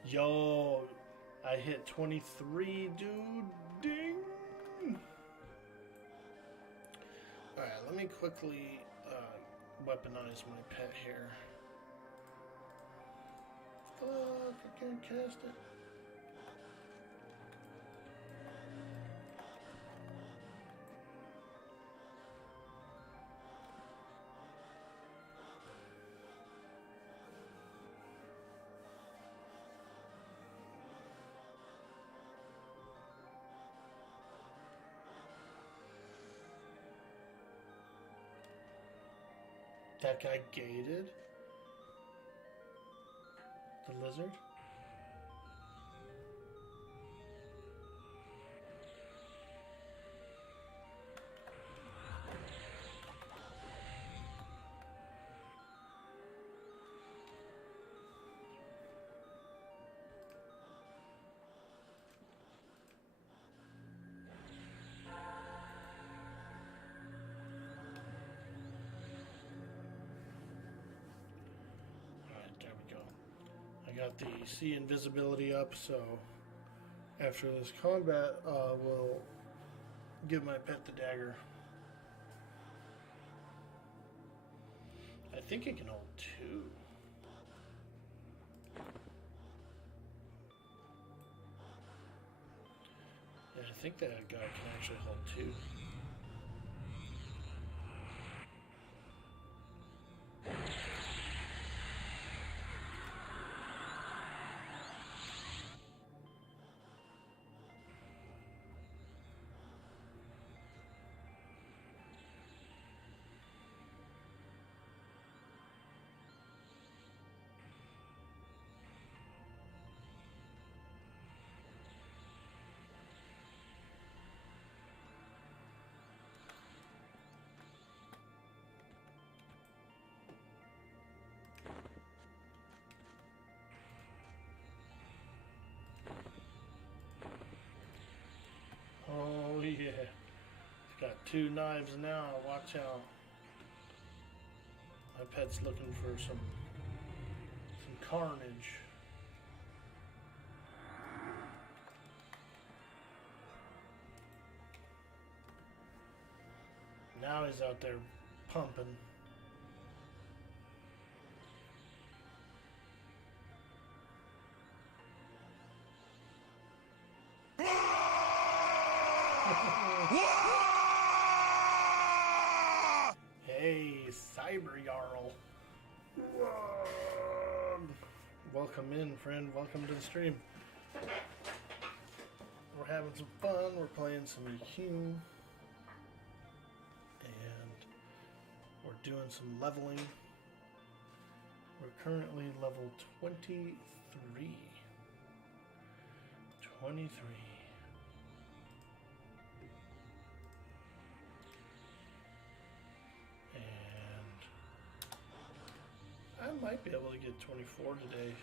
Yo, I hit 23, dude. Ding. Alright, let me quickly weaponize my pet here. Fuck, I can't cast it. That guy gated? The lizard? I got the sea invisibility up, so after this combat, we'll give my pet the dagger. I think it can hold 2. Yeah, I think that guy can actually hold 2. Oh yeah, it's got 2 knives now. Watch out. My pet's looking for some carnage. Now he's out there pumping. Hey, Cyber Jarl. Welcome in, friend. Welcome to the stream. We're having some fun. We're playing some EQ. And we're doing some leveling. We're currently level 23. 23. I might be able to get 24 today.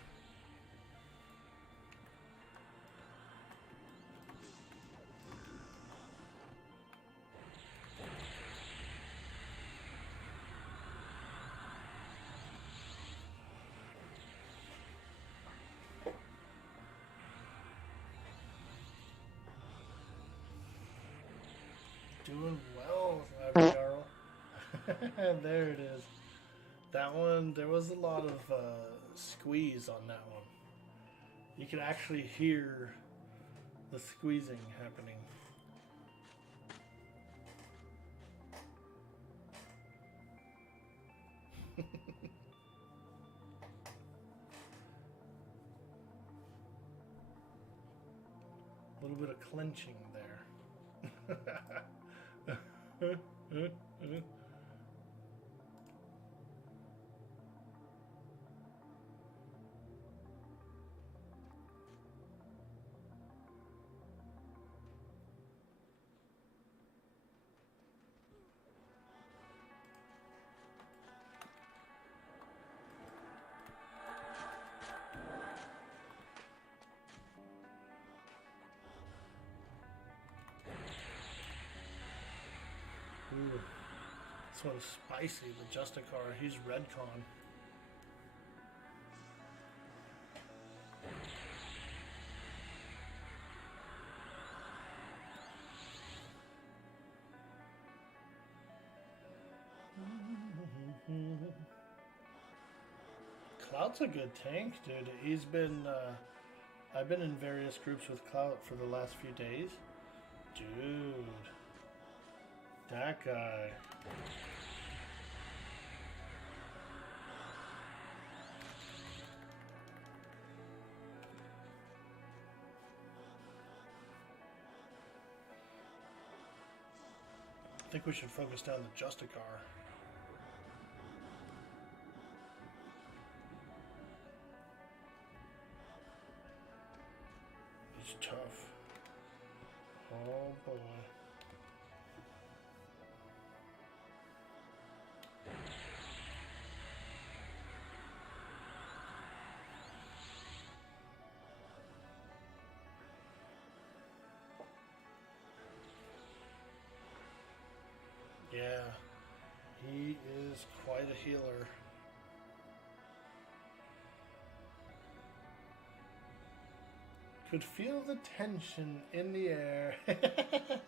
Doing well, Jarl. There it is. That one, there was a lot of squeeze on that one. You could actually hear the squeezing happening. A little bit of clenching there. Ooh, this one's spicy. The Justicar, he's Redcon. Cloud's a good tank, dude. He's been, I've been in various groups with Cloud for the last few days. Dude. That guy. I think we should focus down the Justicar. boy. Yeah, he is quite a healer. Could feel the tension in the air.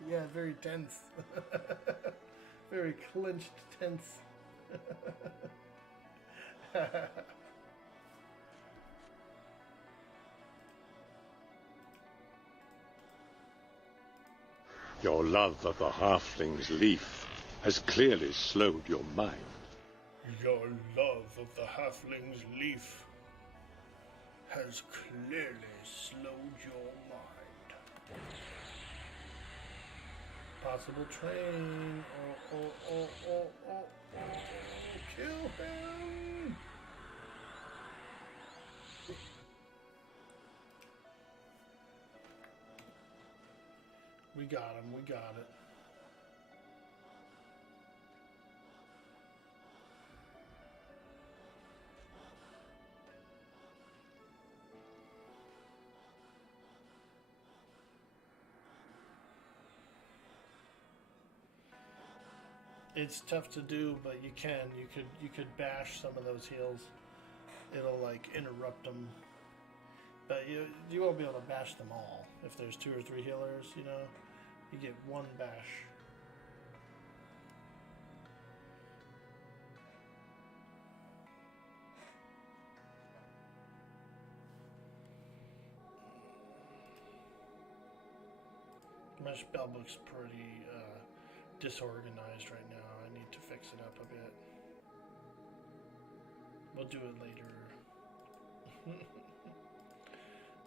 Yeah, very tense. Very clenched tense. Your love of the halfling's leaf has clearly slowed your mind. Your love of the halfling's leaf has clearly slowed your mind. Possible train. Oh. Kill him! We got him, we got it. It's tough to do, but you can. You could bash some of those heals. It'll like interrupt them, but you won't be able to bash them all. If there's 2 or 3 healers, you know, you get 1 bash. My spellbook's pretty disorganized right now. I need to fix it up a bit. We'll do it later.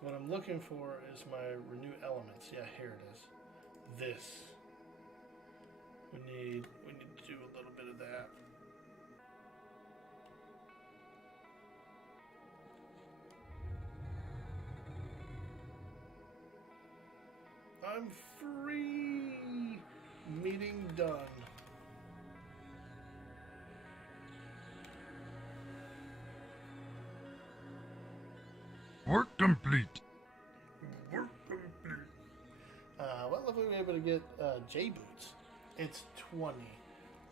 What I'm looking for is my renew elements. Yeah, here it is. This. We need to do a little bit of that. I'm free! Meeting done. Work complete. Work complete. What level were we able to get Jboots? It's 20.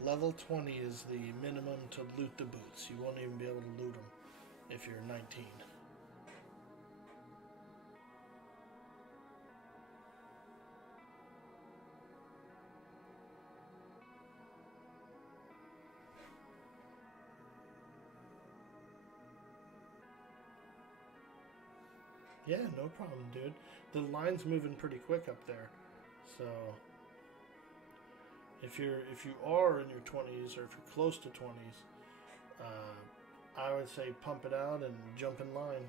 Level 20 is the minimum to loot the boots. You won't even be able to loot them if you're 19. Yeah, no problem, dude. The line's moving pretty quick up there. So if you are in your 20s or if you're close to 20s, I would say pump it out and jump in line.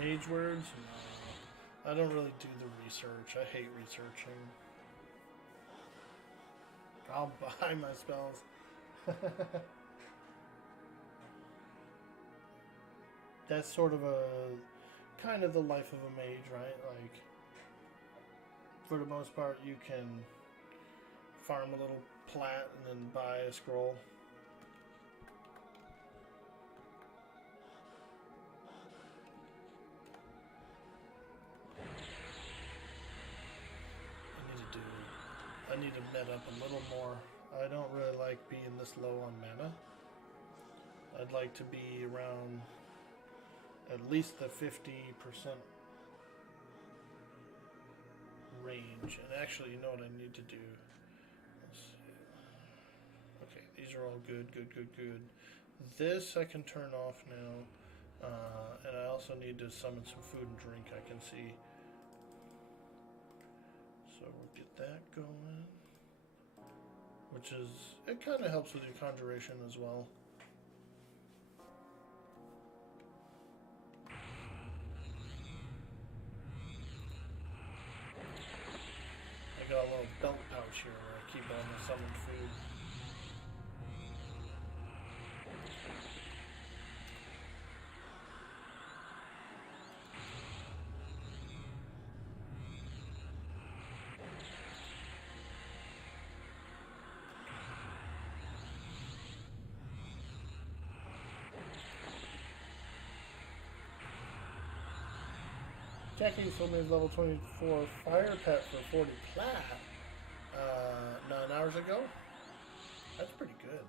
Mage words? No. I don't really do the research. I hate researching. I'll buy my spells. That's sort of kind of the life of a mage, right? Like, for the most part, you can farm a little plat and then buy a scroll. I need to med up a little more. I don't really like being this low on mana. I'd like to be around at least the 50% range. And actually, you know what I need to do? Let's see. Okay, these are all good. This I can turn off now. And I also need to summon some food and drink, I can see. So we'll get that going. Which is, it kind of helps with your conjuration as well. I got a little belt pouch here where I keep all my summoned food. Jackie sold me a level 24 fire pet for 40 plat 9 hours ago. That's pretty good.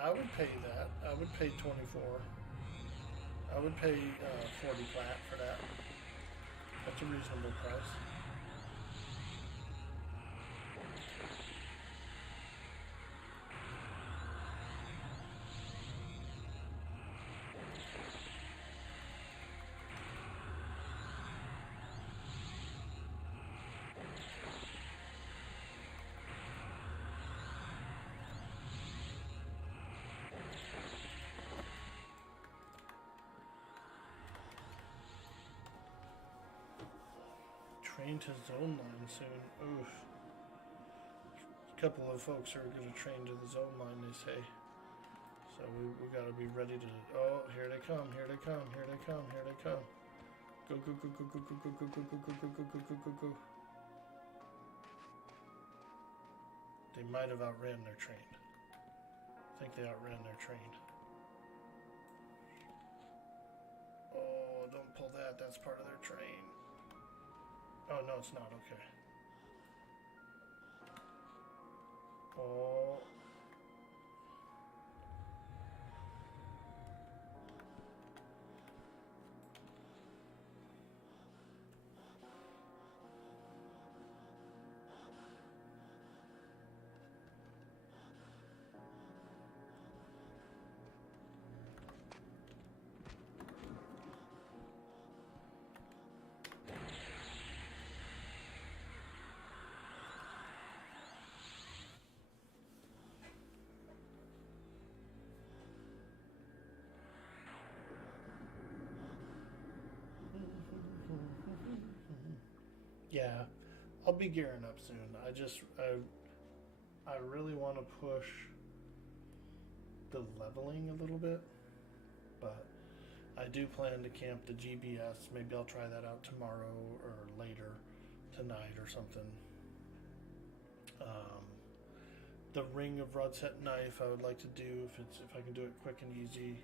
I would pay that. I would pay 24. I would pay 40 plat for that. That's a reasonable price. Train to zone line soon. Oof. A couple of folks are going to train to the zone line, they say. So we got to be ready to... Oh, here they come, here they come, here they come, here they come. Go, go, go, go, go, go, go, go, go, go, go, go, go, go, go, go. They might have outran their train. I think they outran their train. Oh, don't pull that. That's part of their train. Oh, no, it's not. Okay. Oh. Yeah, I'll be gearing up soon. I really want to push the leveling a little bit, but I do plan to camp the GBS. Maybe I'll try that out tomorrow or later tonight or something. The Ring of Rodset Knife I would like to do if I can do it quick and easy.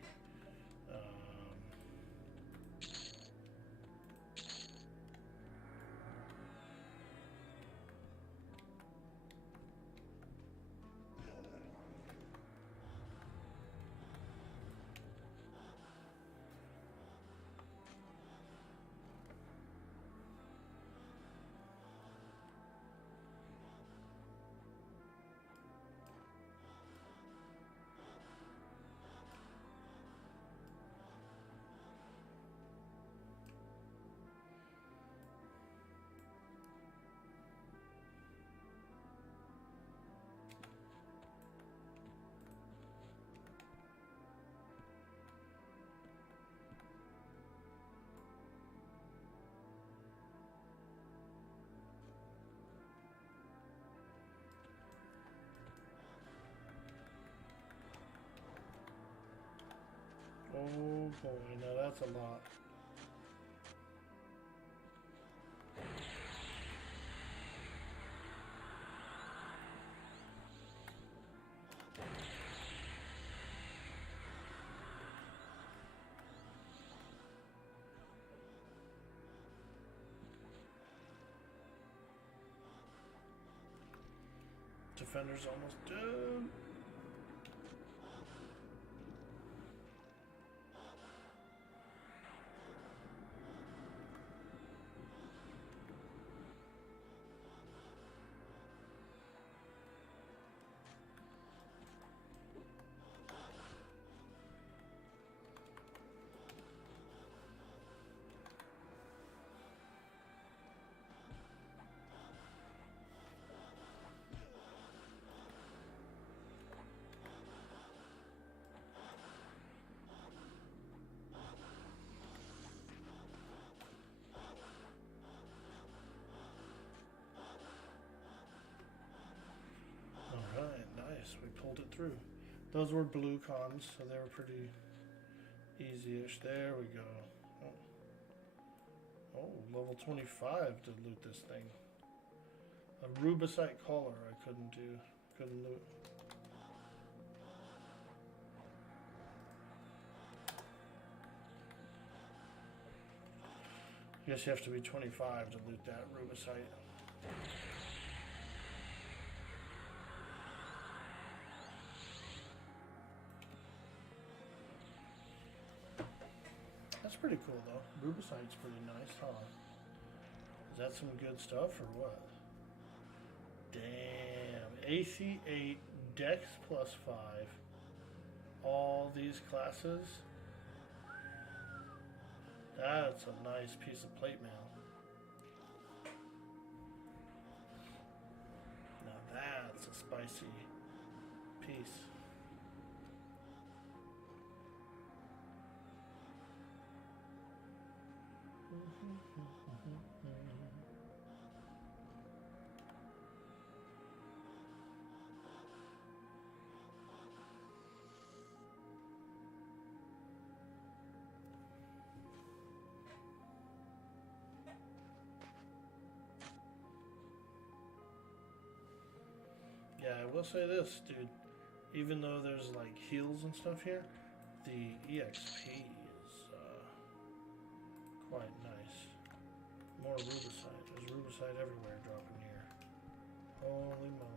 Oh boy, now that's a lot. Defender's almost done. through. Those were blue cons, so they were pretty easy-ish. There we go. Oh, level 25 to loot this thing. A rubicite collar I couldn't loot. I guess you have to be 25 to loot that rubicite. That's pretty cool though. Rubicite's pretty nice, huh? Is that some good stuff or what? Damn. AC 8, Dex plus 5. All these classes. That's a nice piece of plate mail. Now that's a spicy piece. Yeah, I will say this, dude. Even though there's like heals and stuff here, the EXP is quite nice. More rubicite. There's rubicite everywhere dropping here. Holy moly.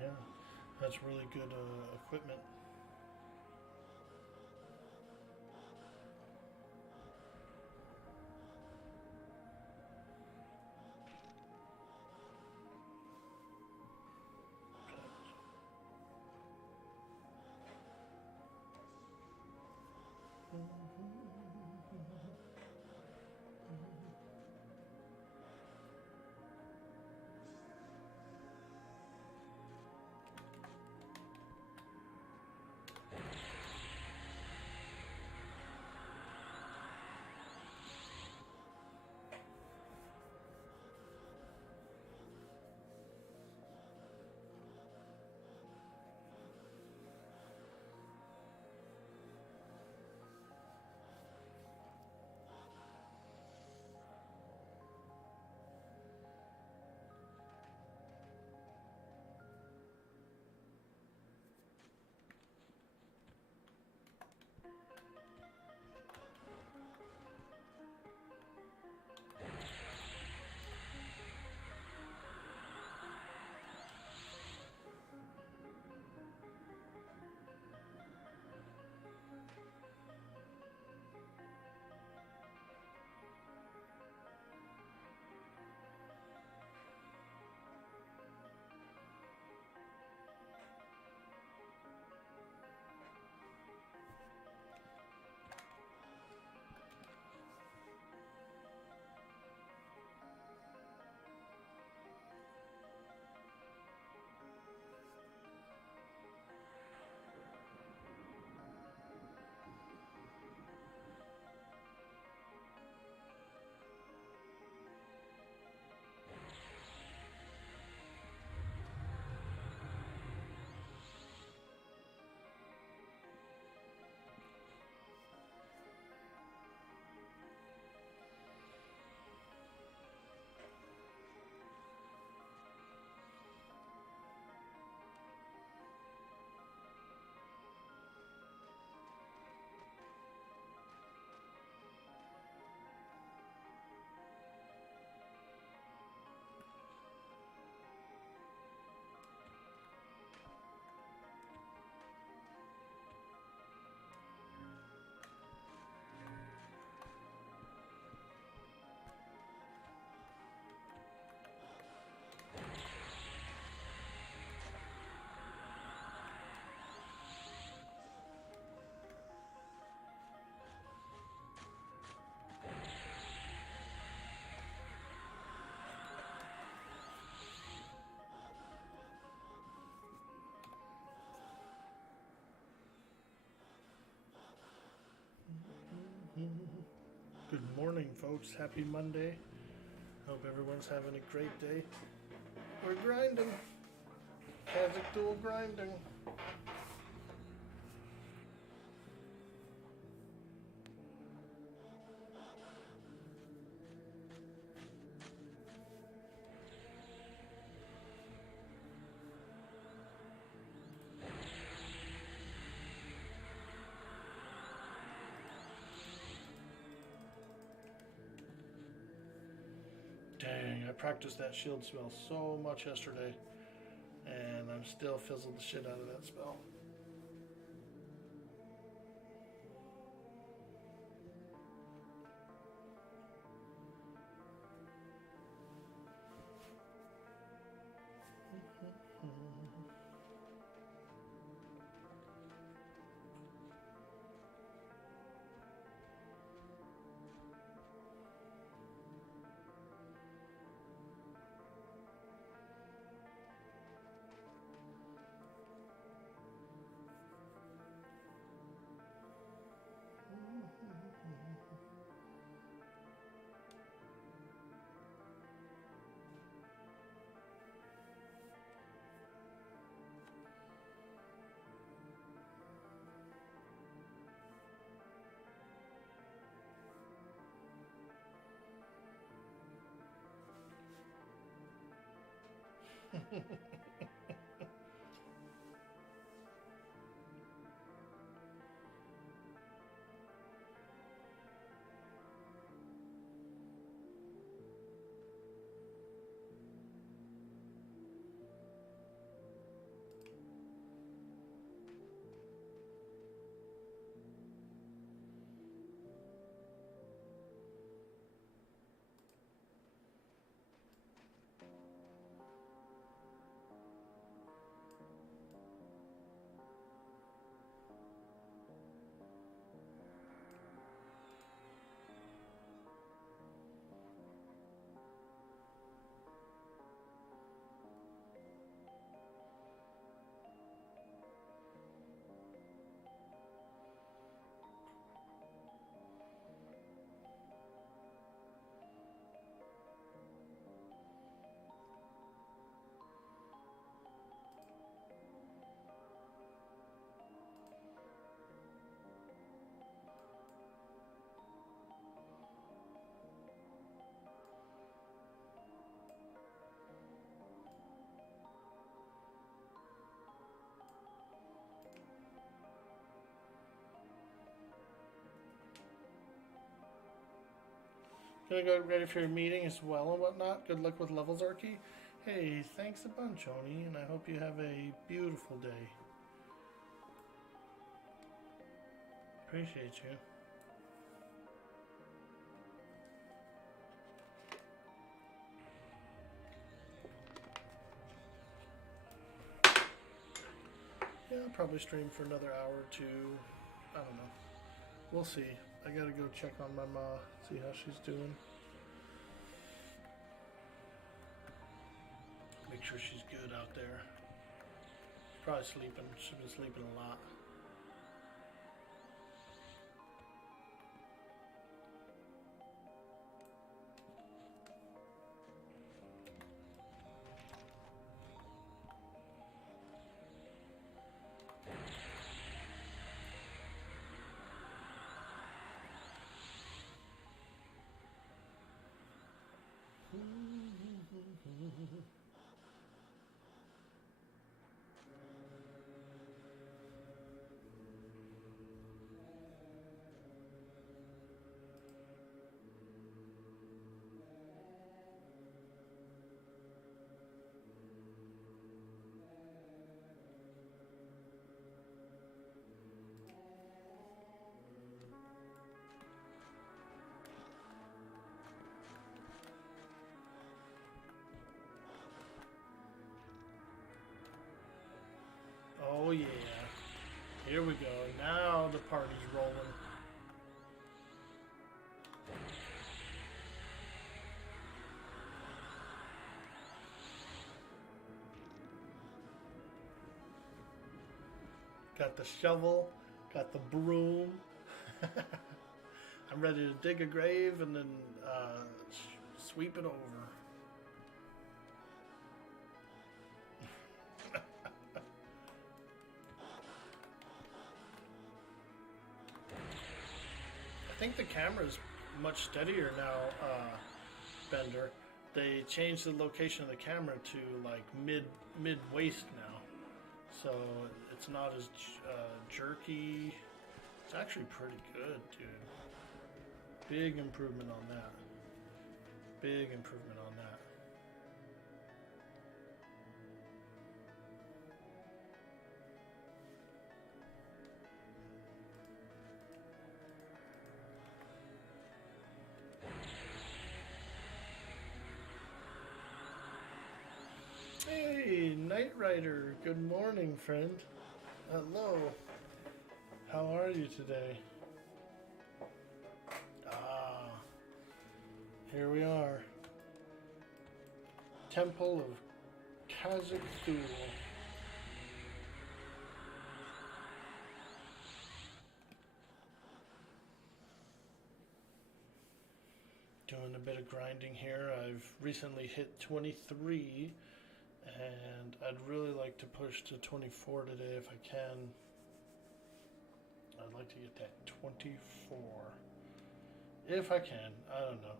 Yeah, that's really good equipment. Good morning, folks. Happy Monday. Hope everyone's having a great day. We're grinding. Kazakh dual grinding. Dang, I practiced that shield spell so much yesterday, and I'm still fizzled the shit out of that spell. Gonna go ready for your meeting as well and whatnot. Good luck with levels, Orky. Hey, thanks a bunch, Oni, and I hope you have a beautiful day. Appreciate you. Yeah, I'll probably stream for another hour or two. I don't know. We'll see. I gotta go check on my ma, see how she's doing. Make sure she's good out there. Probably sleeping. She's been sleeping a lot. Oh yeah. Here we go. Now the party's rolling. Got the shovel, got the broom. I'm ready to dig a grave and then sweep it over. I think the camera's much steadier now, Bender. They changed the location of the camera to like mid waist now, so it's not as jerky. It's actually pretty good, dude. Big improvement on that. Big improvement on that. Hey, Knight Rider. Good morning, friend. Hello. How are you today? Ah, here we are. Temple of Khazak-Thul. Doing a bit of grinding here. I've recently hit 23, and I'd really like to push to 24 today if I can. I'd like to get that 24. If I can. I don't know.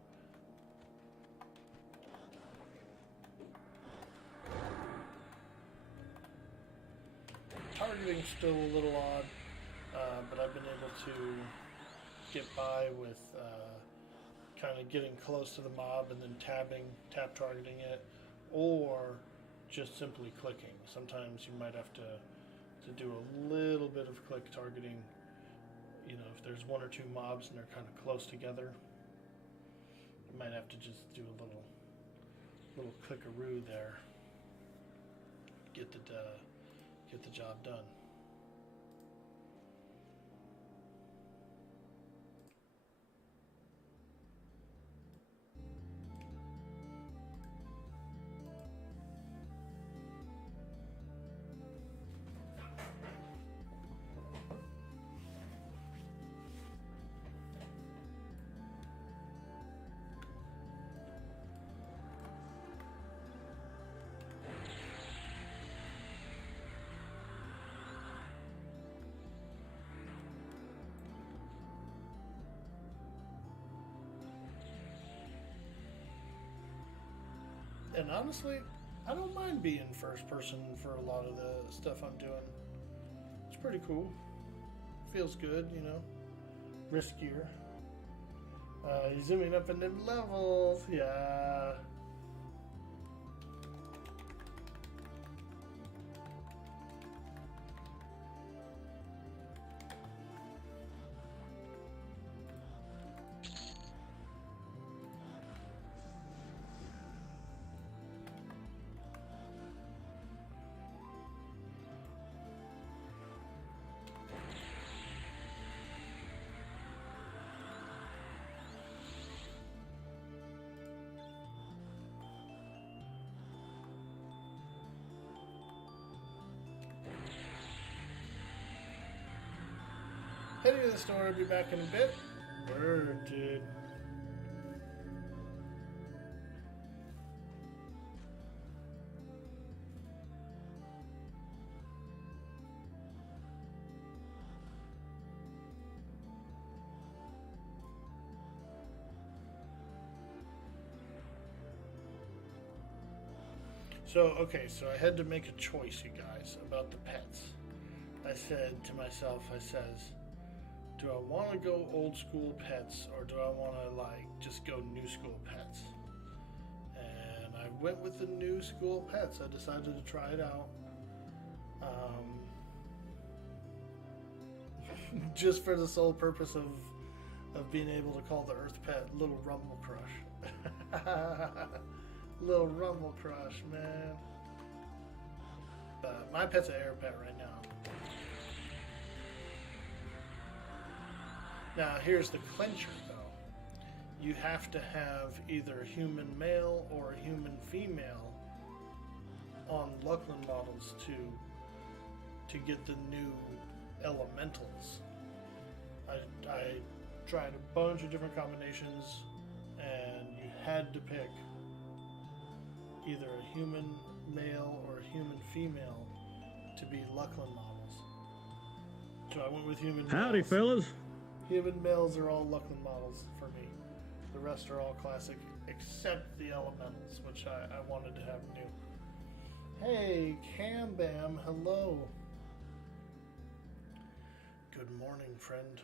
Targeting's still a little odd, but I've been able to get by with kind of getting close to the mob and then tap targeting it, or just simply clicking. Sometimes you might have to do a little bit of click targeting. You know, if there's one or two mobs and they're kind of close together, you might have to just do a little clickaroo there. Get the job done. And honestly, I don't mind being first person for a lot of the stuff I'm doing. It's pretty cool. Feels good, you know. Riskier. You're zooming up in them levels. Yeah. Heading to the store, I'll be back in a bit. Word, dude. So I had to make a choice, you guys, about the pets. I said to myself, do I want to go old school pets or do I want to like just go new school pets? And I went with the new school pets. I decided to try it out. Just for the sole purpose of being able to call the Earth pet Little Rumble Crush. Little Rumble Crush, man. But my pet's an air pet right now. Now, here's the clincher, though. You have to have either a human male or a human female on Luckland models to get the new elementals. I tried a bunch of different combinations, and you had to pick either a human male or a human female to be Luckland models. So I went with human males. Howdy, fellas. Human males are all Luckland models for me. The rest are all classic, except the elementals, which I wanted to have new. Hey, Cam Bam, hello. Good morning, friend.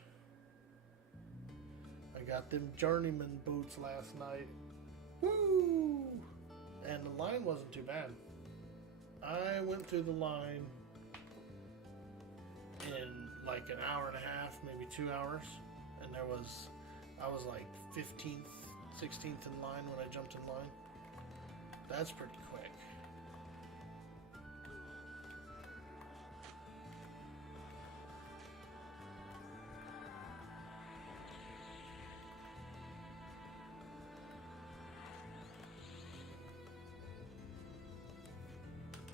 I got them journeyman boots last night. Woo! And the line wasn't too bad. I went through the line in like an hour and a half, maybe 2 hours. And I was like 15th, 16th in line when I jumped in line. That's pretty quick.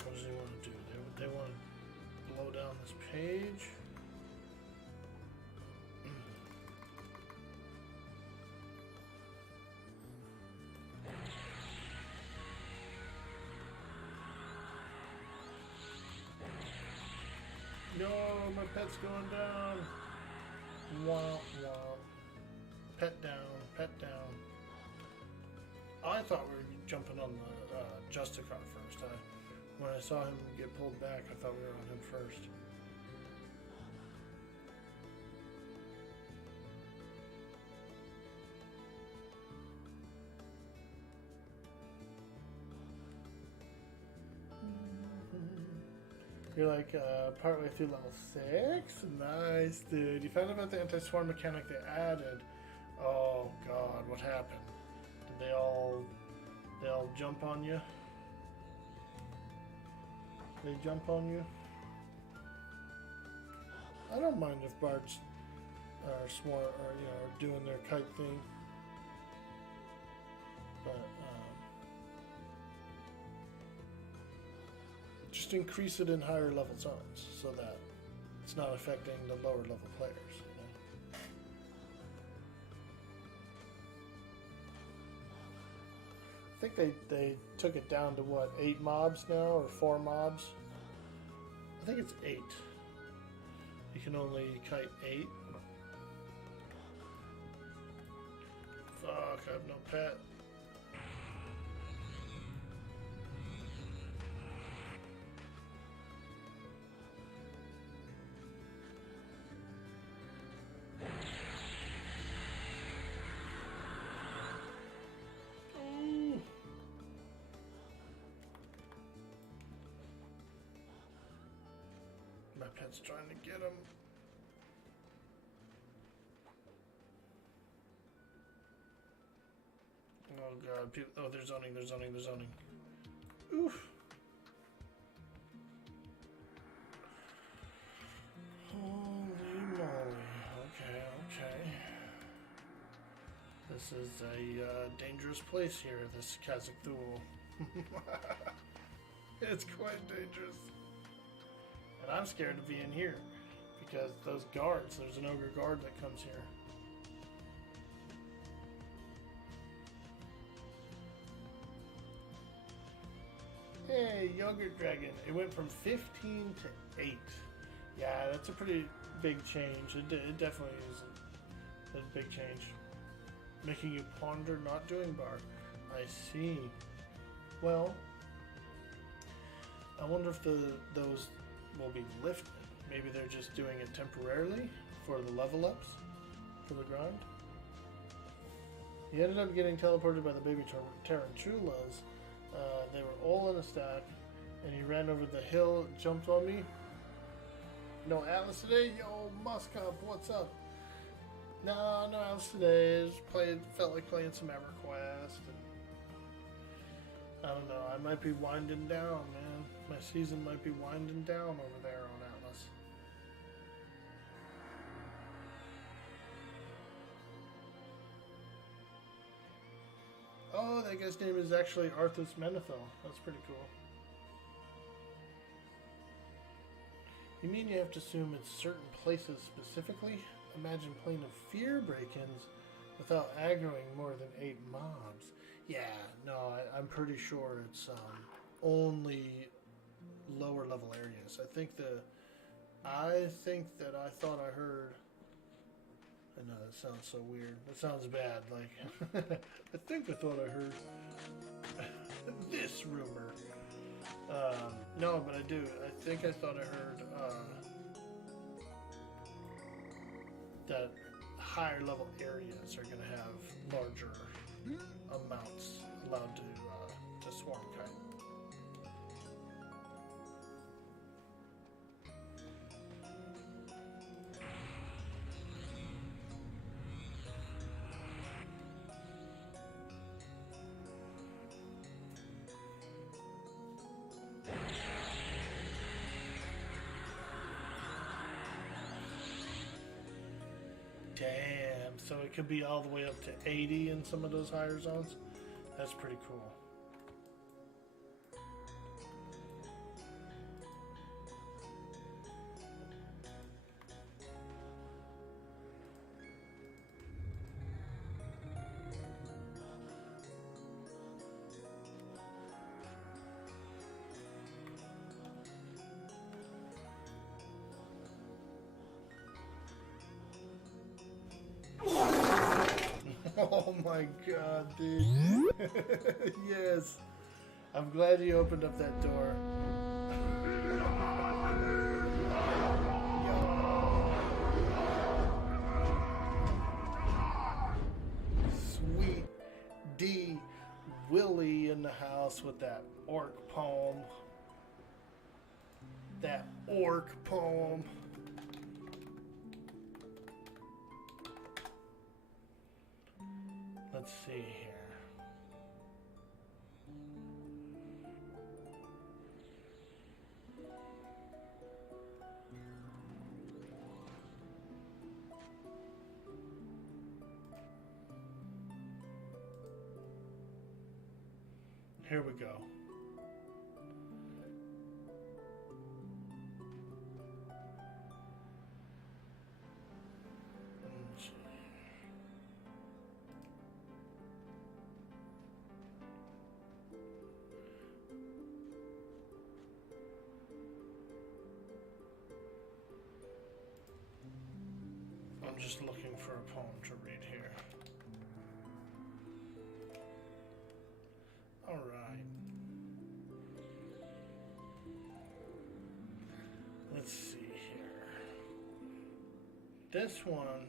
What does he want to do? They want to blow down this page. No, my pet's going down. Womp womp. Pet down, pet down. I thought we were jumping on the Justicar first. When I saw him get pulled back, I thought we were on him first. You're like partway through level 6? Nice, dude. You found out about the anti-swarm mechanic they added. Oh god, what happened? Did they all jump on you? They jump on you? I don't mind if bards are smart or doing their kite thing. But just increase it in higher level zones so that it's not affecting the lower level players. I think they took it down to what, 8 mobs now, or 4 mobs? I think it's 8. You can only kite 8. Fuck, I have no pet. My pet's trying to get him. Oh god, oh, they're zoning, they're zoning, they're zoning. Oof. Holy moly. Okay, okay. This is a dangerous place here, this Kazakh-Thul. It's quite dangerous. And I'm scared to be in here because those guards, there's an ogre guard that comes here. Hey, Yogurt Dragon. It went from 15 to 8. Yeah, that's a pretty big change. It definitely is a big change. Making you ponder not doing bar. I see. Well, I wonder if those will be lifted. Maybe they're just doing it temporarily for the level ups, for the grind. He ended up getting teleported by the baby tarantulas. They were all in a stack, and he ran over the hill, jumped on me. No Atlas today? Yo, Muskup, what's up? No Atlas today. Just felt like playing some EverQuest. And I don't know, I might be winding down, man. My season might be winding down over there on Atlas. Oh, that guy's name is actually Arthas Menethil. That's pretty cool. You mean you have to assume it's certain places specifically? imagine playing a fear break-ins without aggroing more than 8 mobs. Yeah, no, I'm pretty sure it's only lower level areas. I think that I thought I heard. I know that sounds so weird. That sounds bad. Like I think I thought I heard this rumor. No, but I do. I think I thought I heard that higher level areas are going to have larger amounts allowed to swarm kite. Damn, so it could be all the way up to 80 in some of those higher zones. That's pretty cool. Oh my god, dude. Yes. I'm glad you opened up that door. Sweet D Willie in the house with that orc poem. That orc poem. Let's see here. Here we go. I'm just looking for a poem to read here. All right. Let's see here. This one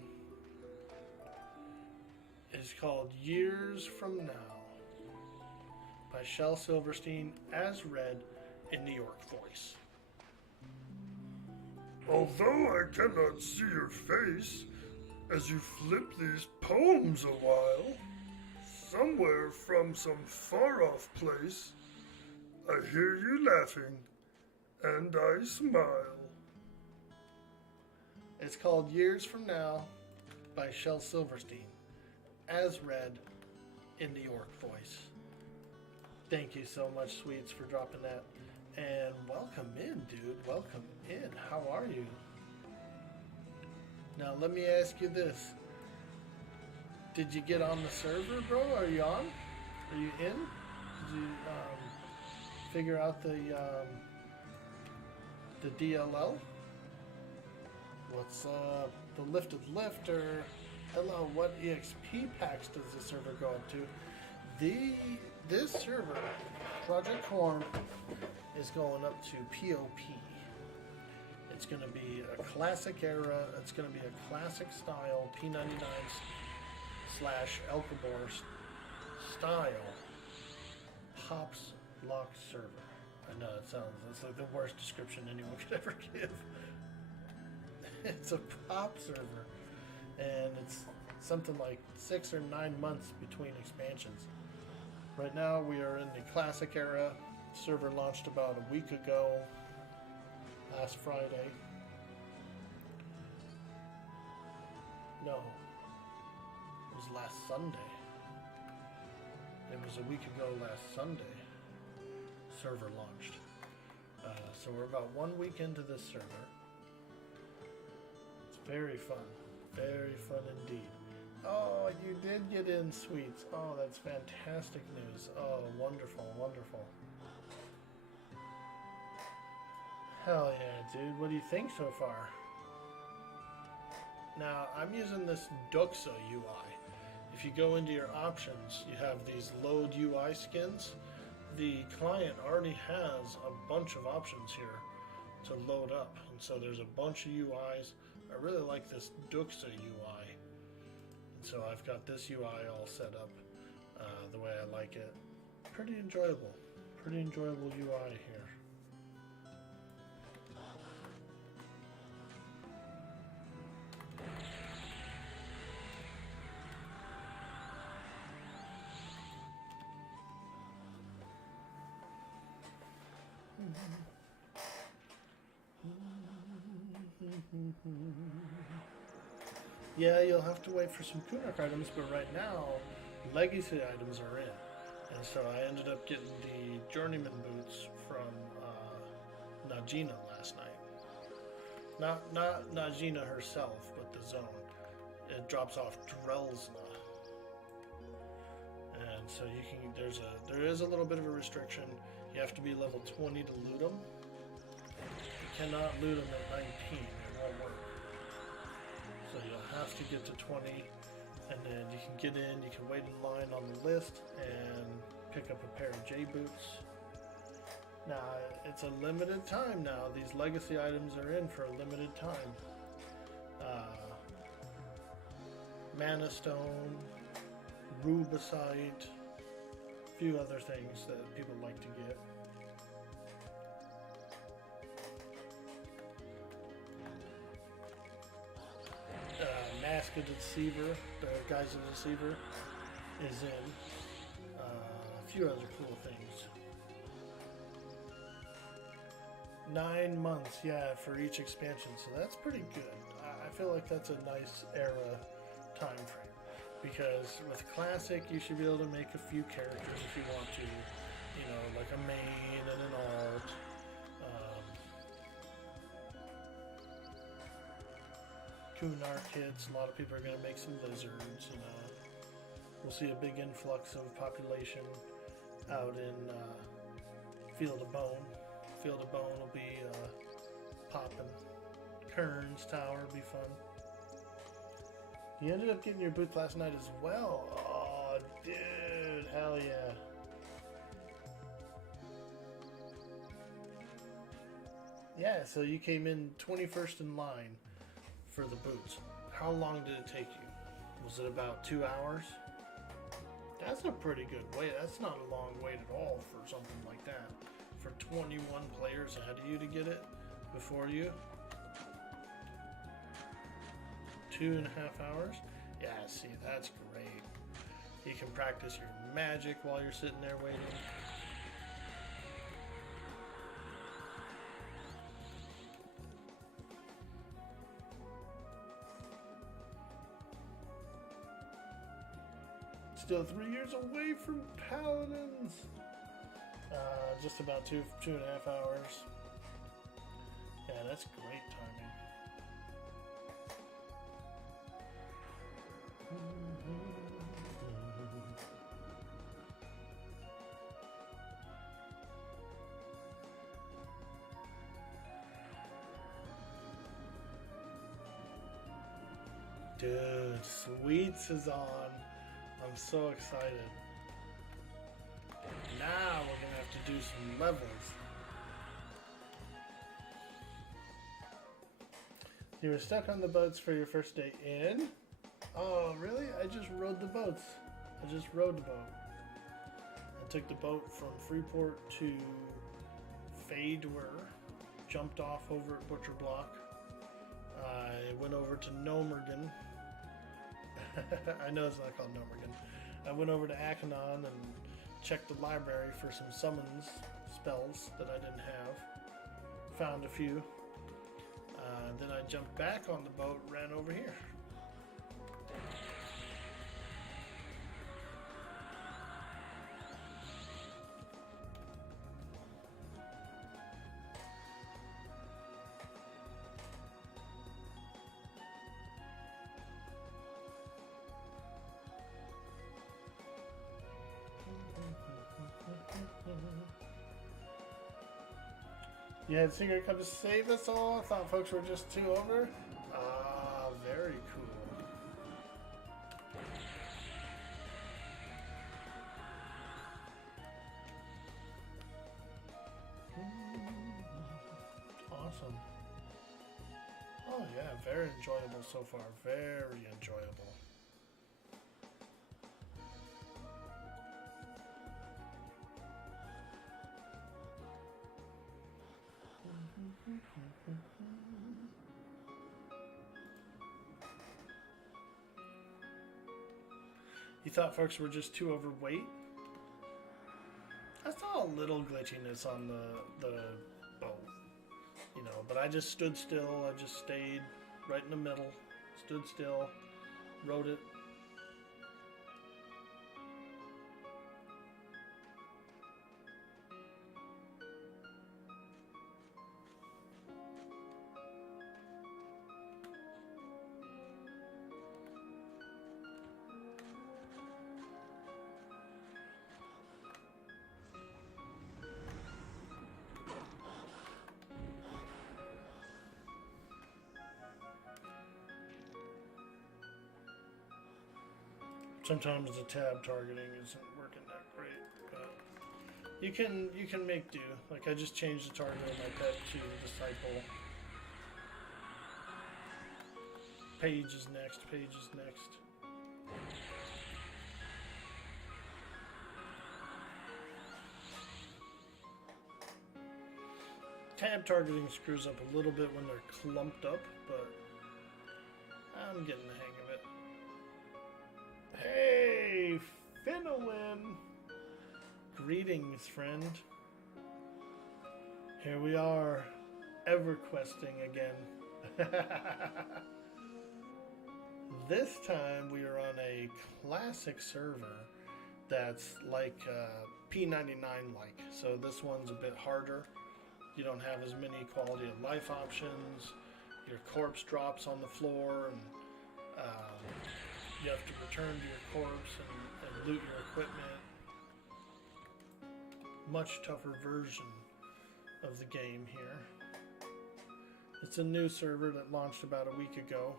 is called Years From Now by Shel Silverstein, as read in New York voice. Although I cannot see your face, as you flip these poems a while, somewhere from some far-off place, I hear you laughing, and I smile. It's called Years From Now by Shel Silverstein, as read in New York voice. Thank you so much, Sweets, for dropping that. And welcome in, dude. Welcome in. How are you? Now, let me ask you this. Did you get on the server, bro? Are you on? Are you in? Did you figure out the DLL? What's up? The Lifted Lifter. Hello, what EXP packs does the server go up to? This server, Project Quarm, is going up to POP. It's going to be a classic era. It's going to be a classic style P99 / Elkabor style Hops Lock server. I know it's like the worst description anyone could ever give. It's a pop server, and it's something like 6 or 9 months between expansions. Right now we are in the classic era. Server launched about a week ago, last Friday. No, it was last Sunday. It was a week ago last Sunday. Server launched. So we're about 1 week into this server. It's very fun. Very fun indeed. Oh, you did get in, sweets. Oh, that's fantastic news. Oh, wonderful, wonderful. Hell yeah, dude. What do you think so far? Now, I'm using this Duxa UI. If you go into your options, you have these load UI skins. The client already has a bunch of options here to load up. And so there's a bunch of UIs. I really like this Duxa UI. And so I've got this UI all set up the way I like it. Pretty enjoyable. Pretty enjoyable UI here. Yeah, you'll have to wait for some Kunark items, but right now, legacy items are in. And so I ended up getting the Journeyman boots from Najina last night. Not Najina herself, but the zone. It drops off Drelsna. And so you can there is a little bit of a restriction. You have to be level 20 to loot them. You cannot loot them at 19. It won't work. So you'll have to get to 20, and then you can get in, you can wait in line on the list and pick up a pair of Jboots. Now, it's a limited time now. These legacy items are in for a limited time. Mana Stone, Rubicite, a few other things that people like to get. Mask of the Deceiver, the Guise of the Deceiver, is in. A few other cool things. 9 months, yeah, for each expansion, so that's pretty good. I feel like that's a nice era time frame. Because with Classic, you should be able to make a few characters if you want to. You know, like a main and an alt. Kunark hits. A lot of people are going to make some lizards. You know, we'll see a big influx of population out in Field of Bone. Field of Bone will be popping. Kern's Tower will be fun. You ended up getting your boots last night as well. Oh, dude, hell yeah. Yeah, so you came in 21st in line for the boots. How long did it take you? Was it about 2 hours? That's a pretty good wait. That's not a long wait at all for something like that. For 21 players ahead of you to get it before you. 2.5 hours? Yeah, see, that's great. You can practice your magic while you're sitting there waiting. Still 3 years away from Paladins. Just about 2.5 hours. Yeah, that's great timing. Dude, Sweets is on. I'm so excited. Now we're gonna have to do some levels. You were stuck on the boats for your first day in? Oh, really? I just rode the boats. I just rode the boat. I took the boat from Freeport to Fadwer, jumped off over at Butcher Block. I went over to Nomergan. I know it's not called Nomergan. I went over to Akanon and checked the library for some summons spells that I didn't have. Found a few. Then I jumped back on the boat, ran over here. You had Secret come to save us all? I thought folks were just too over? Ah, very cool. Awesome. Oh yeah, very enjoyable so far. Very enjoyable. You thought folks were just too overweight? I saw a little glitchiness on the boat, you know, but I just stood still. I just stayed right in the middle, stood still, rode it. Sometimes the tab targeting isn't working that great, but you can make do. Like I just changed the target of my pet to Disciple. Page is next, page is next. Tab targeting screws up a little bit when they're clumped up, but I'm getting the hang of it. Hey, Finowin! Greetings, friend. Here we are, EverQuesting again. This time we are on a classic server that's like P99 like. So this one's a bit harder. You don't have as many quality of life options. Your corpse drops on the floor, and you have to return to your corpse and loot your equipment. Much tougher version of the game here. It's a new server that launched about a week ago.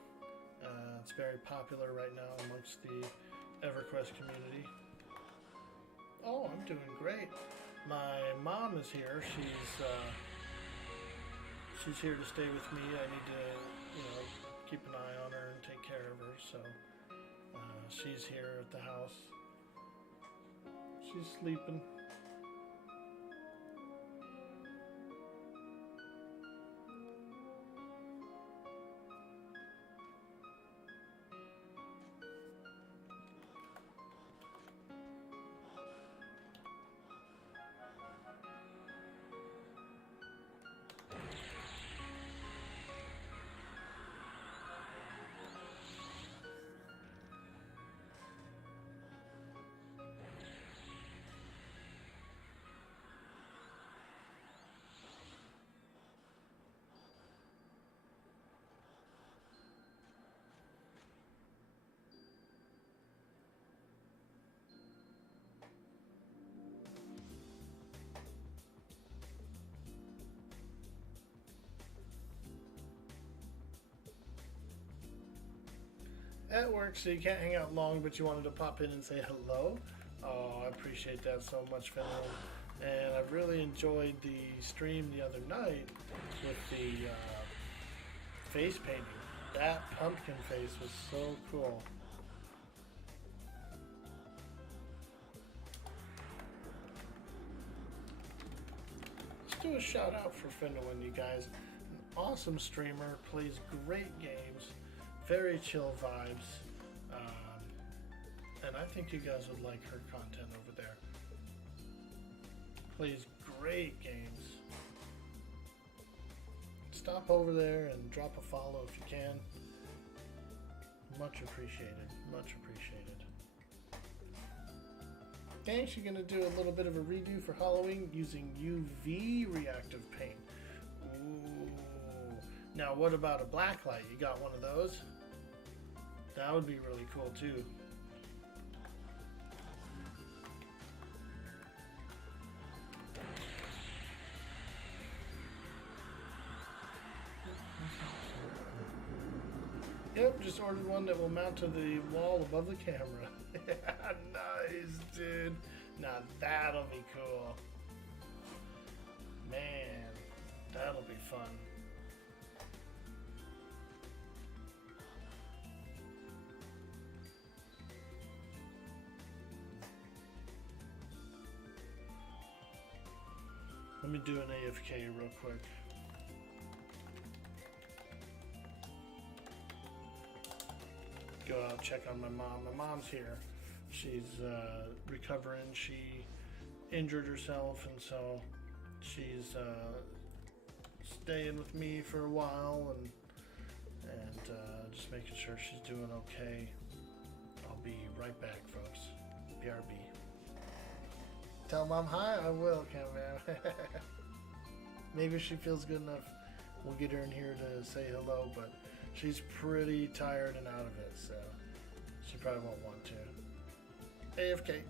It's very popular right now amongst the EverQuest community. Oh, I'm doing great. My mom is here. She's here to stay with me. I need to, keep an eye on her and take care of her. So she's here at the house. She's sleeping. At work, so you can't hang out long, but you wanted to pop in and say hello. Oh, I appreciate that so much, Finland. And I really enjoyed the stream the other night with the face painting. That pumpkin face was so cool. Let's do a shout out for Finland, you guys. An awesome streamer, plays great games. Very chill vibes, and I think you guys would like her content over there. Plays great games. Stop over there and drop a follow if you can. Much appreciated, much appreciated. Thanks, you're gonna do a little bit of a redo for Halloween using UV reactive paint. Ooh. Now what about a blacklight? You got one of those? That would be really cool too. Yep, just ordered one that will mount to the wall above the camera. Nice, dude. Now that'll be cool. Man, that'll be fun. Let me do an AFK real quick. Go out, check on my mom. My mom's here. She's recovering. She injured herself, and so she's staying with me for a while, and just making sure she's doing okay. I'll be right back, folks. BRB. Tell mom hi. I will, Cam. Maybe if she feels good enough, we'll get her in here to say hello, but she's pretty tired and out of it, so she probably won't want to. AFK.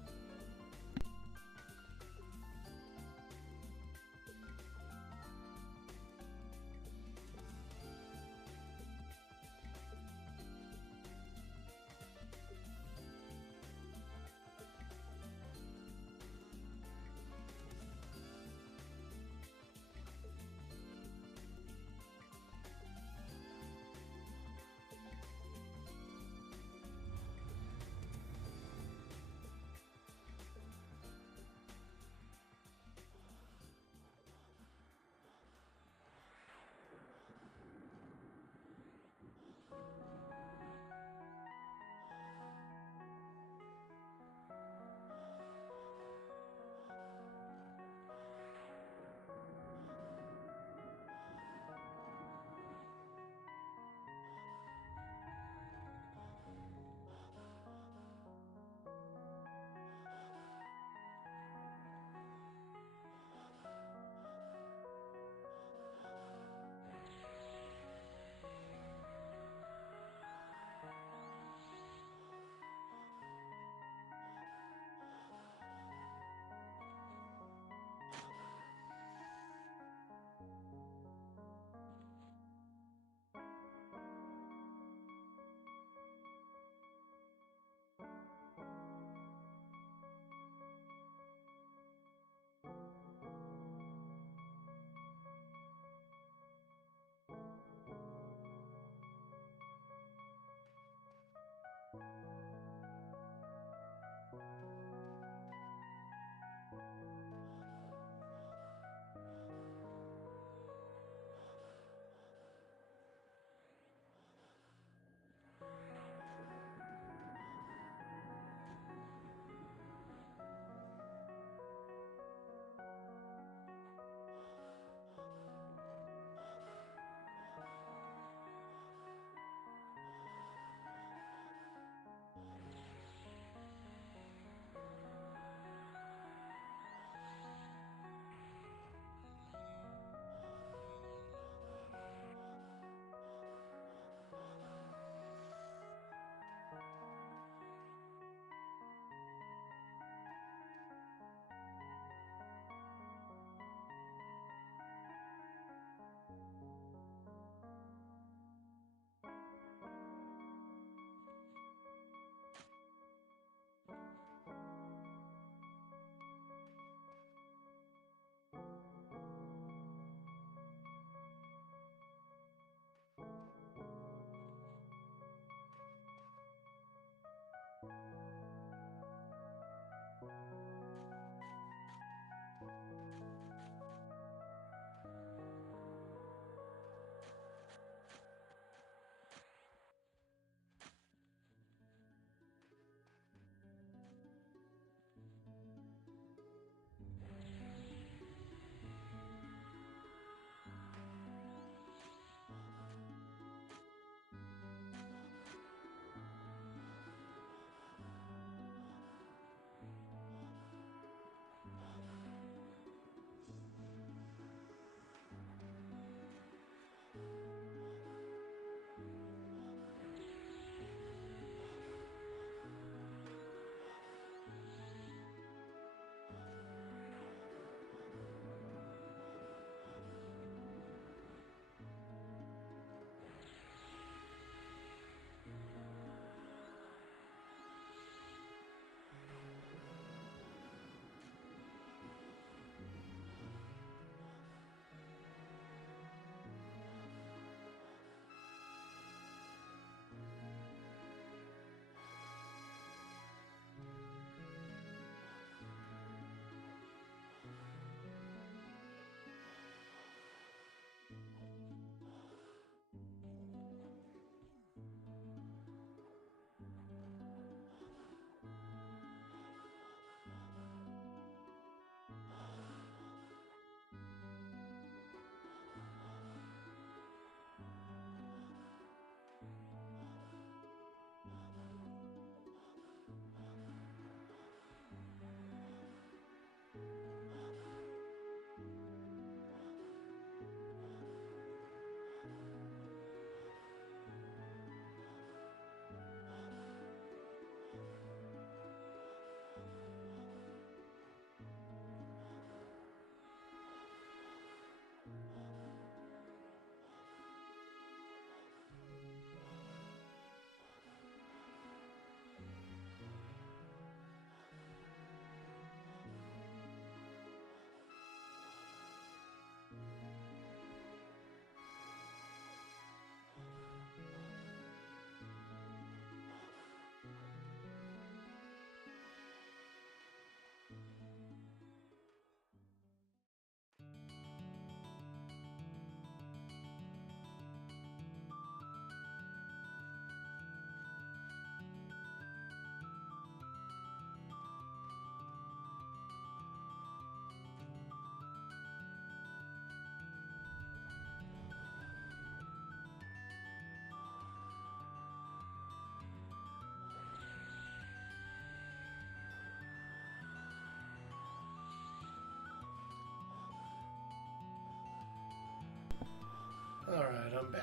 I'm back.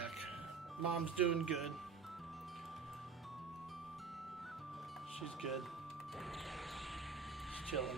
Mom's doing good. She's good. She's chilling.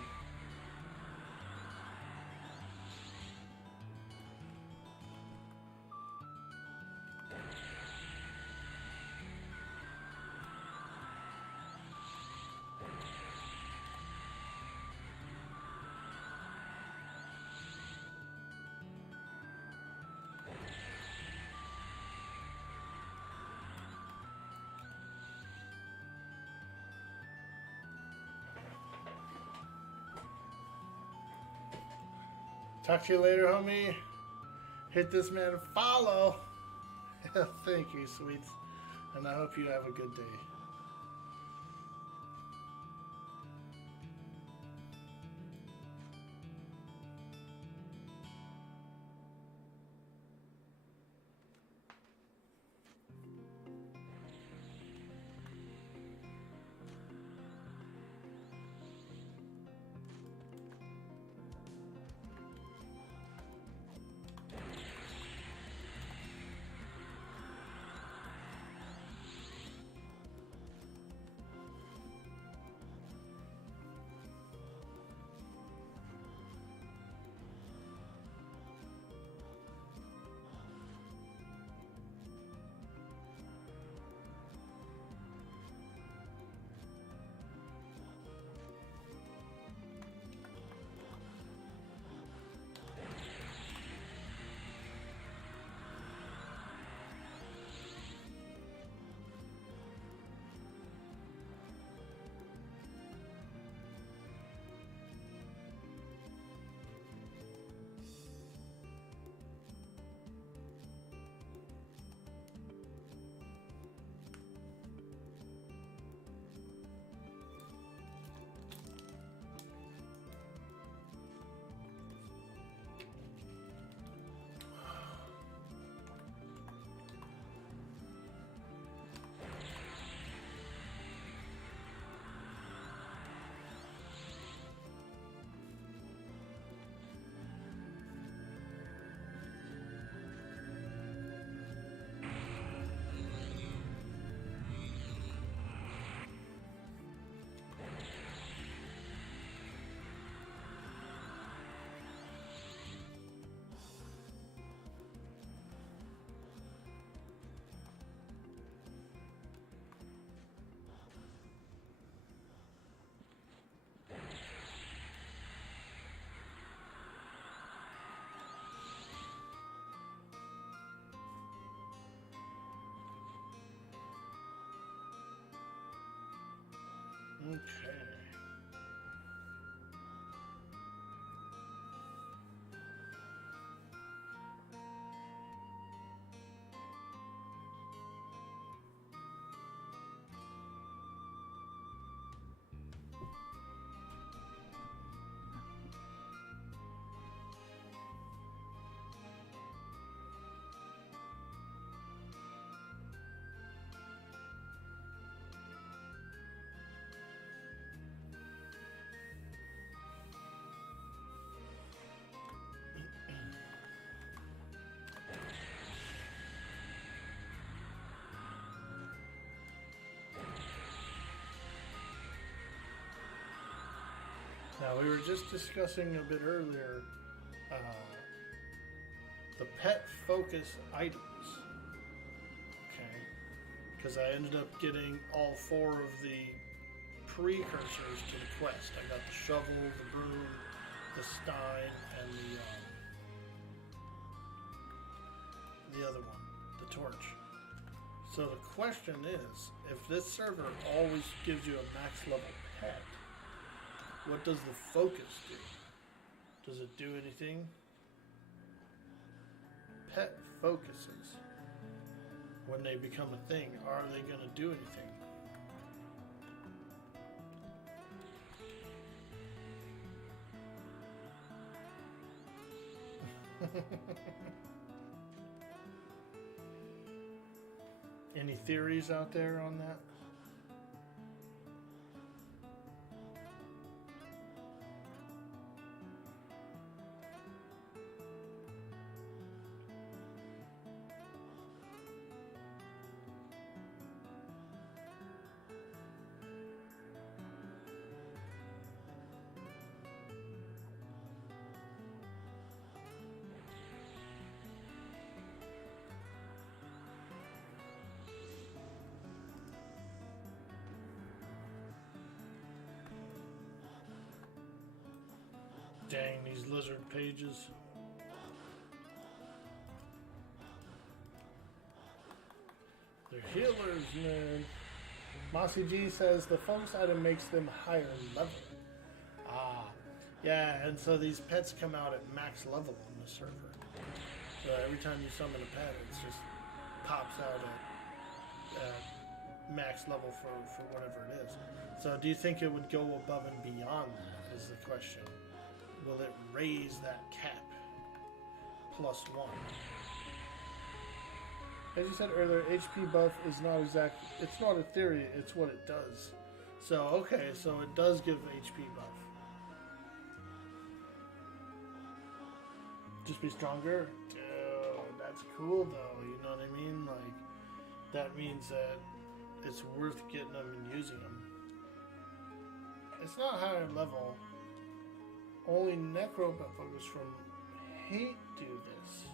Talk to you later, homie. Hit this man a follow. Thank you, sweets. And I hope you have a good day. Okay. Now, we were just discussing a bit earlier the pet focus items. Okay. Because I ended up getting all 4 of the precursors to the quest. I got the shovel, the broom, the stein, and the other one, the torch. So the question is, if this server always gives you a max level pet, what does the focus do? Does it do anything? Pet focuses. When they become a thing, are they going to do anything? Any theories out there on that? Dang, these lizard pages. They're healers, man. Mossy G says the focus item makes them higher level. Ah, yeah, and so these pets come out at max level on the server. So every time you summon a pet, it just pops out at max level for whatever it is. So do you think it would go above and beyond that, is the question. Will it raise that cap? +1. As you said earlier, HP buff is not exact. It's not a theory. It's what it does. So okay, so it does give HP buff. Just be stronger, dude. That's cool though. You know what I mean? Like that means that it's worth getting them and using them. It's not higher level. Only Necro focus from Hate do this.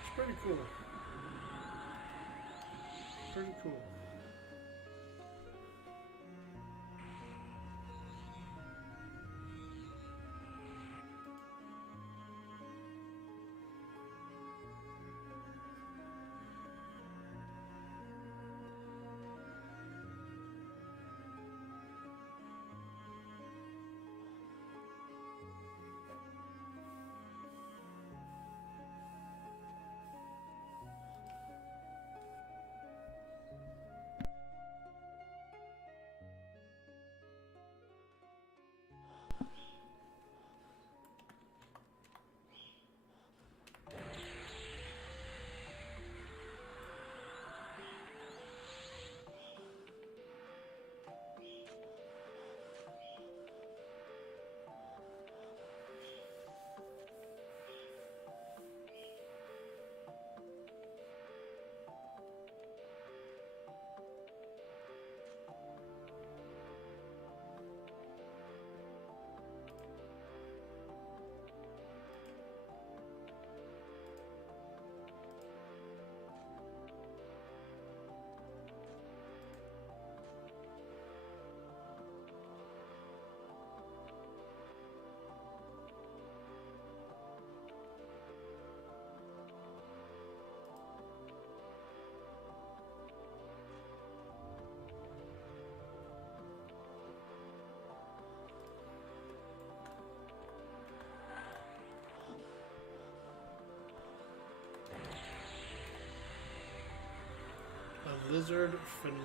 It's pretty cool. Pretty cool. A lizard fanatic.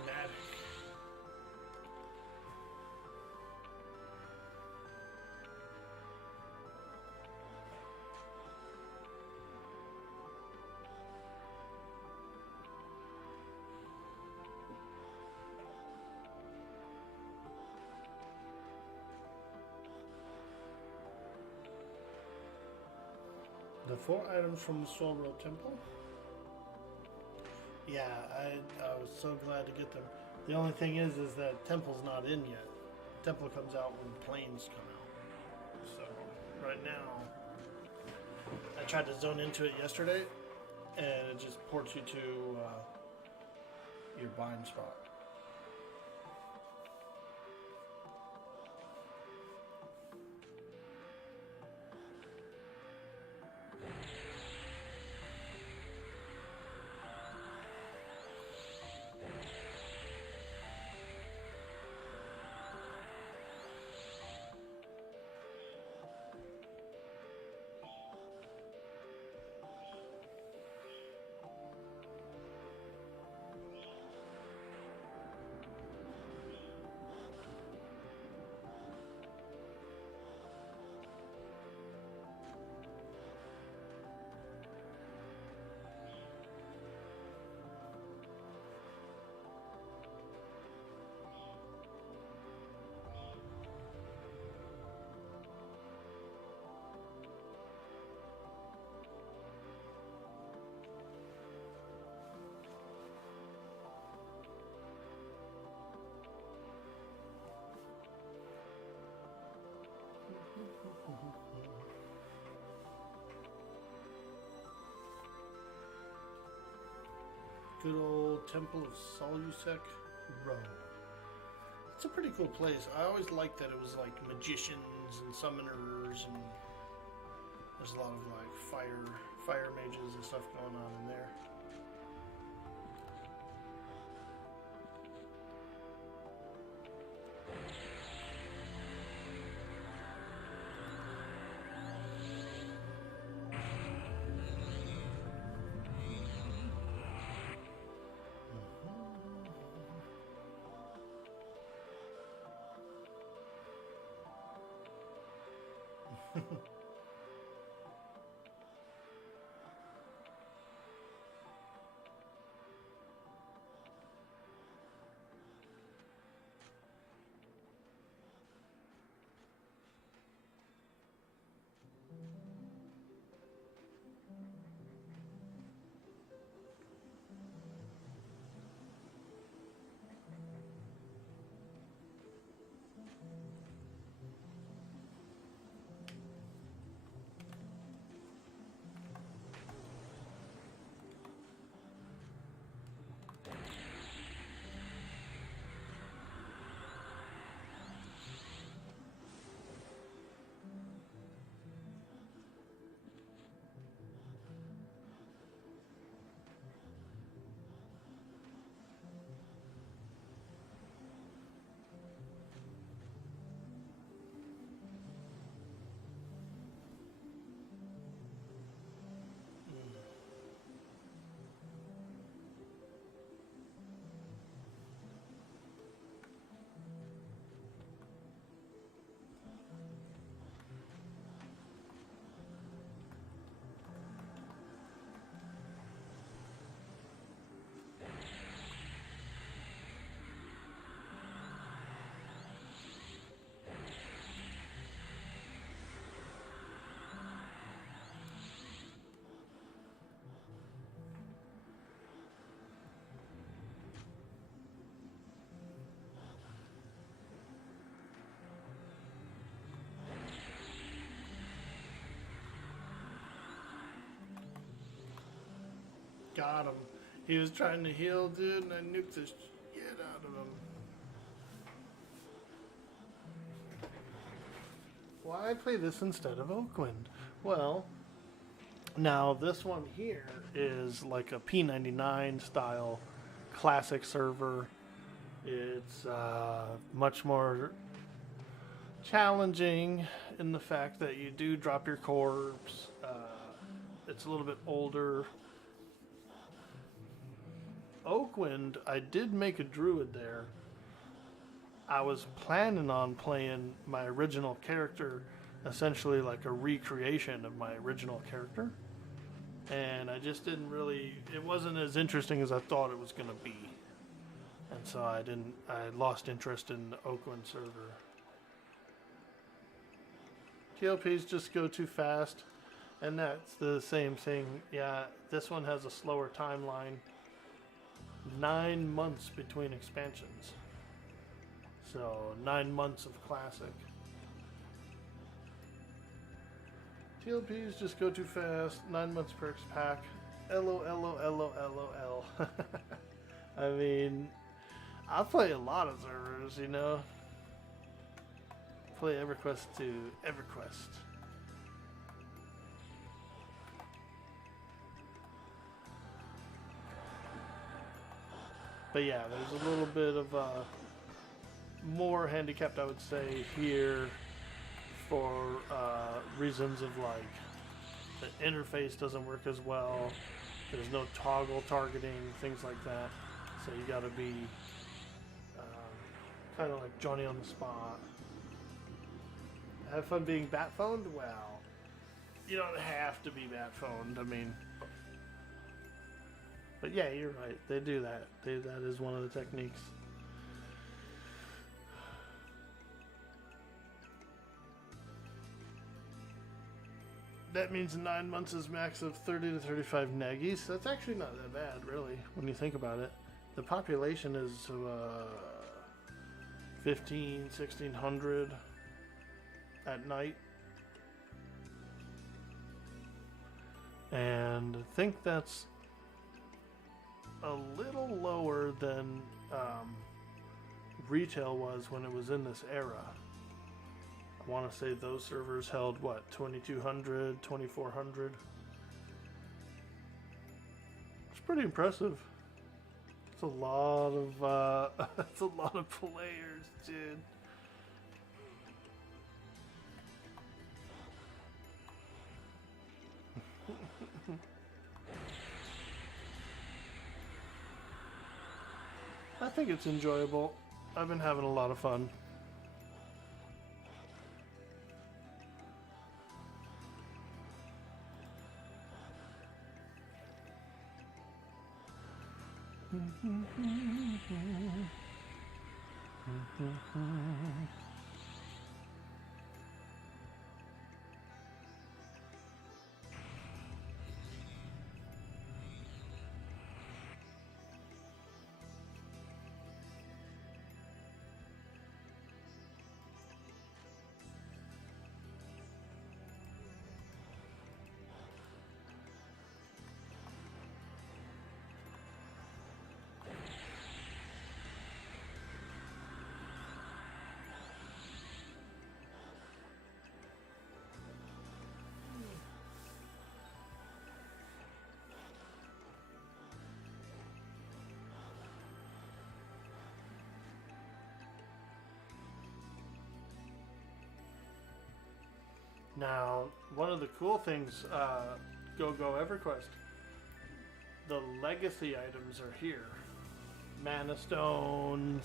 The 4 items from the Soul World Temple? Yeah, I was so glad to get them. The only thing is that Temple's not in yet. Temple comes out when Planes come out. So, right now, I tried to zone into it yesterday, and it just ports you to your bind spot. Good old Temple of Solusek, Rome. It's a pretty cool place. I always liked that it was like magicians and summoners, and there's a lot of like fire mages and stuff going on in there. Got him. He was trying to heal, dude, and I nuked the shit out of him. Why play this instead of Oakwind? Well, now this one here is like a P99 style classic server. It's much more challenging in the fact that you do drop your corpse. It's a little bit older. Oakwind, I did make a druid there. I was planning on playing my original character, essentially like a recreation of my original character. And I just didn't really, it wasn't as interesting as I thought it was going to be. And so I lost interest in the Oakwind server. TLPs just go too fast. And that's the same thing. Yeah, this one has a slower timeline. 9 months between expansions. So 9 months of classic. TLPs just go too fast. 9 months per pack. LOL. I mean, I play a lot of servers, you know. Play EverQuest to EverQuest. But yeah, there's a little bit of more handicapped, I would say, here for reasons of like the interface doesn't work as well. There's no toggle targeting, things like that. So you got to be kind of like Johnny on the spot. Have fun being bat phoned? Well, you don't have to be bat phoned. I mean. But yeah, you're right. They do that. That is one of the techniques. That means 9 months is max of 30 to 35 neggies. That's actually not that bad, really, when you think about it. The population is 1,600 at night. And I think that's a little lower than retail was when it was in this era. I want to say those servers held what, 2200, 2400. It's pretty impressive. It's a lot of it's a lot of players, dude. I think it's enjoyable. I've been having a lot of fun. Now, one of the cool things, Go EverQuest, the legacy items are here. Mana stones,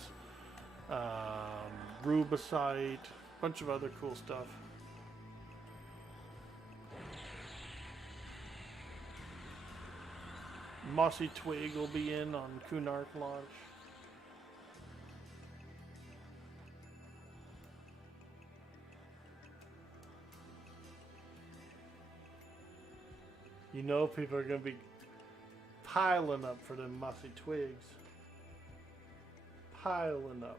rubicite, bunch of other cool stuff. Mossy Twig will be in on Kunark launch. You know people are going to be piling up for them mossy twigs. Piling up.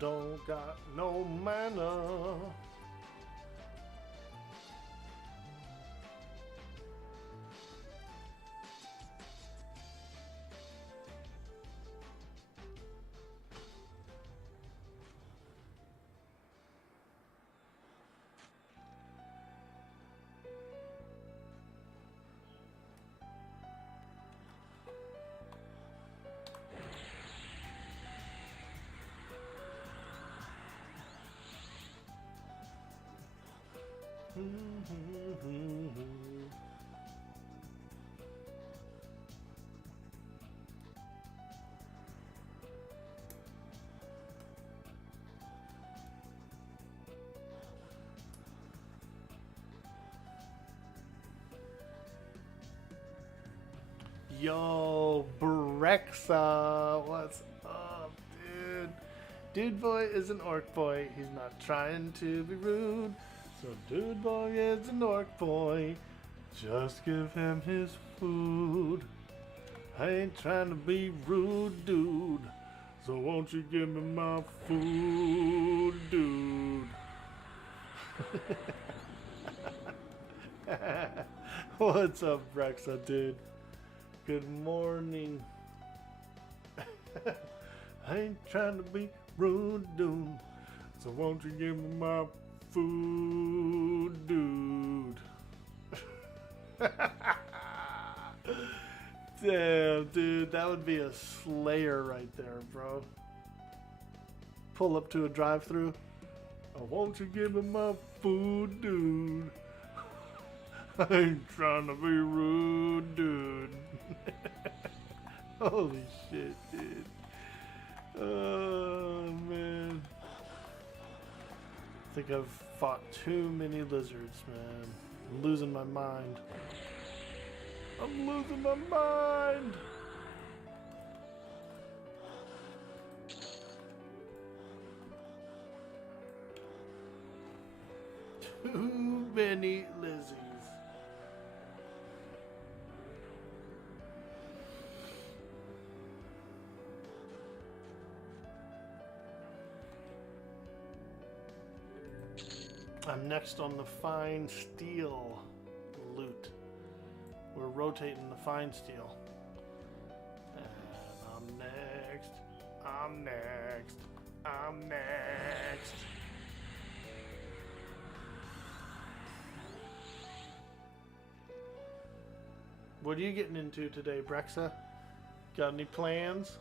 don't got no mana. Yo, Brexa, what's up, dude? Dude boy is an orc boy. He's not trying to be rude. So dude boy is an orc boy. Just give him his food. I ain't trying to be rude, dude. So won't you give me my food, dude? What's up, Brexa, dude? Good morning. I ain't trying to be rude, dude. So won't you give me my food, dude? Damn, dude, that would be a slayer right there, bro. Pull up to a drive-thru. Oh, won't you give me my food, dude? I ain't trying to be rude, dude. Holy shit, dude. Oh, man. I think I've fought too many lizards, man. I'm losing my mind. I'm losing my mind! Too many lizzies. I'm next on the fine steel loot. We're rotating the fine steel. And I'm next. I'm next. I'm next. What are you getting into today, Brexa? Got any plans?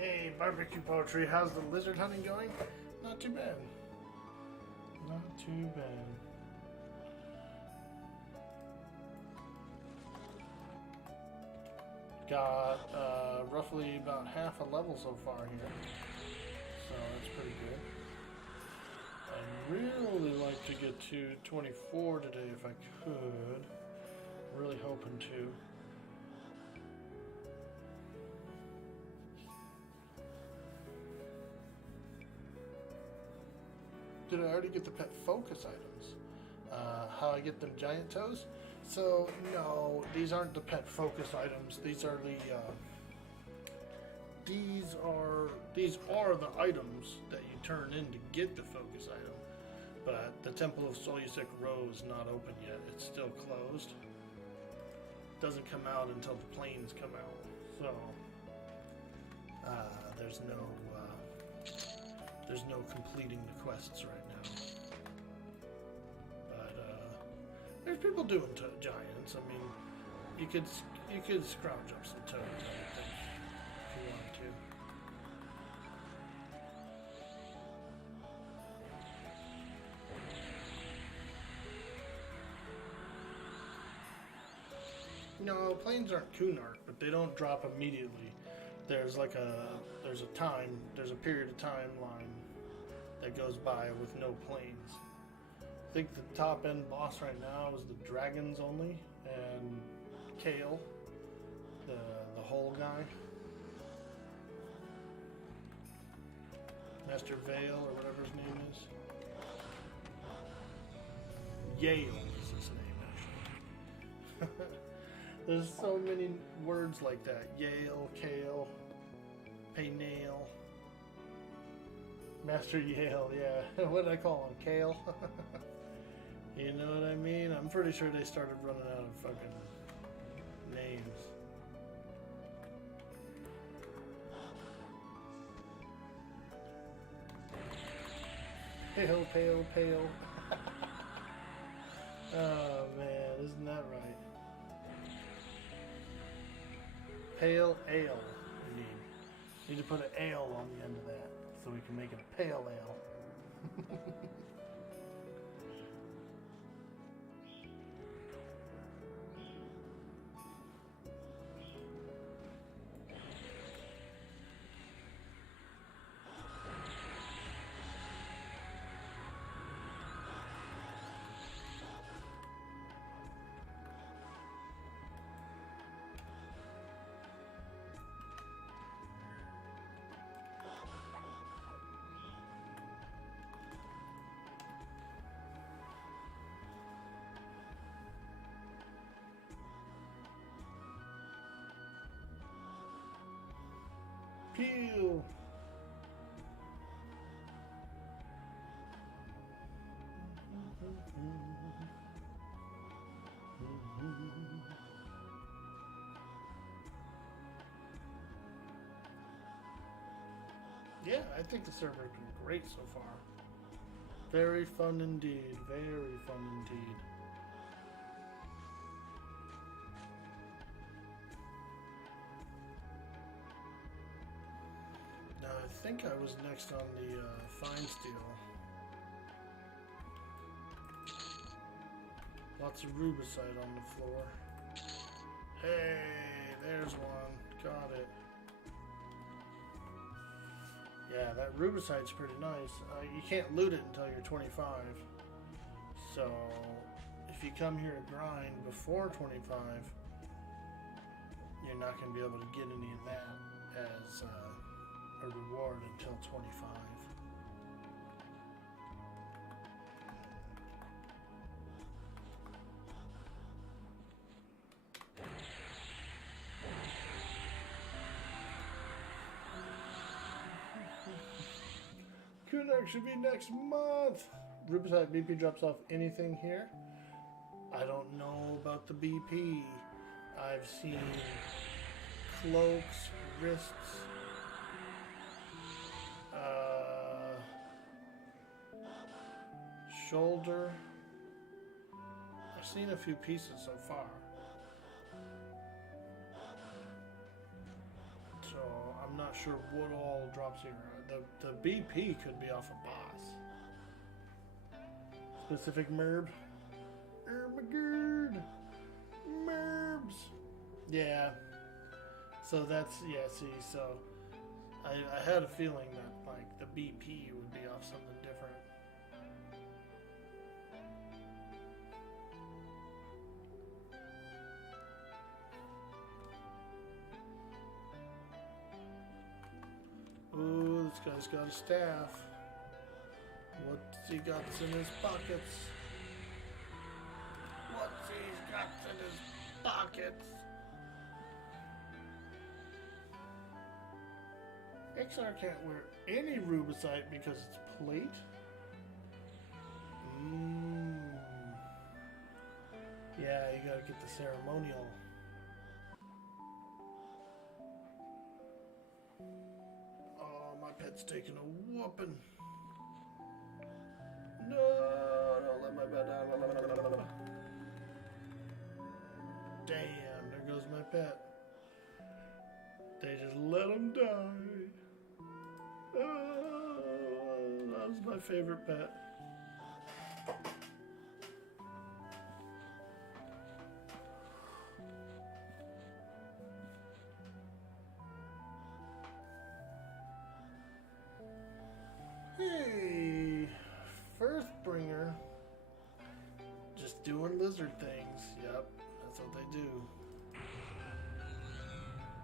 Hey, barbecue poetry, how's the lizard hunting going? Not too bad. Not too bad. Got roughly about half a level so far here. So that's pretty good. really like to get to 24 today if I could. Really hoping to. Did I already get the pet focus items? How I get them giant toes? So no, these aren't the pet focus items. These are the these are the items that you turn in to get the focus item. But the Temple of Solusek Row is not open yet. It's still closed. It doesn't come out until the planes come out. So there's no completing the quests right now. But there's people doing giants. I mean, you could scrounge up some toads, I would think, if you wanted to. No, planes aren't Kunark, but they don't drop immediately. There's a period of timeline that goes by with no planes. I think the top end boss right now is the dragons only, and Kale, the whole guy. Master Vale, or whatever his name is. Yale is his name, actually. There's so many words like that. Yale, Kale, Paynail. Master Yale, yeah. What did I call him? Kale? You know what I mean? I'm pretty sure they started running out of fucking names. Pale, pale, pale. Oh man, isn't that right? Pale ale, you need to put an ale on the end of that so we can make it a pale ale. Pew! Yeah, I think the server's been great so far. Very fun indeed. Very fun indeed. Now, I think I was next on the Fine Steel. Lots of rubicite on the floor. Hey, there's one. Got it. Yeah, that rubicite's pretty nice. You can't loot it until you're 25. So, if you come here to grind before 25, you're not going to be able to get any of that as a reward until 25. Kunark should be next month. Rubicite BP drops off anything here? I don't know about the BP. I've seen cloaks, wrists, shoulder. I've seen a few pieces so far. So I'm not sure what all drops here. The BP could be off a boss. Specific merb. Ermagerd. Merbs. Yeah. So that's, yeah, see, so I had a feeling that, like, the BP would be off something different. This guy's got a staff. What's he got in his pockets? What's he got in his pockets? XR can't wear any rubicite because it's plate. Yeah, you gotta get the ceremonial. Oh, my pet's taking a whooping. No, don't let my pet down. Damn, there goes my pet. They just let him die. Oh, that was my favorite pet. Hey, Firthbringer. Just doing lizard things. Yep, that's what they do.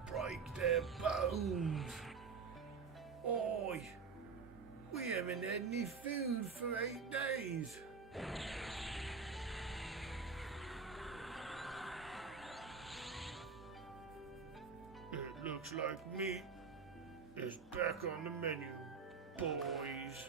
Break their bones. Oi, we haven't had any food for 8 days. It looks like meat is back on the menu, boys.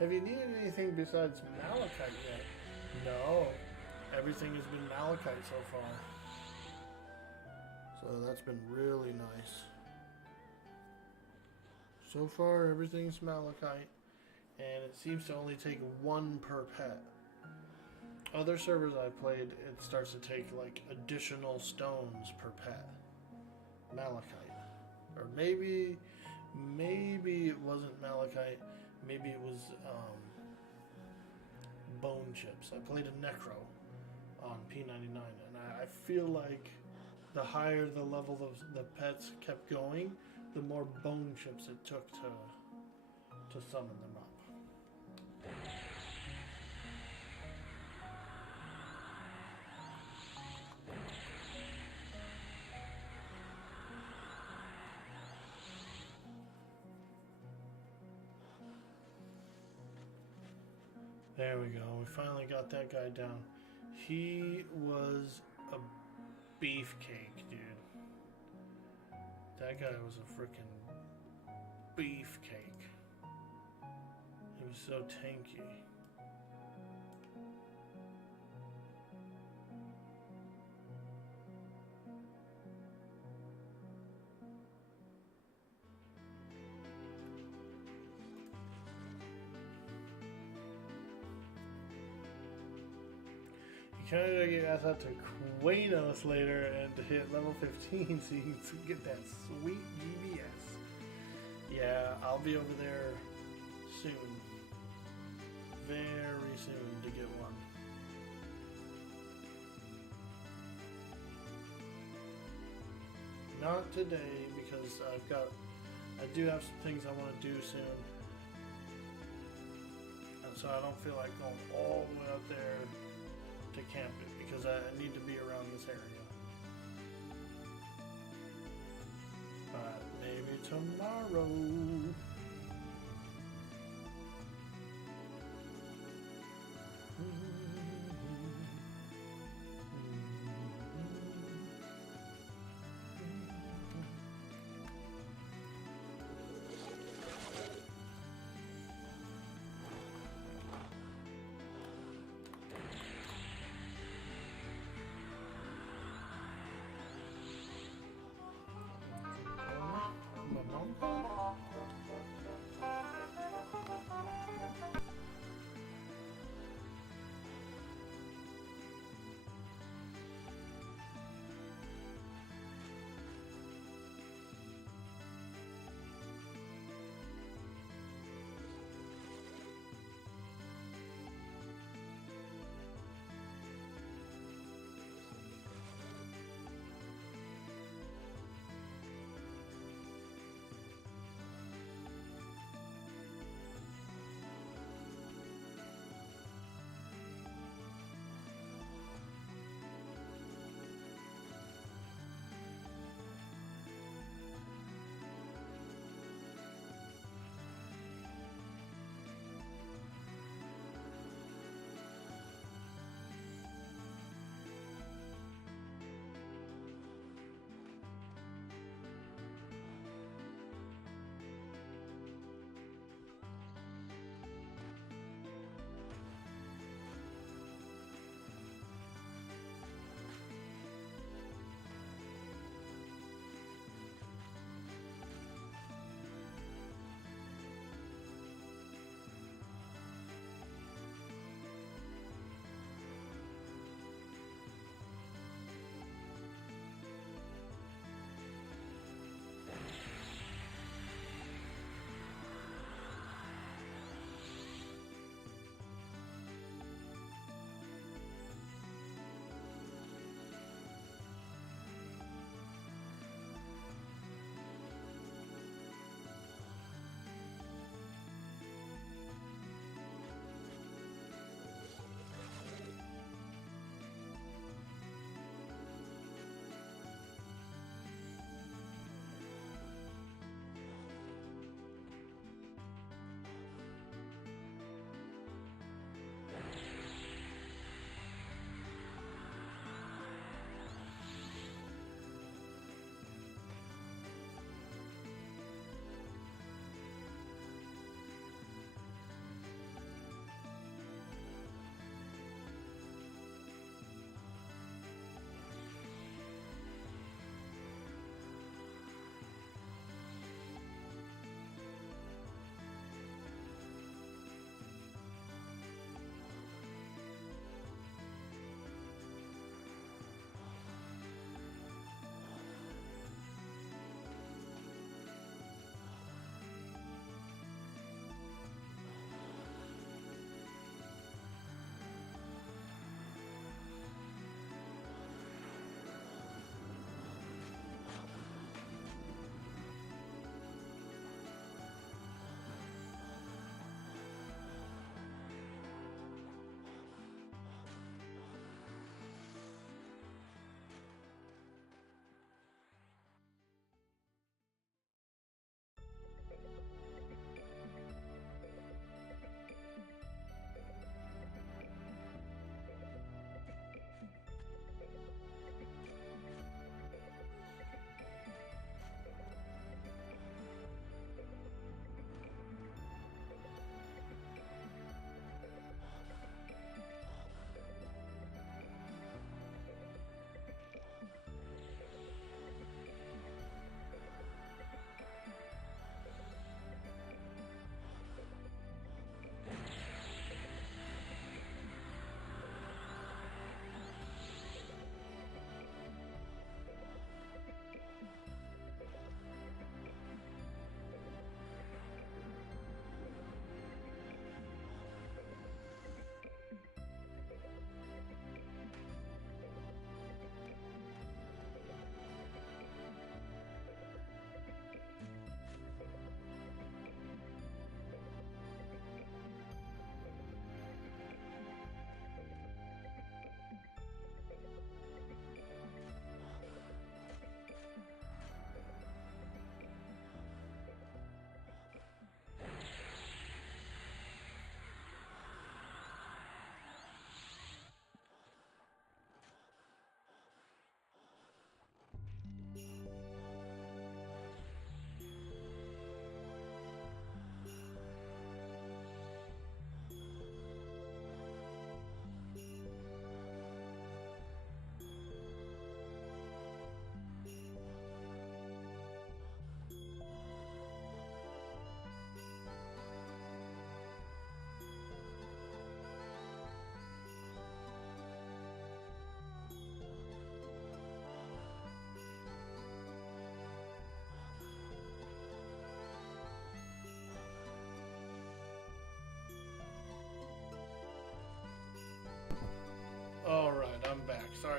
Have you needed anything besides malachite yet? No. Everything has been malachite so far. So that's been really nice. So far, everything's malachite. And it seems to only take 1 per pet. Other servers I've played, it starts to take like additional stones per pet. Malachite. Or maybe it wasn't malachite. Maybe it was bone chips. I played a Necro on P99, and I feel like the higher the level of the pets kept going, the more bone chips it took to summon them up. There we go. We finally got that guy down. He was a beefcake, dude. That guy was a freaking beefcake. He was so tanky. You kind of gotta get ass out to Quanos later and to hit level 15 so you can get that sweet GBS. Yeah, I'll be over there soon. Very soon to get one. Not today because I do have some things I want to do soon. And so I don't feel like going all the way up there to camp it because I need to be around this area. But maybe tomorrow.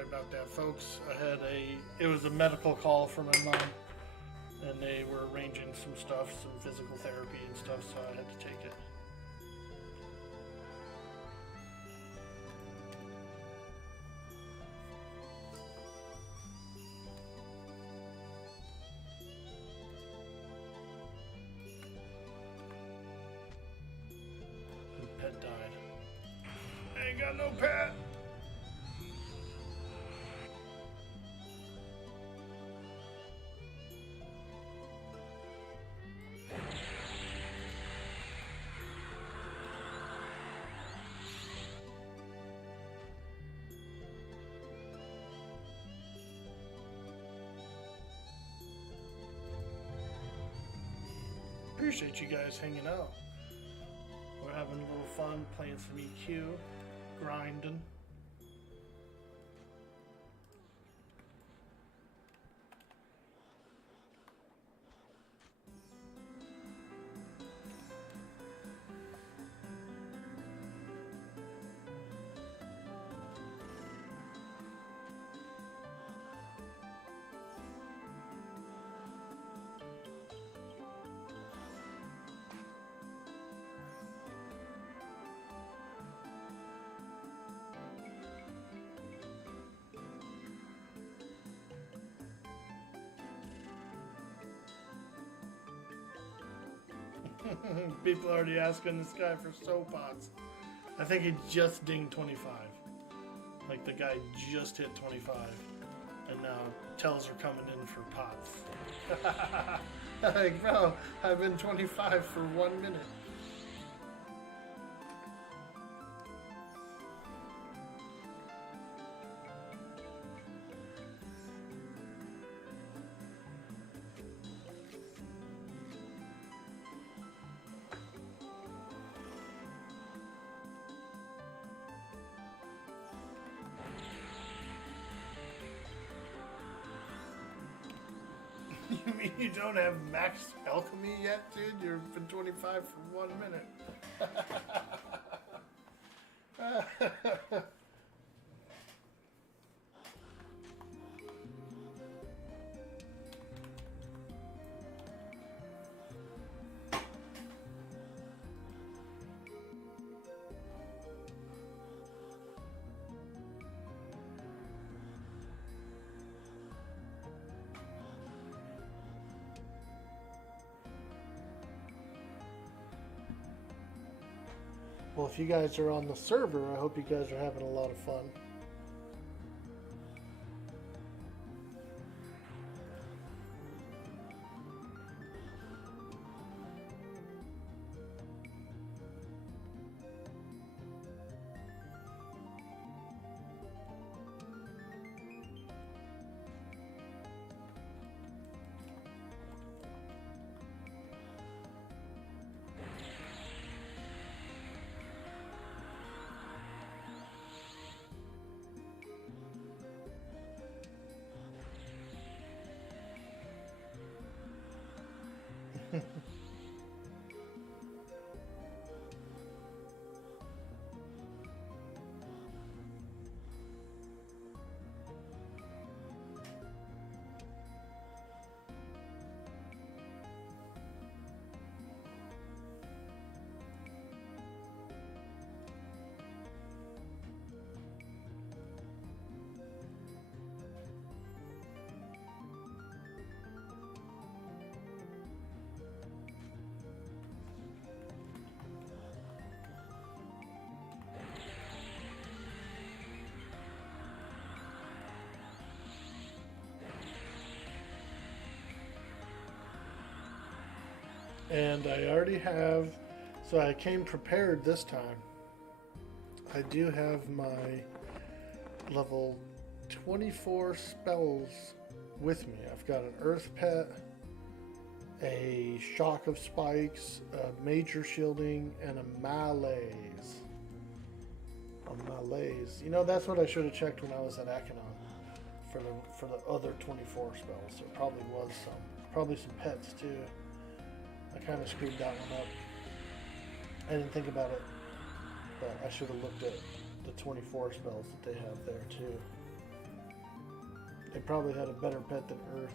about that, folks. It was a medical call for my mom, and they were arranging some stuff, some physical therapy and stuff, so I had to take it. And pet died. I ain't got no pet! Appreciate you guys hanging out. We're having a little fun playing some EQ, grinding. People already asking this guy for soap pots. I think he just dinged 25. Like the guy just hit 25. And now tells are coming in for pots. Like, bro, I've been 25 for 1 minute. You mean you don't have max alchemy yet, dude? You've been 25 for 1 minute. Well, if you guys are on the server, I hope you guys are having a lot of fun. And I already have, so I came prepared this time. I do have my level 24 spells with me. I've got an Earth Pet, a Shock of Spikes, a Major Shielding, and a Malaise. A Malaise. You know, that's what I should have checked when I was at Akinon for the other 24 spells. There probably was some. Probably some pets too. I kind of screwed that one up. I didn't think about it, but I should have looked at the 24 spells that they have there too. They probably had a better pet than Earth.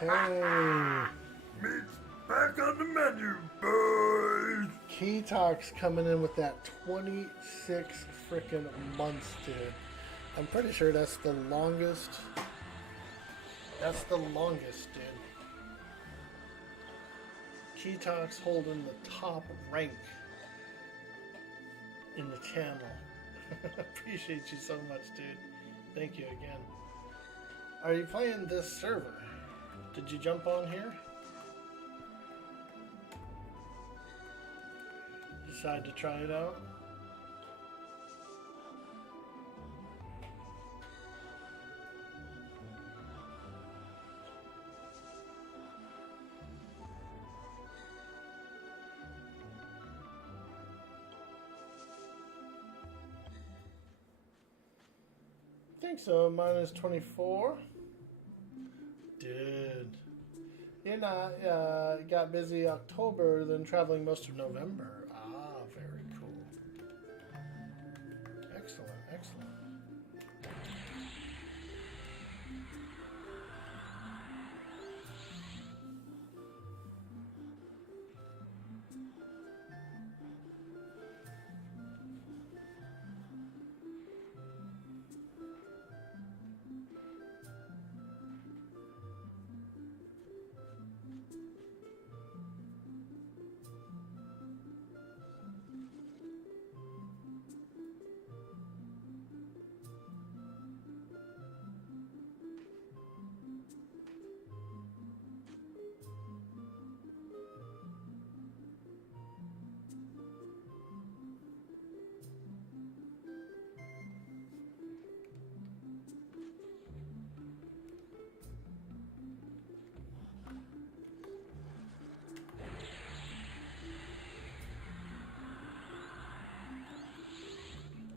Hey, Meat's back on the menu, boys. Key Talk's coming in with that 26 freaking months, dude. I'm pretty sure that's the longest. That's the longest, dude. Key Talk's holding the top rank in the channel. Appreciate you so much, dude. Thank you again. Are you playing this server? Did you jump on here? Decide to try it out? I think so. Minus 24. Dude. You're not, got busy October, then traveling most of November. Ah, very cool. Excellent, excellent.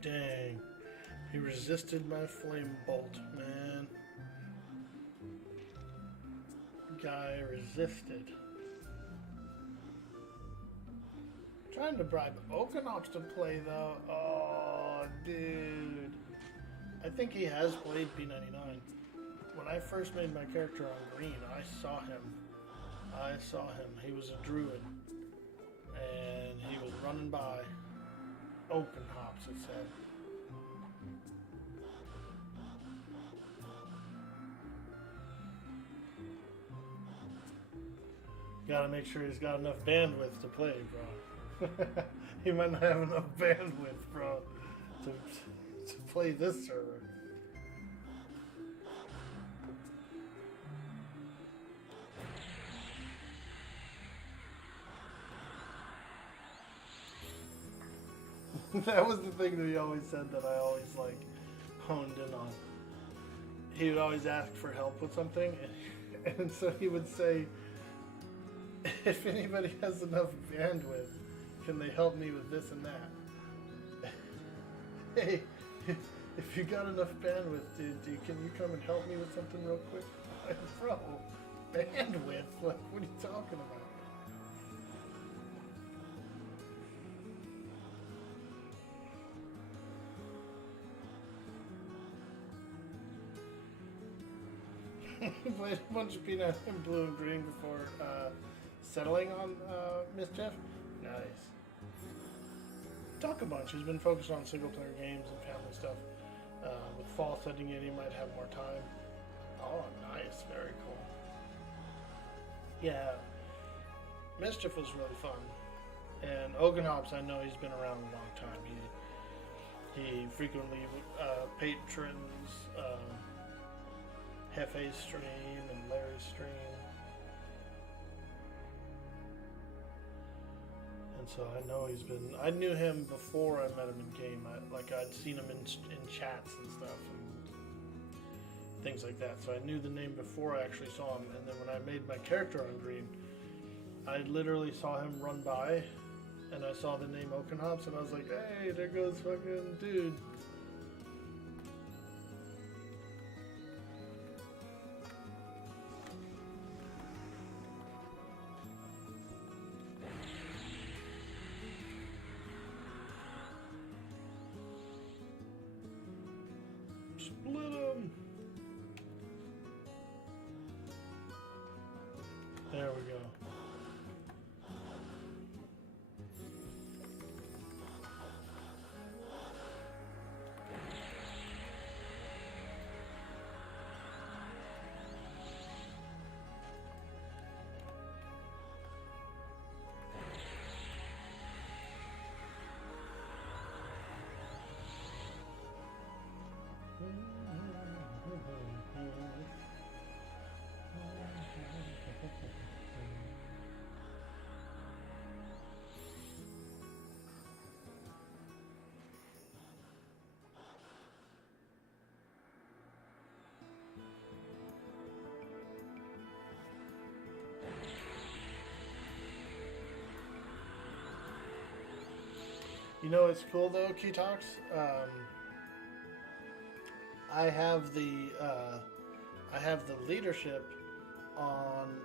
Dang. He resisted my flame bolt, man. Guy resisted. Trying to bribe Okanox to play, though. Oh, dude. I think he has played P99. When I first made my character on green, I saw him. He was a druid. And he was running by. Open hops, it said. Gotta make sure he's got enough bandwidth to play, bro. He might not have enough bandwidth, bro, to play this server. That was the thing that he always said that I always like honed in on. He would always ask for help with something, and so he would say, if anybody has enough bandwidth, can they help me with this and that? Hey, if you got enough bandwidth, dude, can you come and help me with something real quick? Like, bro, bandwidth? Like, what are you talking about? Played a bunch of Peanut in blue and green before settling on Mischief. Nice. Talk a bunch. He's been focused on single player games and family stuff. With fall setting in, he might have more time. Oh, nice. Very cool. Yeah. Mischief was really fun. And Ogenhops, I know he's been around a long time. He frequently patrons Hefe's stream and Larry's stream. And so I know he's been. I knew him before I met him in game. I'd seen him in chats and stuff and things like that. So I knew the name before I actually saw him. And then when I made my character on green, I literally saw him run by, and I saw the name Oakenhops, and I was like, "Hey, there goes fucking dude." Split him. There we go. You know what's cool though, Keytox? I have the leadership on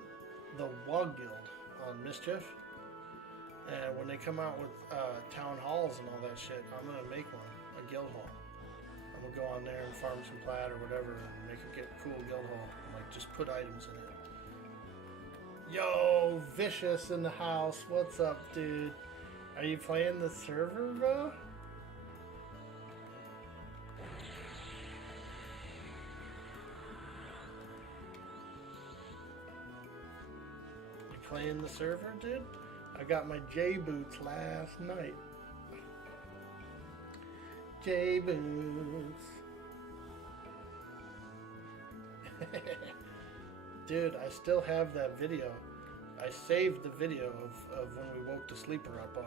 the WOG Guild on Mischief, and when they come out with town halls and all that shit, I'm gonna make one, a guild hall. I'm gonna go on there and farm some plat or whatever and make a cool guild hall. Like just put items in it. Yo, Vicious in the house. What's up, dude? Are you playing the server, bro? You playing the server, dude? I got my Jboots last night. Jboots. Dude, I still have that video. I saved the video of when we woke the sleeper up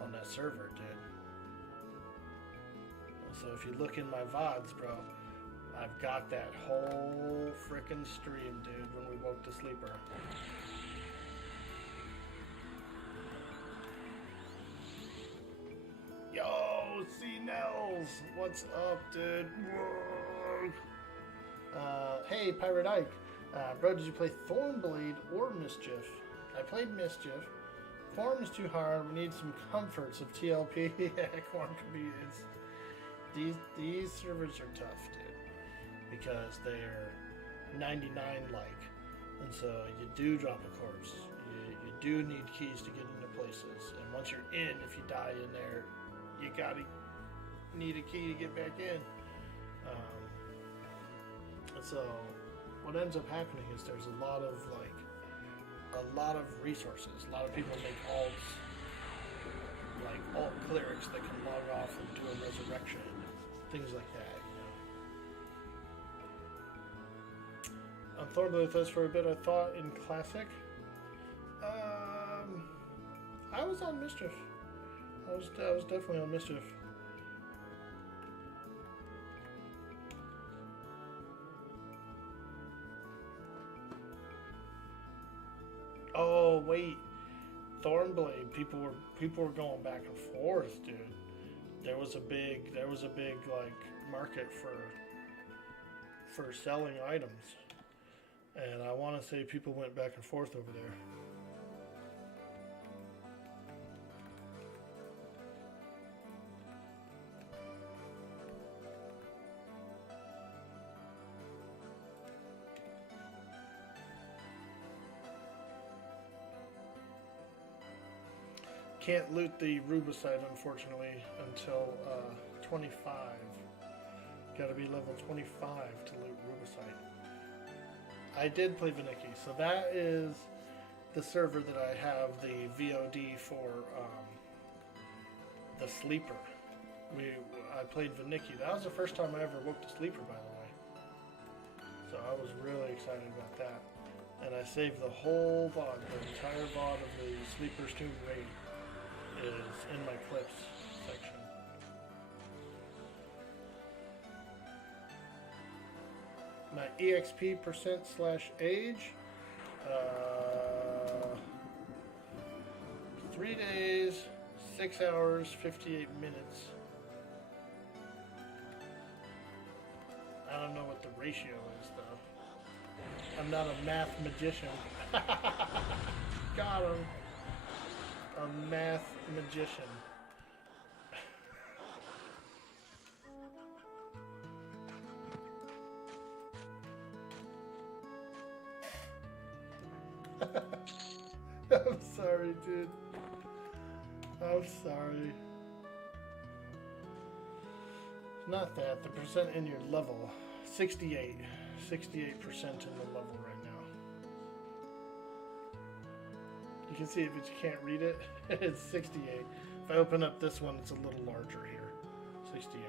on that server, dude. So if you look in my VODs, bro, I've got that whole frickin' stream, dude, when we woke the sleeper. Yo, C-Nels, what's up, dude? Whoa. Hey, Pirate Ike. Bro, did you play Thornblade or Mischief? I played Mischief. Quarm is too hard. We need some comforts of TLP. Yeah, Quarm could be. These servers are tough, dude, because they're 99 like, and so you do drop a corpse. You do need keys to get into places, and once you're in, if you die in there, you gotta need a key to get back in. And so what ends up happening is there's a lot of resources. A lot of people make alts, like alt clerics that can log off and do a resurrection, things like that, you know. On Thornblade with us for a bit, I thought in Classic. I was on Mischief. I was definitely on Mischief. Oh wait, Thornblade. People were going back and forth, dude. There was a big like market for selling items, and I want to say people went back and forth over there. Can't loot the Rubicide, unfortunately, until 25. Gotta be level 25 to loot Rubicide. I did play Vinicki, so that is the server that I have the VOD for the Sleeper. I played Vinicki. That was the first time I ever woke the Sleeper, by the way. So I was really excited about that. And I saved the whole VOD, the entire VOD of the Sleeper's Tomb raid is in my clips section. My EXP percent / age, 3 days, 6 hours, 58 minutes. I don't know what the ratio is though. I'm not a math magician. Got him. A math magician. I'm sorry, dude. I'm sorry. It's not that. The percent in your level. 68. 68% in the level right now. You can see it, but you can't read it. It's 68. If I open up this one, it's a little larger here. 68.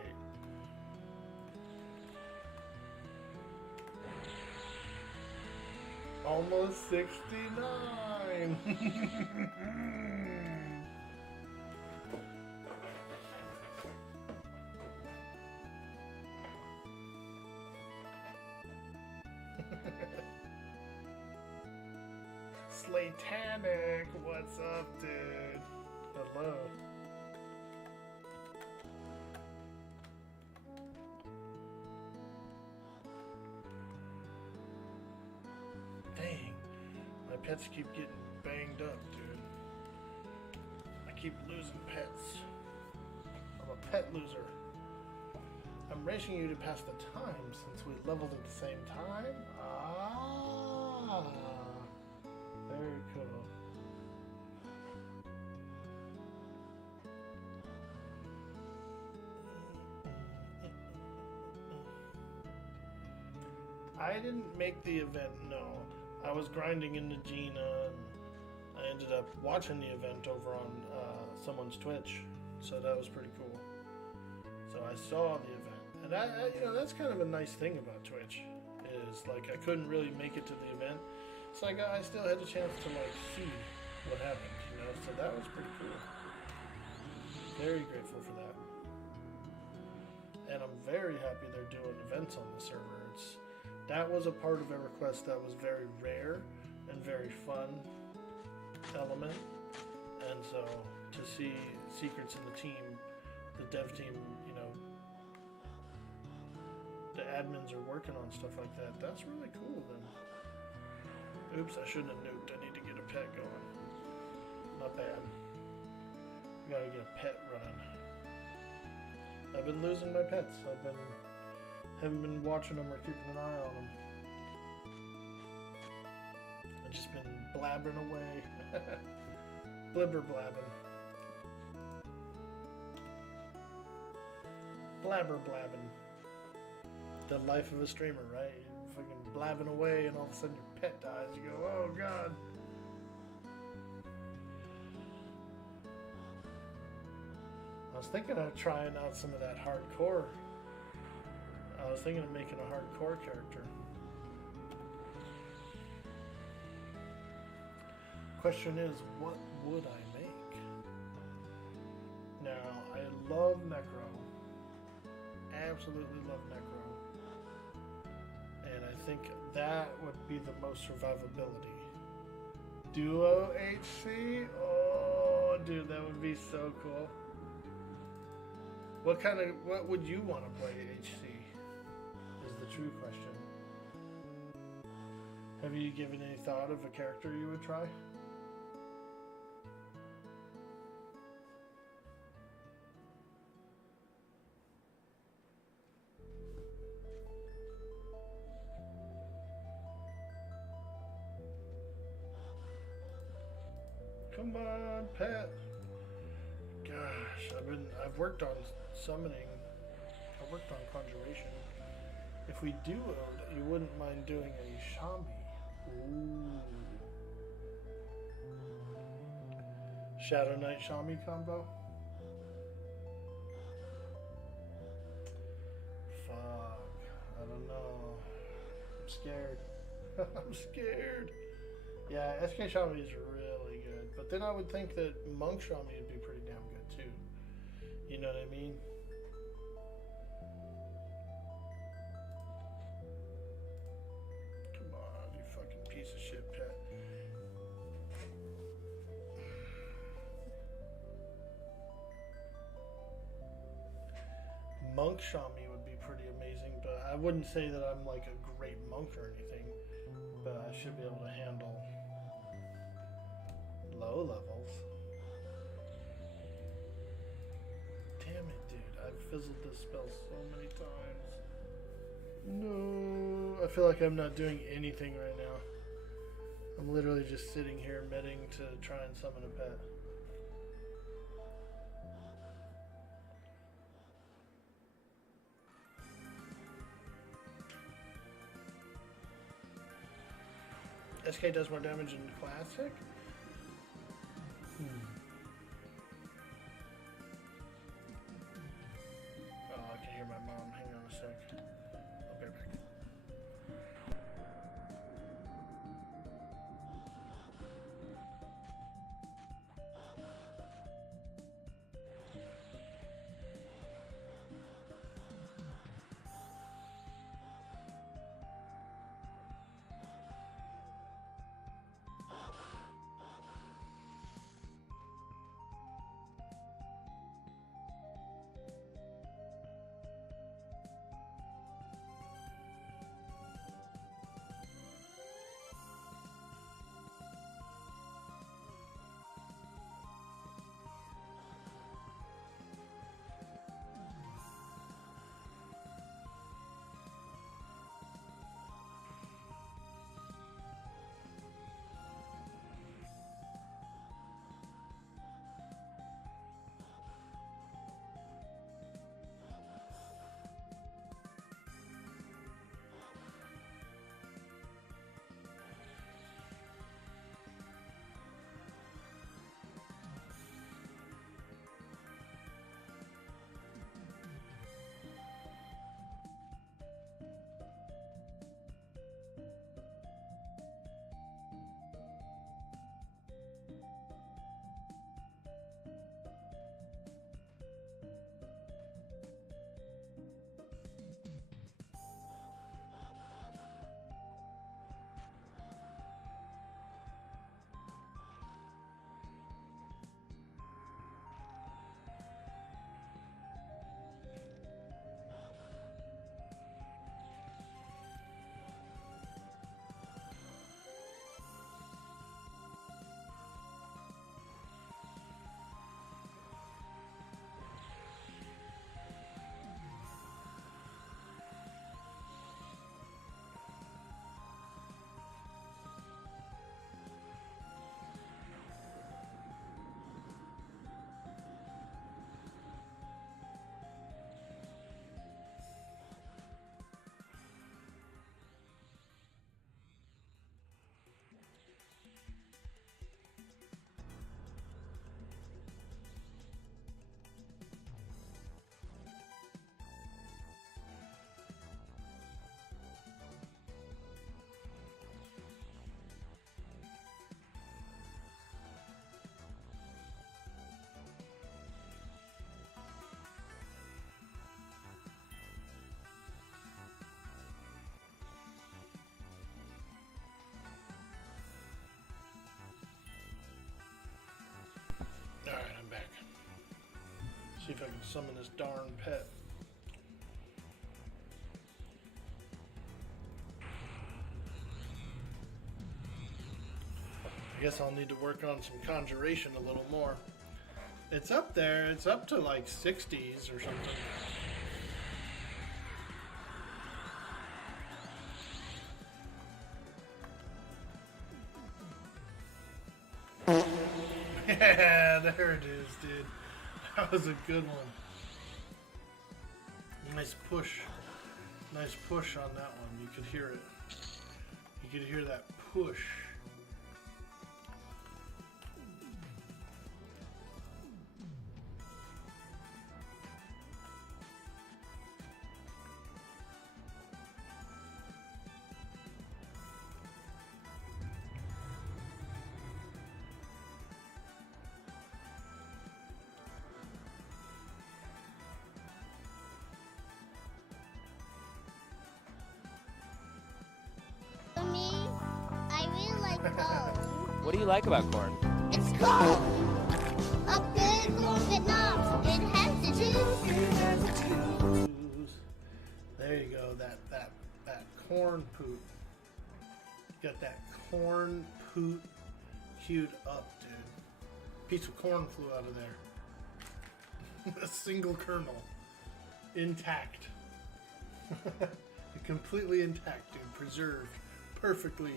Almost 69. Slatanic, what's up, dude? Hello. Dang, my pets keep getting banged up, dude. I keep losing pets. I'm a pet loser. I'm racing you to pass the time since we leveled at the same time. Ah, very cool. I didn't make the event, no. I was grinding into Gina, and I ended up watching the event over on someone's Twitch, so that was pretty cool. So I saw the event, and I you know, that's kind of a nice thing about Twitch, is like I couldn't really make it to the event, so I still had a chance to like see what happened, you know. So that was pretty cool. Very grateful for that, and I'm very happy they're doing events on the server. That was a part of EverQuest that was very rare and very fun element, and so to see secrets in the team, the dev team, you know, the admins are working on stuff like that, that's really cool then. Oops, I shouldn't have nuked. I need to get a pet going. Not bad. We gotta get a pet running. I've been losing my pets. Haven't been watching them or keeping an eye on them. I've just been blabbering away. Blibber blabbing. Blabber blabbing. The life of a streamer, right? You're fucking blabbing away and all of a sudden your pet dies. You go, oh god. I was thinking of trying out some of that hardcore. I was thinking of making a hardcore character. Question is, what would I make? Now, I love Necro. Absolutely love Necro. And I think that would be the most survivability. Duo HC? Oh, dude, that would be so cool. What would you want to play HC? Is the true question. Have you given any thought of a character you would try? Come on, pet. Gosh, I've worked on summoning. I worked on conjuration. If we duoed, you wouldn't mind doing a Shami. Ooh. Shadow Knight Shami combo? Fuck. I don't know. I'm I'm scared. Yeah, SK Shami is really good. But then I would think that Monk Shami would be pretty damn good too. You know what I mean? Come on, you fucking piece of shit, pet. Monk Shami would be pretty amazing, but I wouldn't say that I'm like a great monk or anything. But I should be able to handle low levels. Damn it, dude. I've fizzled this spell so many times. No. I feel like I'm not doing anything right now. I'm literally just sitting here medding to try and summon a pet. SK does more damage in Classic? Oh, I can hear my mom. Hang on a sec. I'll be right back. Alright, I'm back. See if I can summon this darn pet. I guess I'll need to work on some conjuration a little more. It's up there. It's up to like 60s or something. Yeah, there it is, dude. That was a good one. Nice push. Nice push on that one. You could hear it. You could hear that push. What do you like about corn? It's cold. A good corn that knobs. It has the juice. There you go. That corn poop. Got that corn poop queued up, dude. Piece of corn flew out of there. A single kernel. Intact. Completely intact, dude. Preserved. Perfectly.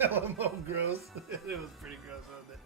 LMO gross. It was pretty gross, wasn't it?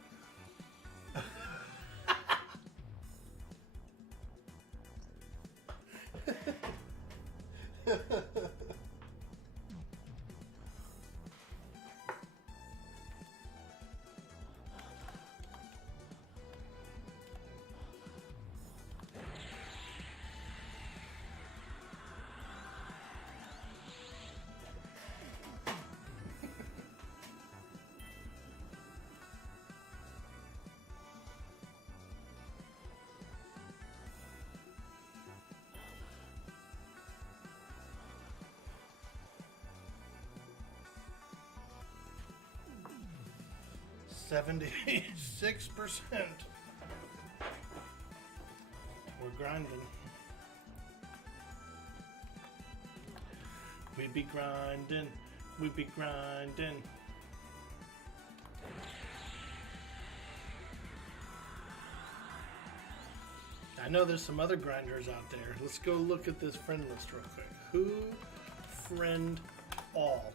$76%. We're grinding. We be grinding. We be grinding. I know there's some other grinders out there. Let's go look at this friend list real quick. Who friend all?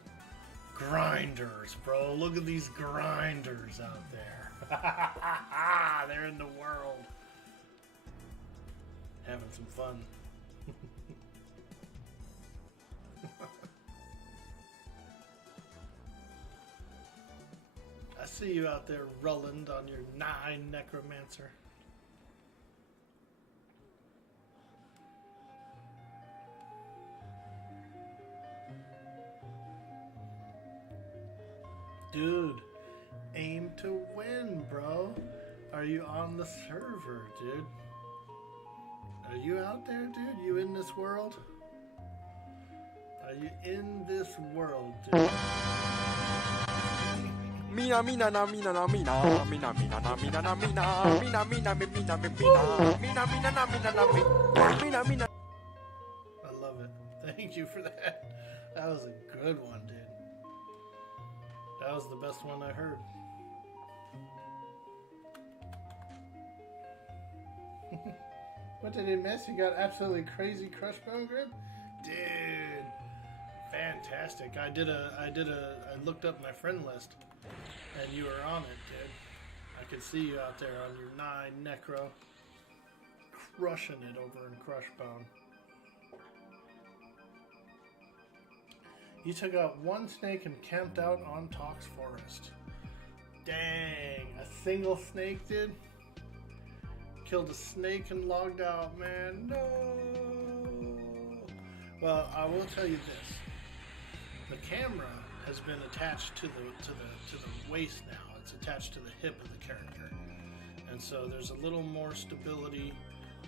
Grinders, bro. Look at these grinders out there. They're in the world. Having some fun. I see you out there, Roland, on your 9 necromancer. Dude, aim to win, bro. Are you on the server, dude? Are you out there, dude? You in this world? Are you in this world, dude? Mina mina na mina na mina mina mina na mina na mina mina mina mina mina mina mina na mina na mina mina. I love it. Thank you for that. That was a good one, dude. That was the best one I heard. What did he miss? He got absolutely crazy crush bone grid? Dude, fantastic. I looked up my friend list and you were on it, dude. I could see you out there on your 9 necro, crushing it over in crush bone. You took out 1 snake and camped out on Tox Forest. Dang, a single snake, dude? Killed a snake and logged out, man. No. Well, I will tell you this: the camera has been attached to the waist now. It's attached to the hip of the character, and so there's a little more stability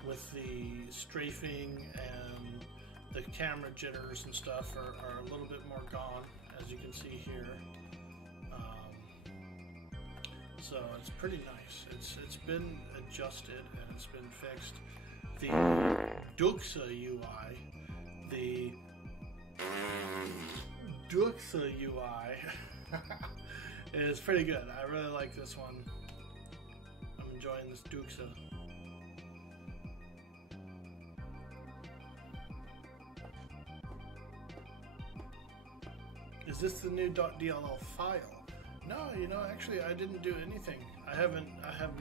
with the strafing, and the camera jitters and stuff are a little bit more gone, as you can see here. So it's pretty nice. It's been adjusted and it's been fixed. The Duxa UI is pretty good. I really like this one. I'm enjoying this Duxa. Is this the new .dll file? No, you know, actually I didn't do anything. I have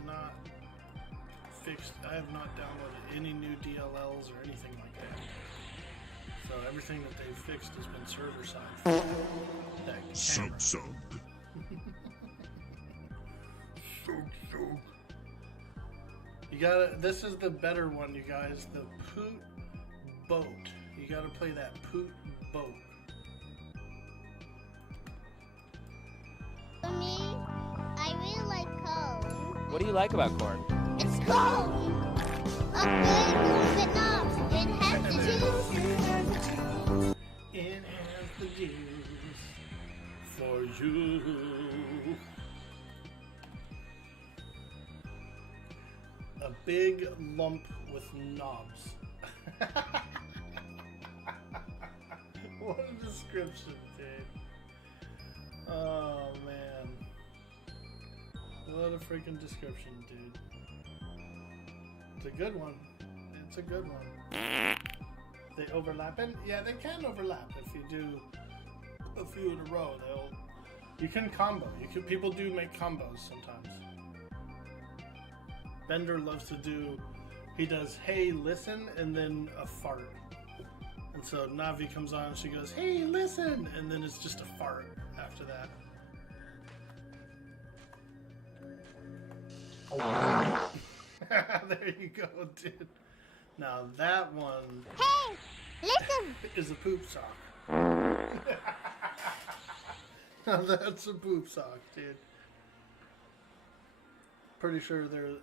not downloaded any new DLLs or anything like that. So everything that they've fixed has been server side. That camera. Sub. You gotta, this is the better one, you guys, the Poot Boat. You gotta play that Poot Boat. For me, I really like corn. What do you like about corn? It's cold. A good corn that knobs. It has big lump with knobs. What a description, dude. Oh, man. What a freaking description, dude. It's a good one. It's a good one. They overlapping? Yeah, they can overlap if you do a few in a row. You can combo. People do make combos sometimes. Bender loves to do, he does, hey, listen, and then a fart. And so Navi comes on and she goes, hey, listen, and then it's just a fart after that. There you go, dude. Now that one Hey, listen! is a poop sock. Now that's a poop sock, dude. Pretty sure they're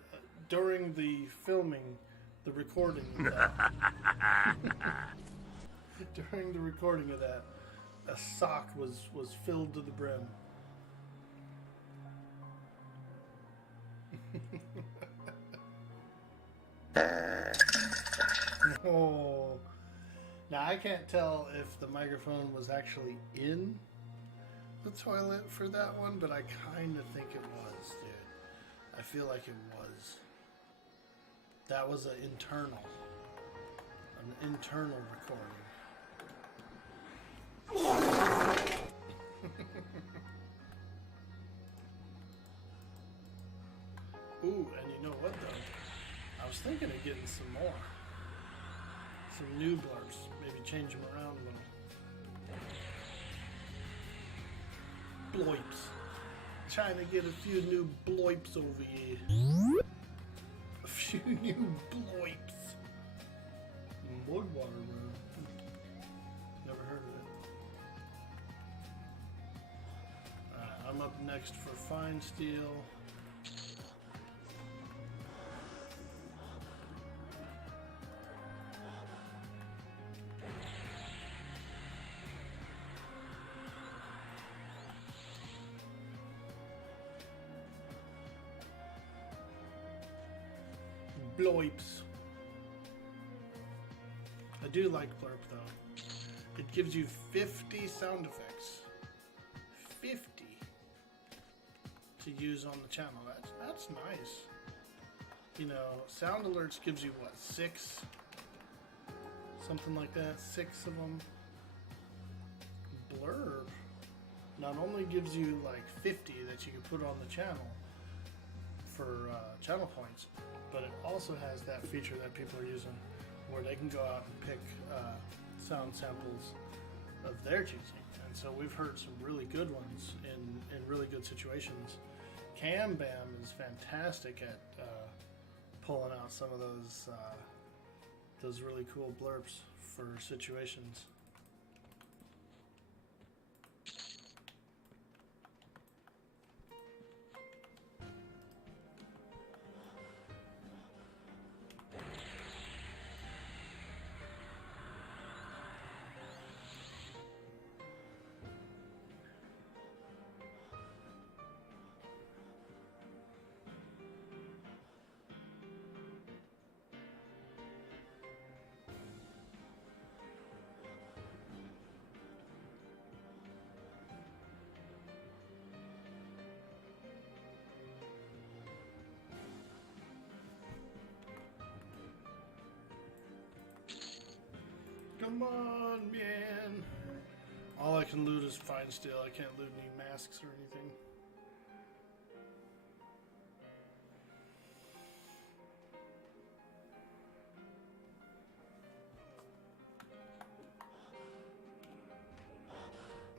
during the filming, the recording of that. During the recording of that, a sock was filled to the brim. Oh. Now I can't tell if the microphone was actually in the toilet for that one, but I kind of think it was, dude. I feel like it was. That was an internal recording. Ooh, and you know what though? I was thinking of getting some more. Some new blurbs. Maybe change them around a little. Bloips. Trying to get a few new bloips over here. A few new bloips. Mudwater room. Never heard of it. Alright, I'm up next for fine steel. Bloips. I do like blurp though. It gives you 50 sound effects. 50 to use on the channel. That's nice. You know, sound alerts gives you what, 6? Something like that. 6 of them. Blurb not only gives you like 50 that you can put on the channel for channel points, but it also has that feature that people are using where they can go out and pick sound samples of their choosing. And so we've heard some really good ones in really good situations. Cam Bam is fantastic at pulling out some of those really cool blurps for situations. Come on, man. All I can loot is fine steel. I can't loot any masks or anything.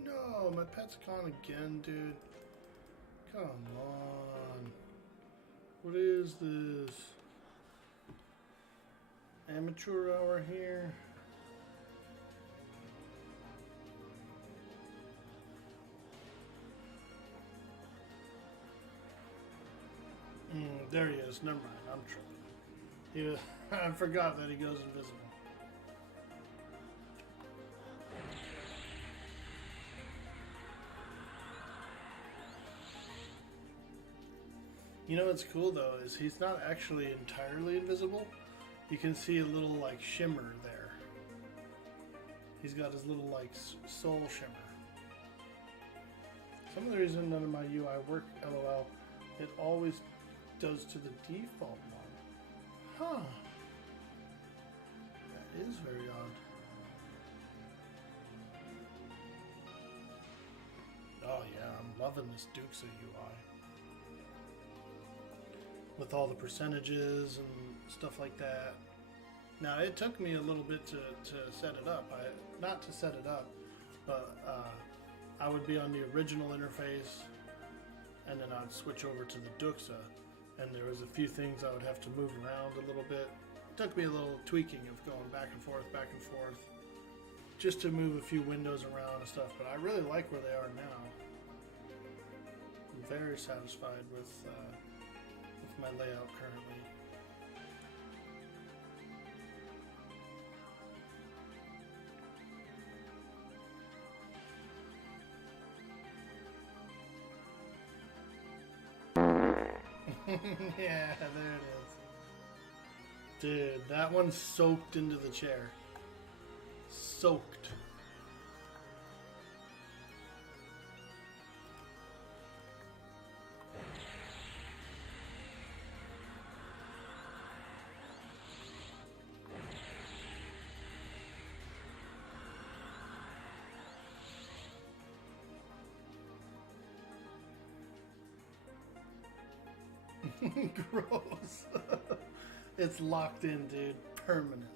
No, my pet's gone again, dude. Come on. What is this? Amateur hour here. There he is. Never mind. I'm tripping. I forgot that he goes invisible. You know what's cool though is he's not actually entirely invisible. You can see a little like shimmer there. He's got his little like soul shimmer. Some of the reason none of my UI work, lol, it always does to the default one. Huh. That is very odd. Oh yeah, I'm loving this Duke's UI. With all the percentages and stuff like that. Now it took me a little bit to set it up. Not to set it up, but I would be on the original interface and then I'd switch over to the Duxa, and there was a few things I would have to move around a little bit. It took me a little tweaking of going back and forth, just to move a few windows around and stuff, but I really like where they are now. I'm very satisfied with my layout currently. Yeah, there it is. Dude, that one's soaked into the chair. Soaked. Gross. It's locked in, dude. Permanent.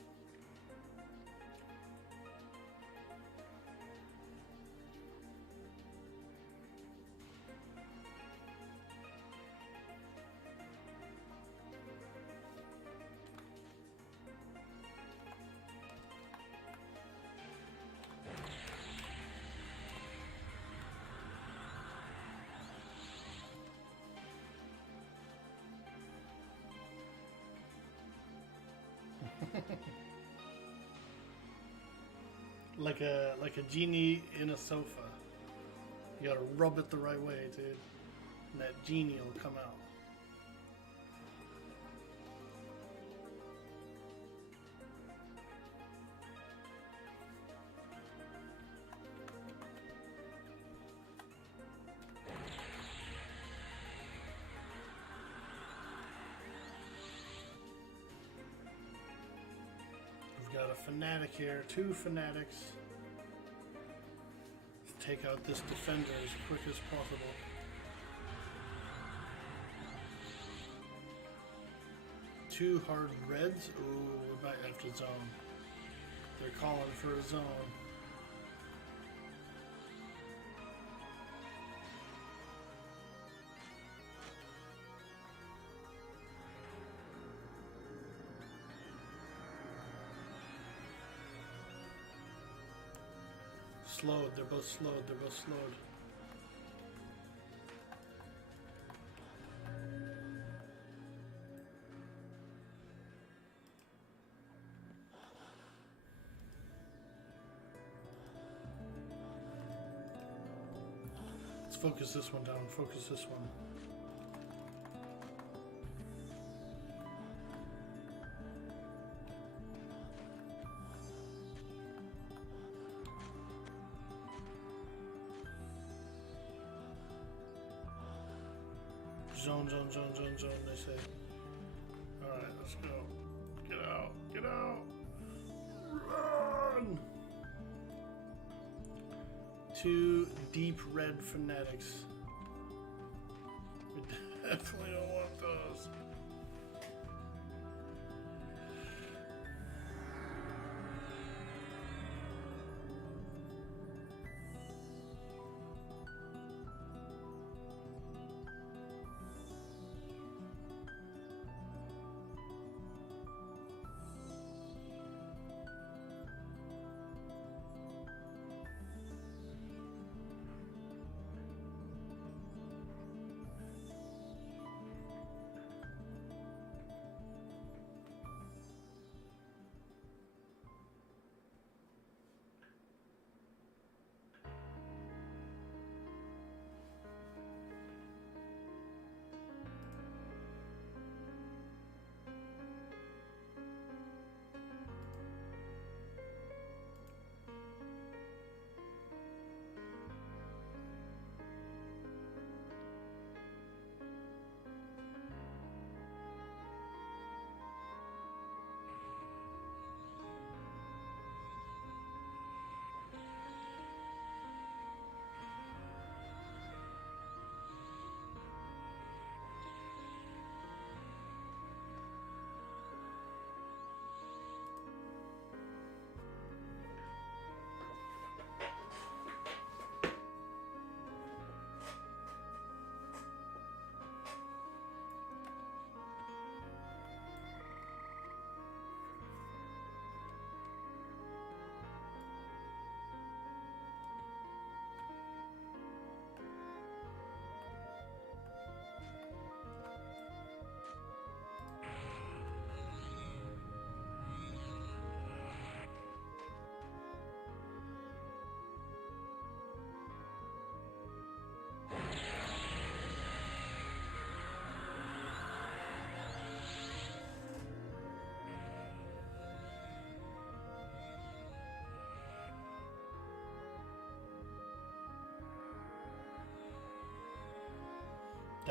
like a genie in a sofa. You gotta rub it the right way, dude. And that genie will come out. Got a fanatic here, 2 fanatics. Let's take out this defender as quick as possible. Two hard reds. Ooh, we might have to zone. They're calling for a zone. Slowed, they're both slowed, Let's focus this one down, focus this one. Zone, they say. Alright, let's go. Get out! Run! 2 deep red fanatics. We definitely don't want those.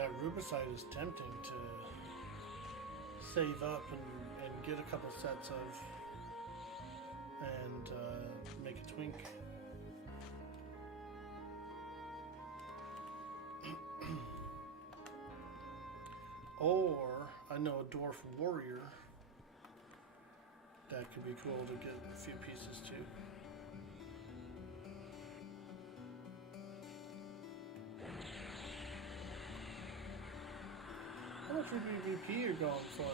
That rubicide is tempting to save up and get a couple sets of and make a twink. Or I know a dwarf warrior that could be cool to get a few pieces too. How much VP you're going for?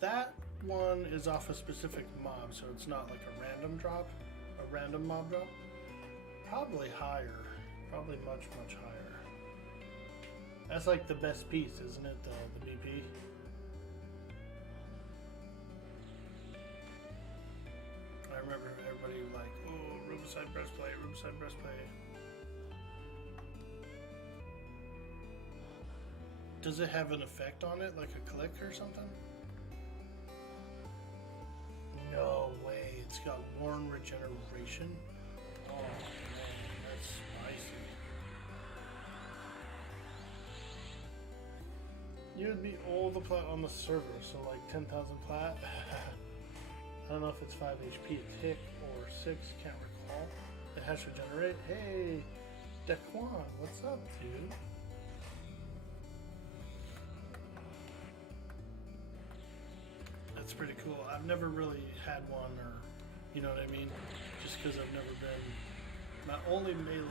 That one is off a specific mob, so it's not like a random drop, a random mob drop. Probably higher, probably much higher. That's like the best piece, isn't it? The BP. I remember everybody like, oh, Rubicide breastplate, Rubicide breastplate. Does it have an effect on it, like a click or something? No way, it's got worn regeneration. Oh man, that's spicy. You would be all the plat on the server, so like 10,000 plat. I don't know if it's 5 HP a tick or 6, can't recall. It has to regenerate. Hey, Quarm, what's up, dude? That's pretty cool. I've never really had one, or you know what I mean? Just because I've never been. My only melee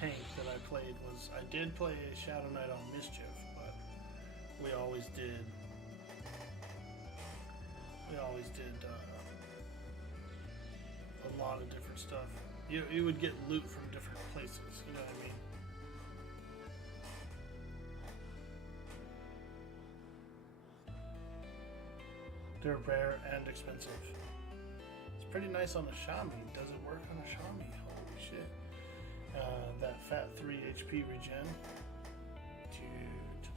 tank that I played was, I did play a Shadow Knight on Mischief, but we always did a lot of different stuff. You would get loot from different places, you know what I mean? They're rare and expensive. It's pretty nice on a Shami. Does it work on a Shami? Holy shit. That fat 3 HP regen. Dude.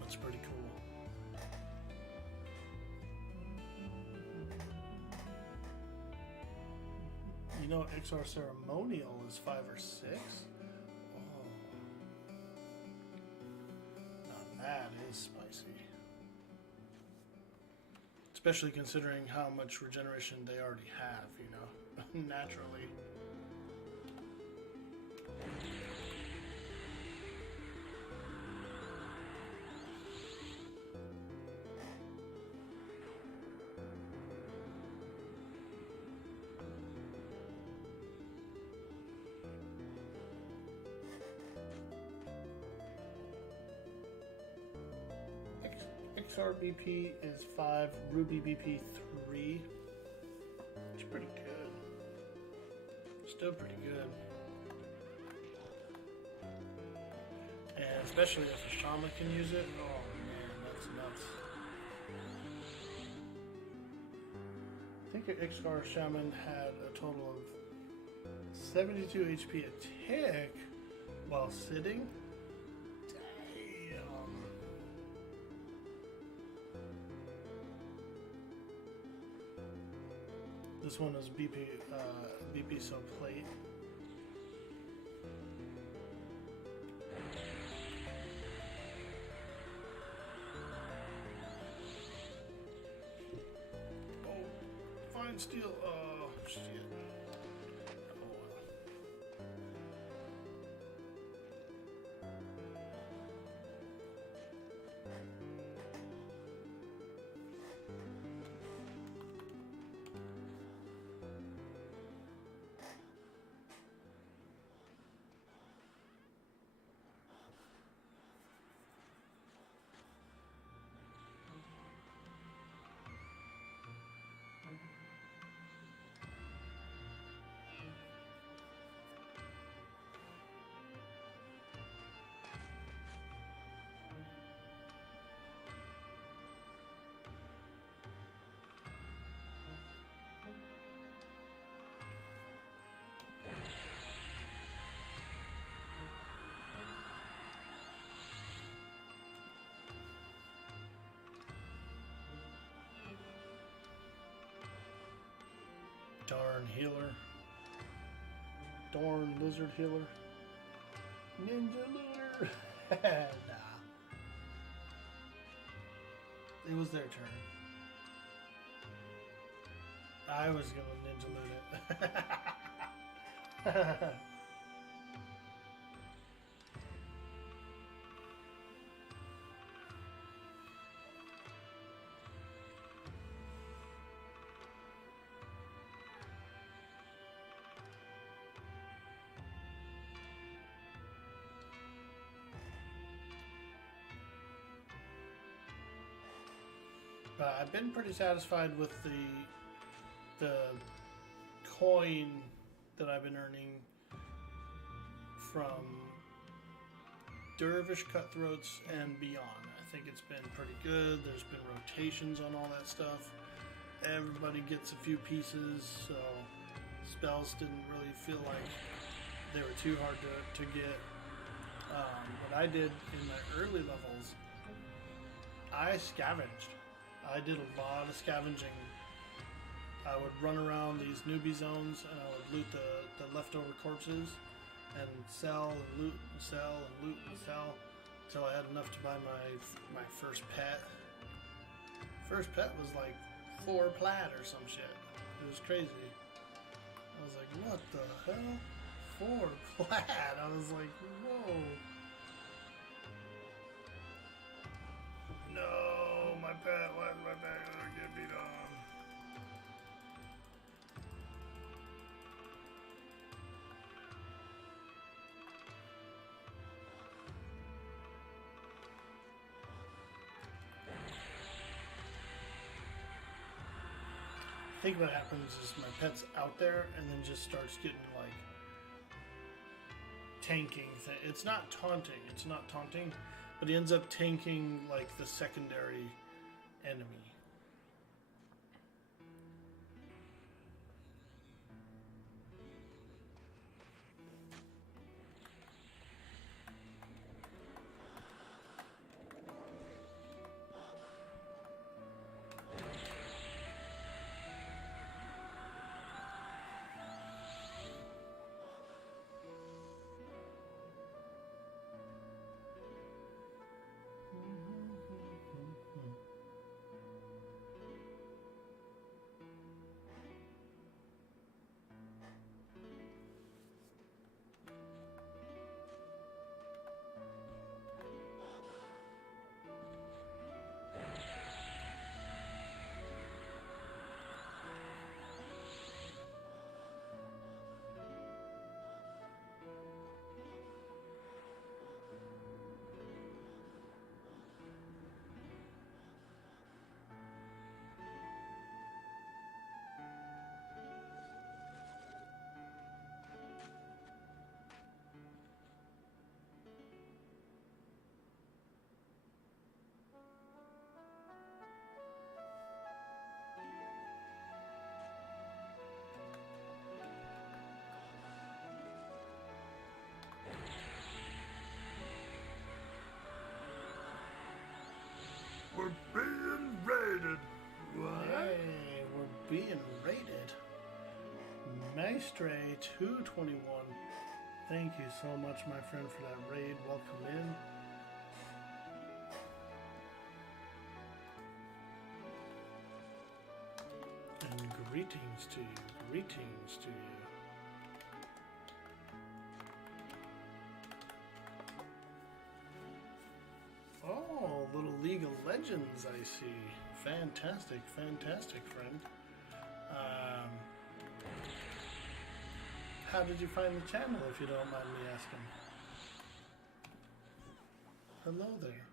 That's pretty cool. You know, XR Ceremonial is 5 or 6? That is spicy. Especially considering how much regeneration they already have, you know, naturally. XR BP is 5, Ruby BP 3. It's pretty good. Still pretty good. And especially if a shaman can use it, oh man, that's nuts. I think an XR shaman had a total of 72 HP a tick while sitting. This one is BP so plate. Oh, fine steel. Oh, shit. Darn healer. Darn lizard healer. Ninja looter. Nah. It was their turn. I was gonna ninja loot it. But I've been pretty satisfied with the coin that I've been earning from Dervish Cutthroats and beyond. I think it's been pretty good. There's been rotations on all that stuff. Everybody gets a few pieces, so spells didn't really feel like they were too hard to get. What I did in my early levels, I scavenged. I did a lot of scavenging. I would run around these newbie zones and I would loot the leftover corpses and sell and loot and sell and loot and sell until I had enough to buy my first pet. First pet was like 4 plat or some shit. It was crazy. I was like, what the hell? 4 plat? I was like, whoa. No, my pet, why is my pet gonna get beat on? I think what happens is my pet's out there and then just starts getting like tanking. It's not taunting, but he ends up tanking like the secondary enemy. We're being raided. What? Hey, we're being raided. Maestre 221. Thank you so much, my friend, for that raid. Welcome in. And greetings to you. Greetings to you. Oh, little League of Legends, I see. Fantastic, fantastic, friend. How did you find the channel, if you don't mind me asking? Hello there.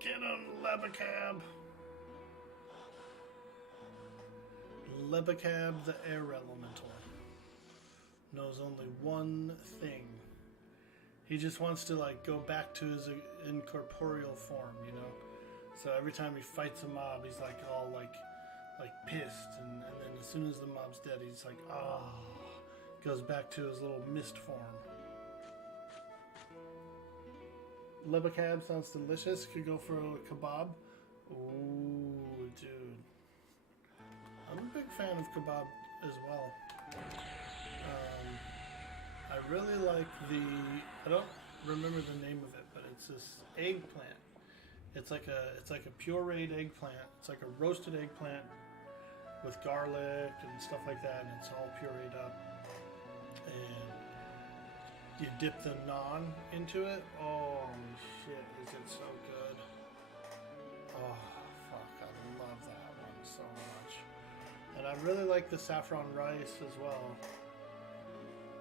Get on Lebacab. Lebacab, the air elemental, knows only one thing, He just wants to like go back to his incorporeal form, you know. So every time he fights a mob, he's like all like pissed, and then as soon as the mob's dead, he's like, goes back to his little mist form. Lebakab sounds delicious. Could go for a kebab. Ooh, dude. I'm a big fan of kebab as well. I really like I don't remember the name of it, but it's this eggplant. It's like a pureed eggplant. It's like a roasted eggplant with garlic and stuff like that, and it's all pureed up. And you dip the naan into it. Oh shit, is it so good? Oh fuck, I love that one so much. And I really like the saffron rice as well.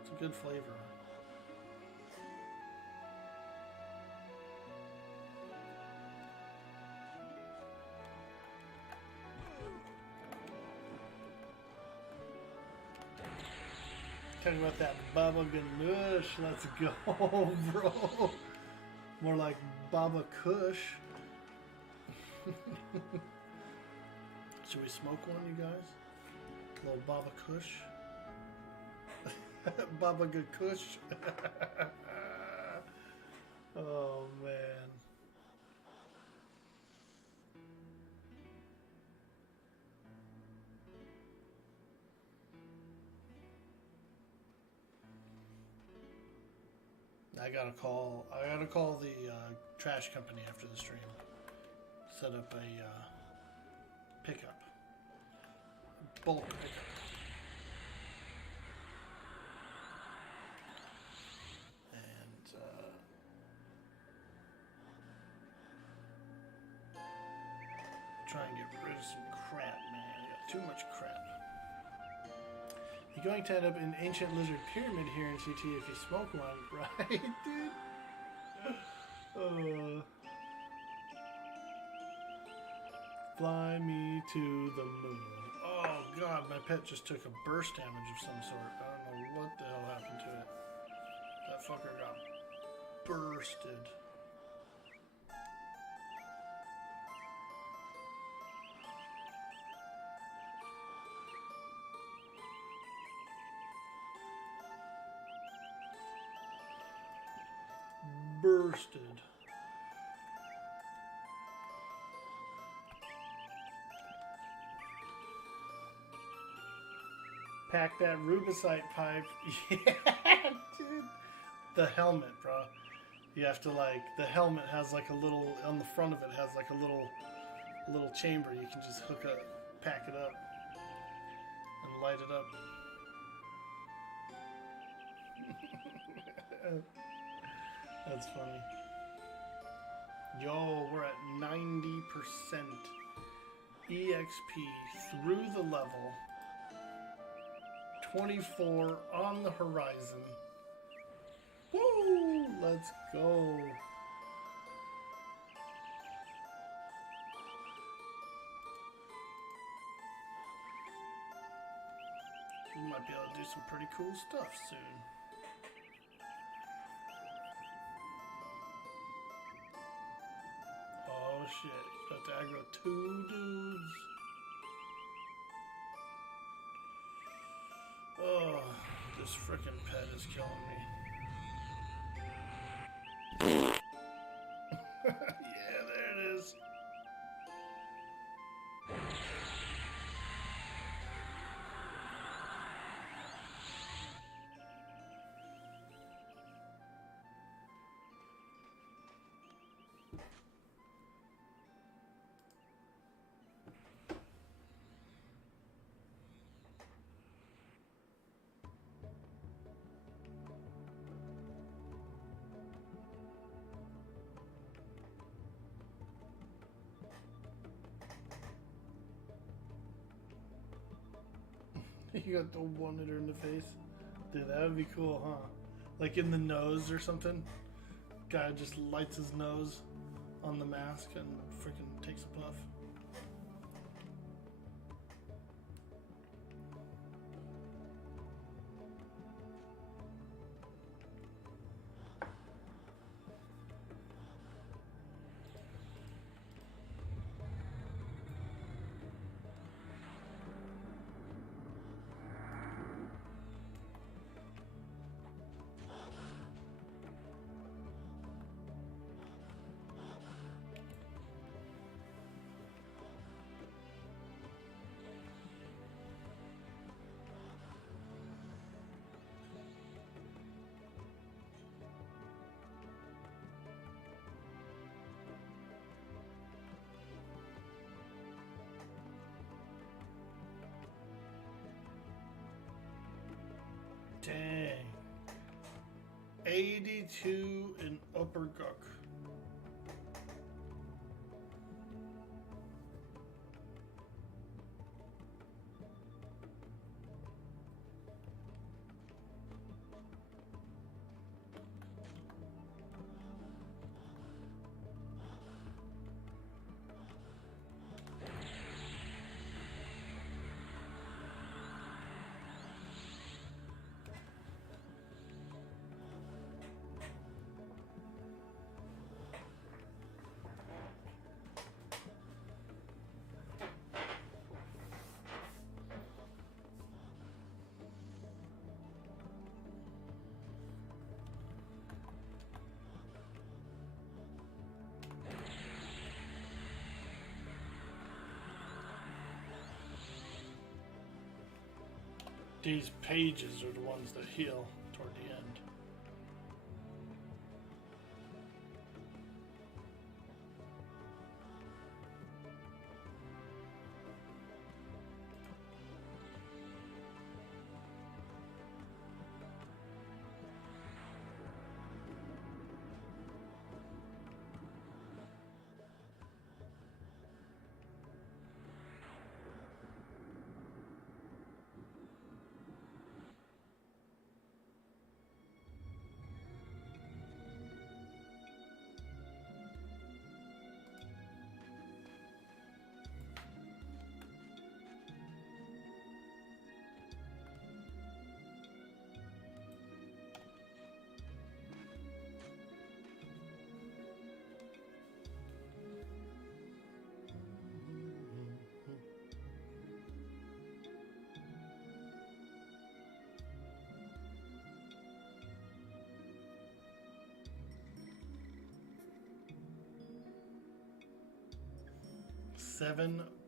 It's a good flavor. Talking about that Baba Ganoush. Let's go, bro. More like Baba Kush. Should we smoke one, you guys? A little Baba Kush. Baba Kush. Oh, man. I gotta call the trash company after the stream. Set up a pickup, bulk pickup. And try and get rid of some crap, man. I got too much crap. You're going to end up in Ancient Lizard Pyramid here in CT if you smoke one, right, dude? Fly me to the moon. Oh god, my pet just took a burst damage of some sort. I don't know what the hell happened to it. That fucker got bursted. Bursted. Pack that rubicite pipe. Yeah, dude. The helmet, bro. You have to the helmet has like a little, on the front of it has like a little chamber. You can just hook up, pack it up, and light it up. That's funny. Yo, we're at 90% EXP through the level. 24 on the horizon. Woo! Let's go. We might be able to do some pretty cool stuff soon. Oh shit, he's about to aggro 2 dudes. Oh, this frickin' pet is killing me. Yeah, there it is. You got the one hitter in the face. Dude, that would be cool, huh? Like in the nose or something. Guy just lights his nose on the mask and freaking takes a puff. Dang. 82 in Upper Guk. These pages are the ones that heal toward the end.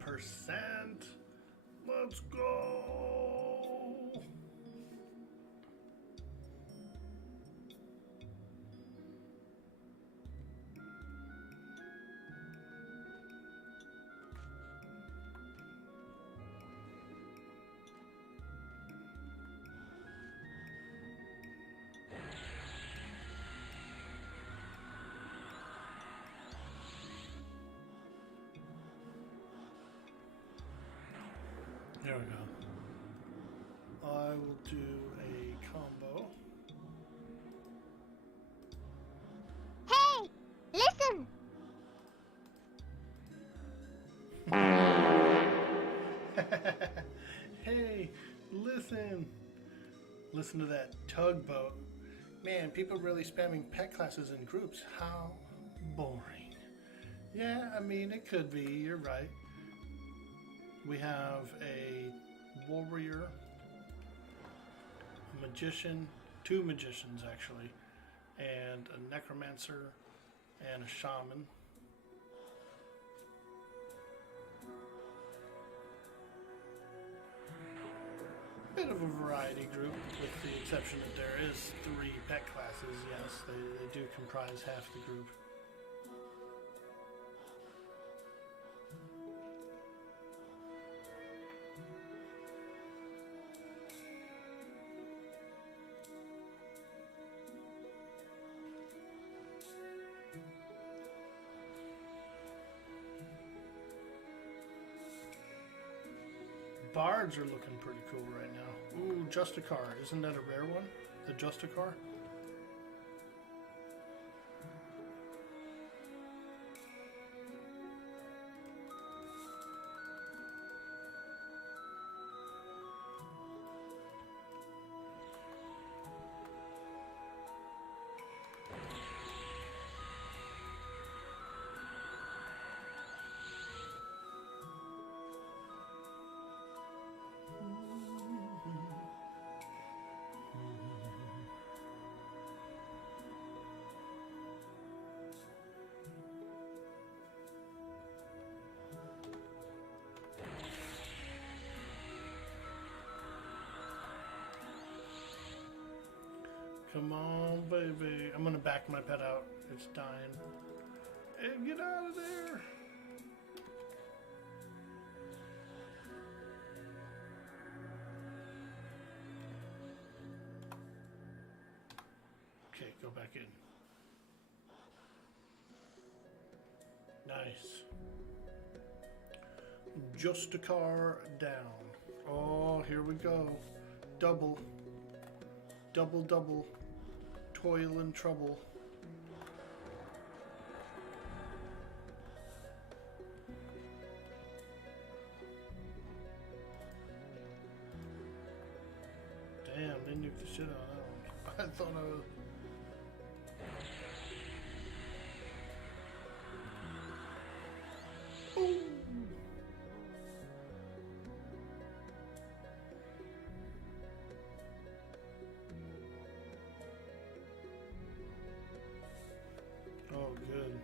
%. Let's go. There we go. I will do a combo. Hey, listen! Hey, listen. Listen to that tugboat. Man, people really spamming pet classes in groups. How boring. Yeah, I mean, it could be. You're right. We have a warrior, a magician, 2 magicians actually, and a necromancer and a shaman. Bit of a variety group, with the exception that there is 3 pet classes. Yes, they do comprise half the group. Bards are looking pretty cool right now. Ooh, Justicar. Isn't that a rare one? The Justicar? Come on, baby. I'm gonna back my pet out. It's dying. Hey, get out of there. go back in. Nice. Just a car down. Oh, here we go. Double. Double, double. Toil and trouble. Damn, they nuked the shit out of that one. I thought I was... Ooh. Oh, good.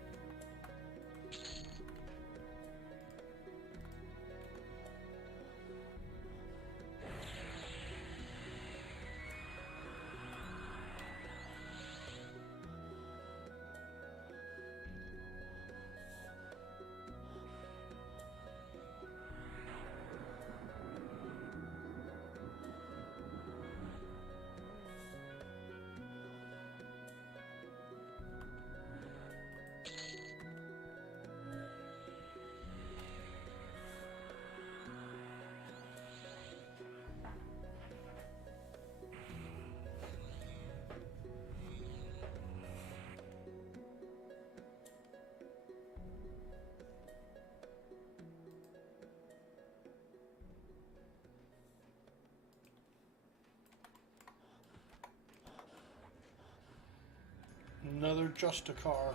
Another just a car.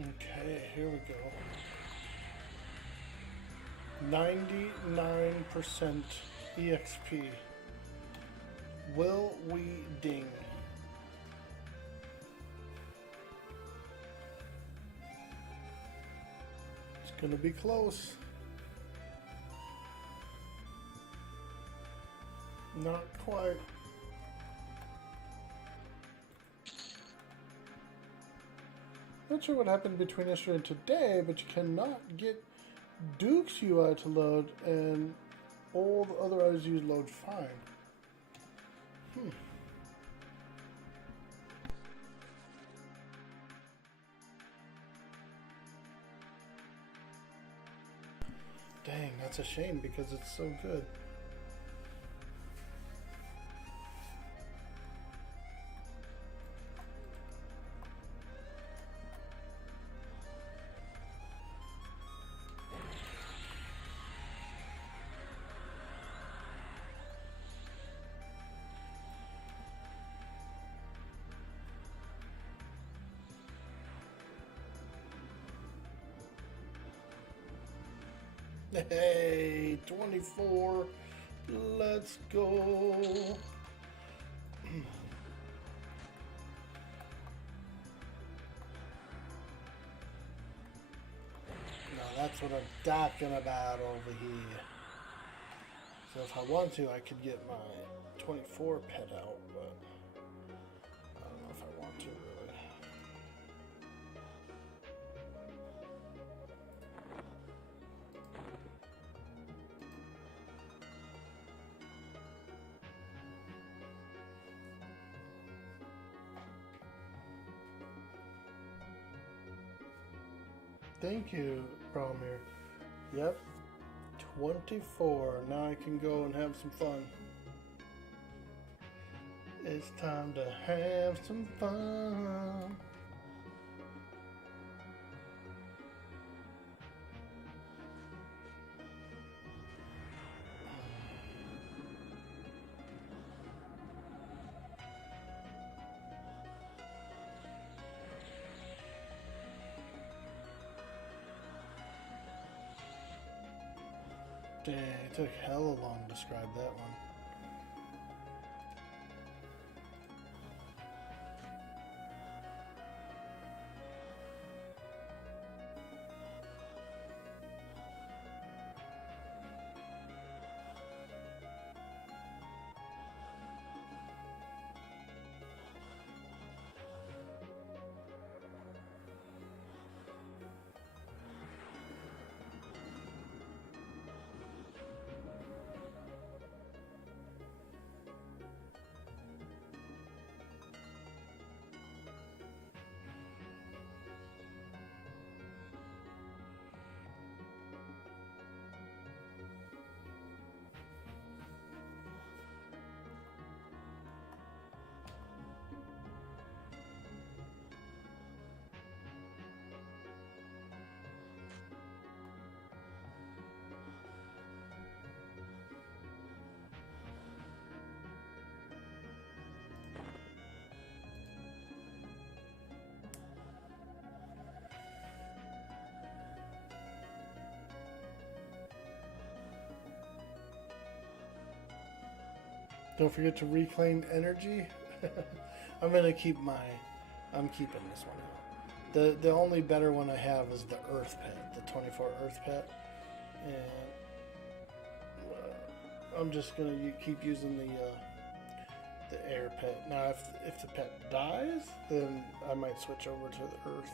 Okay, here we go. 99% EXP. Will we ding? It's gonna be close. Not quite. Not sure what happened between yesterday and today, but you cannot get Duke's UI to load, and all the other ISUs load fine. Dang, that's a shame because it's so good. Hey, 24. Let's go. Now that's what I'm talking about over here. So if I want to, I could get my 24 pet out, but I don't know if I want to really. Thank you, Bromir. Yep, 24. Now I can go and have some fun. It's time to have some fun. Dang, it took hella long to describe that one. Don't forget to reclaim energy. I'm keeping this one out. The only better one I have is the Earth Pet, the 24 Earth Pet, and I'm just gonna keep using the Air Pet. Now, if the pet dies, then I might switch over to the Earth.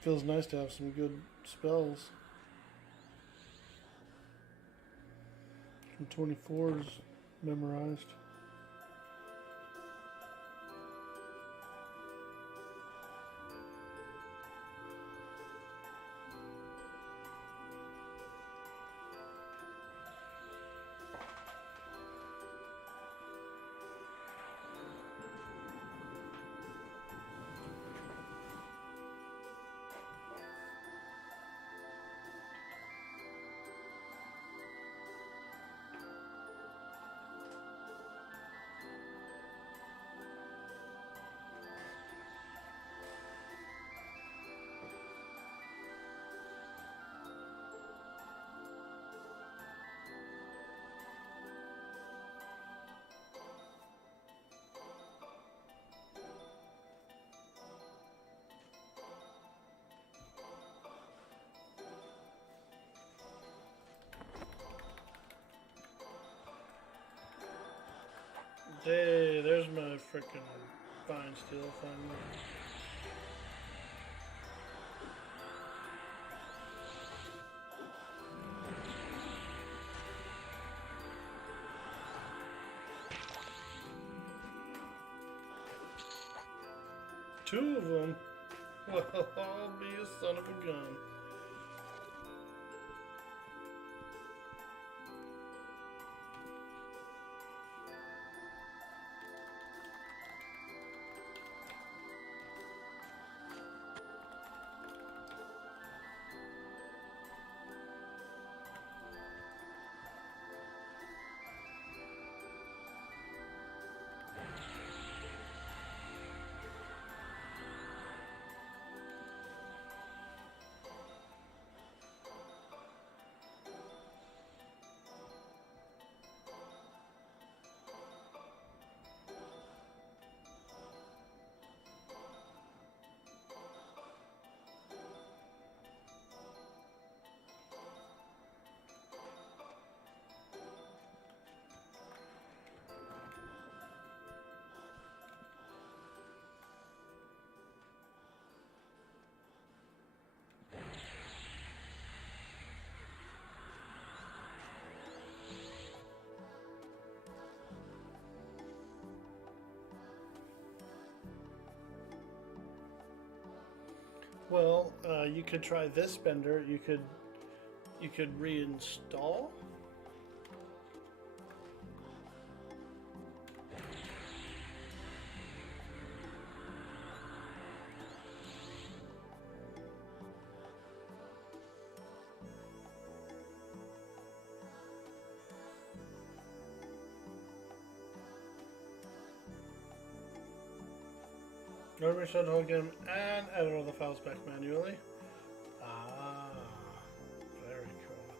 Feels nice to have some good spells. Some 24s memorized. Hey, there's my frickin' fine steel finally. Two of them. Well, I'll be a son of a gun. Well, you could try this bender. You could reinstall. Normally shut down again and edit all the files back manually. Ah, very cool.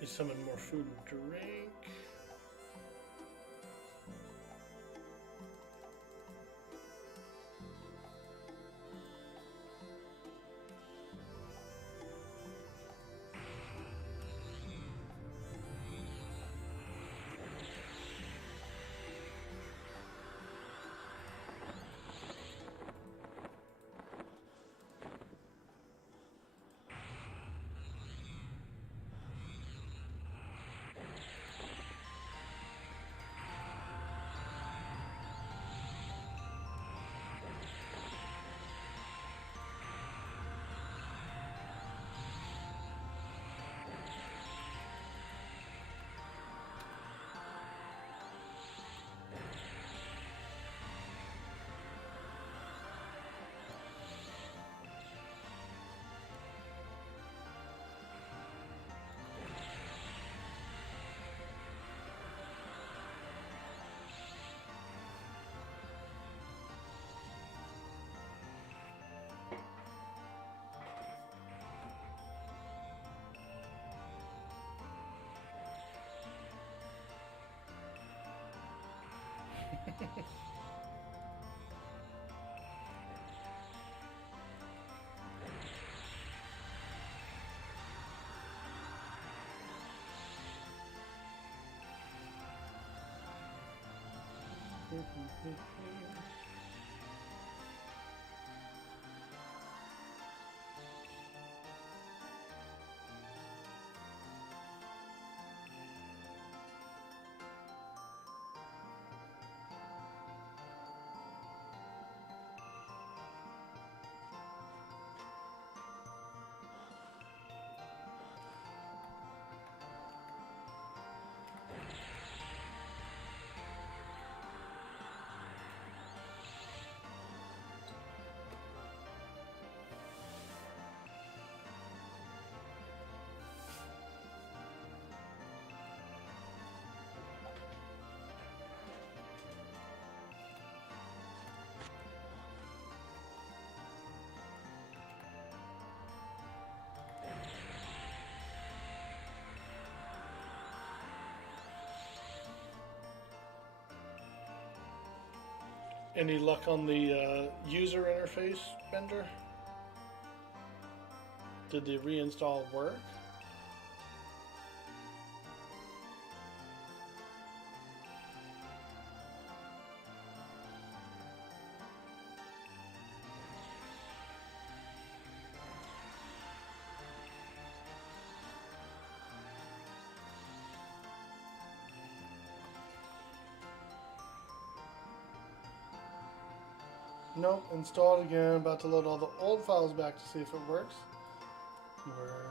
You summon more food and drink. Any luck on the user interface, Bender? Did the reinstall work? Nope, install it again. About to load all the old files back to see if it works. Where, man?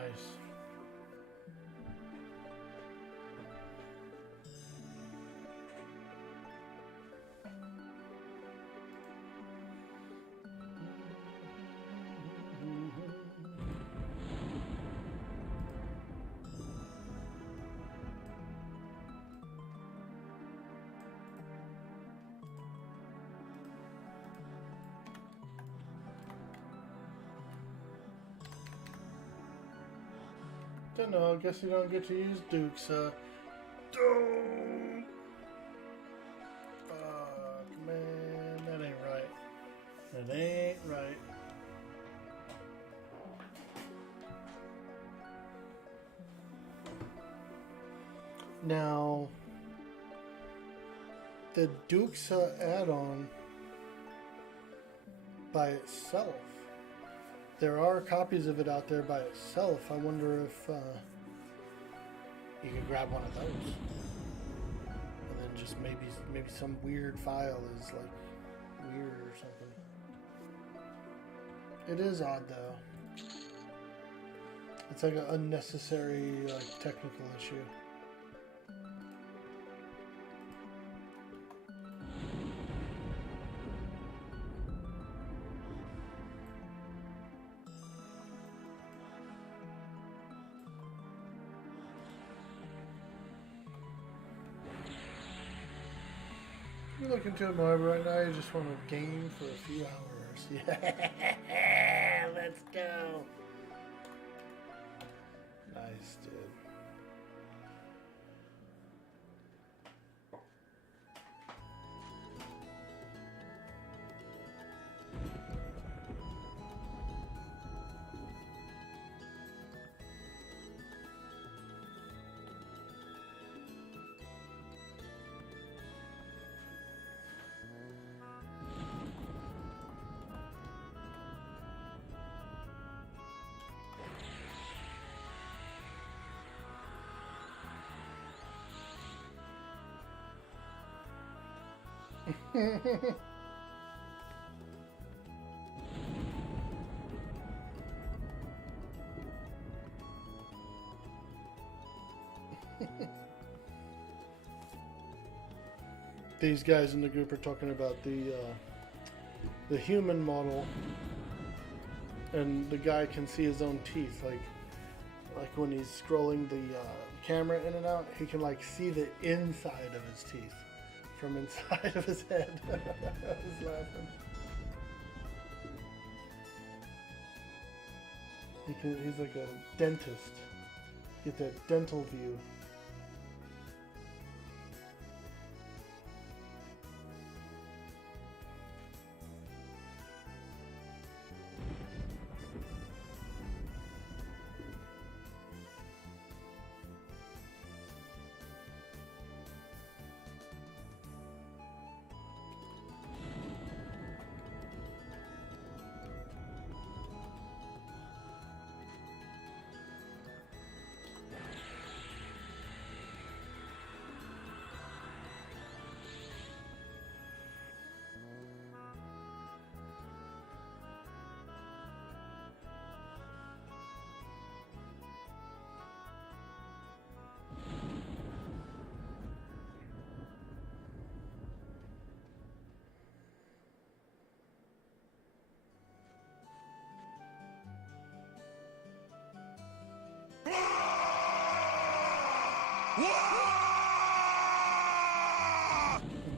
Nice. Don't know, I guess you don't get to use Dukes, Don't. man, that ain't right. That ain't right. Now, the Dukes add-on by itself. There are copies of it out there by itself. I wonder if you could grab one of those, and then just maybe some weird file is like weird or something. It is odd though. It's like an unnecessary like technical issue. You're looking to admire right now, you just want to game for a few hours. Yeah, let's go. Nice, dude. These guys in the group are talking about the human model, and the guy can see his own teeth, like when he's scrolling the camera in and out, he can like see the inside of his teeth from inside of his head. I was laughing. He's like a dentist. Get that dental view.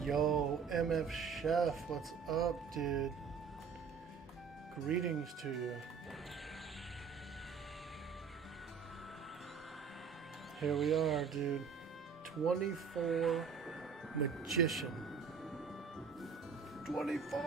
Yo, MF Chef, what's up, dude? Greetings to you. Here we are, dude. 24 Magician. 24!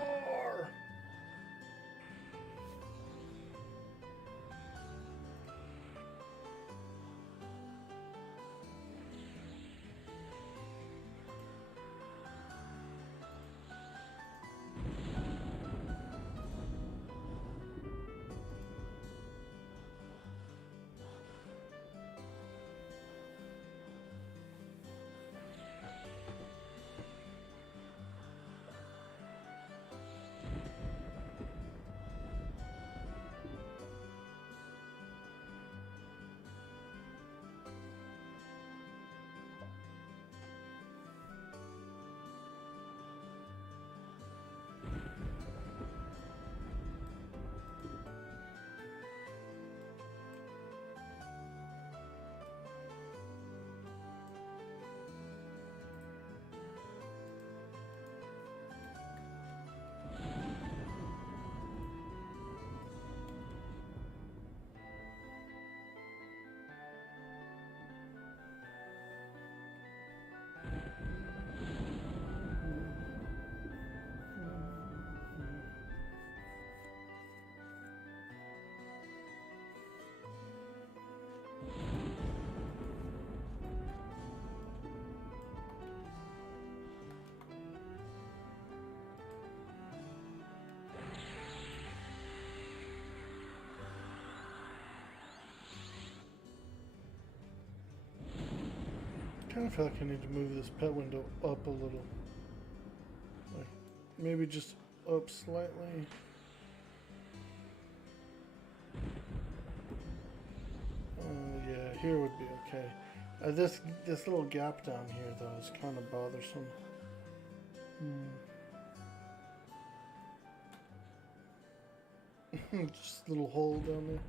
kind of feel like I need to move this pet window up a little. Like, maybe just up slightly. Yeah, here would be okay. This little gap down here though is kind of bothersome. Just a little hole down there.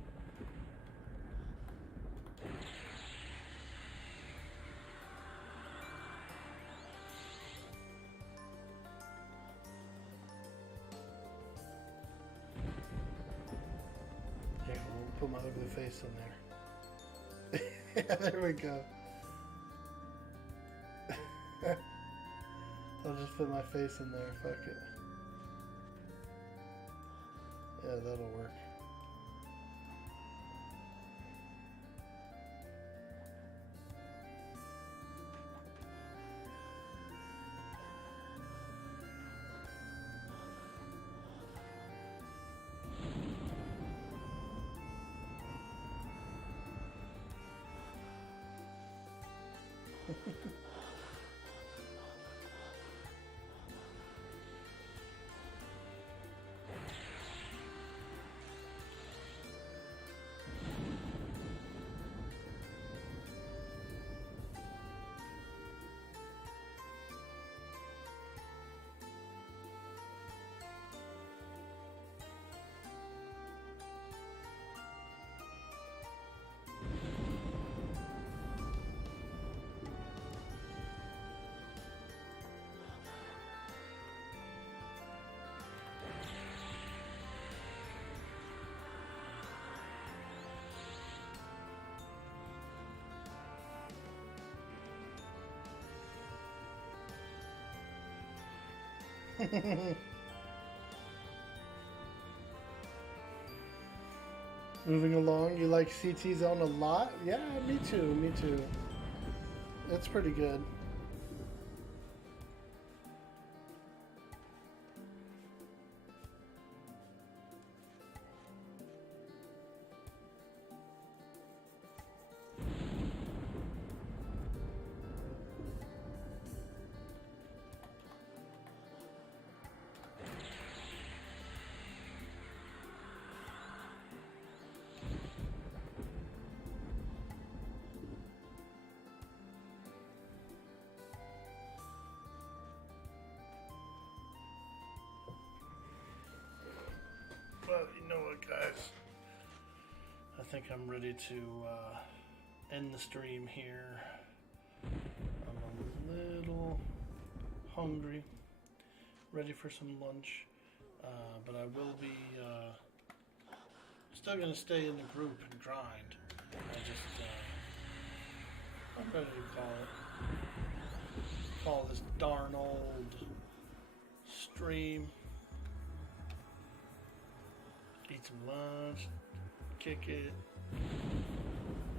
Here, we'll put my ugly face in there. Yeah, there we go. I'll just put my face in there, fuck it. Yeah, that'll work. Moving along, you like CT Zone a lot? Yeah, me too, me too. It's pretty good. Well, you know what, guys? I think I'm ready to end the stream here. I'm a little hungry, ready for some lunch, but I will be still going to stay in the group and grind. I'm ready to call this darn old stream. Eat some lunch, kick it.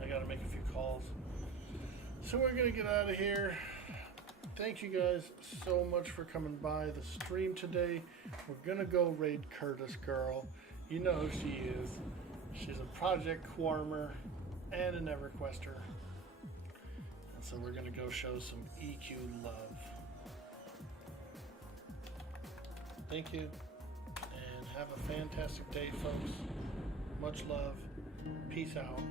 I gotta make a few calls. So we're gonna get out of here. Thank you guys so much for coming by the stream today. We're gonna go raid Curtis Girl. You know who she is. She's a Project Quarmer and an EverQuester. And so we're gonna go show some EQ love. Thank you. Have a fantastic day, folks. Much love. Peace out.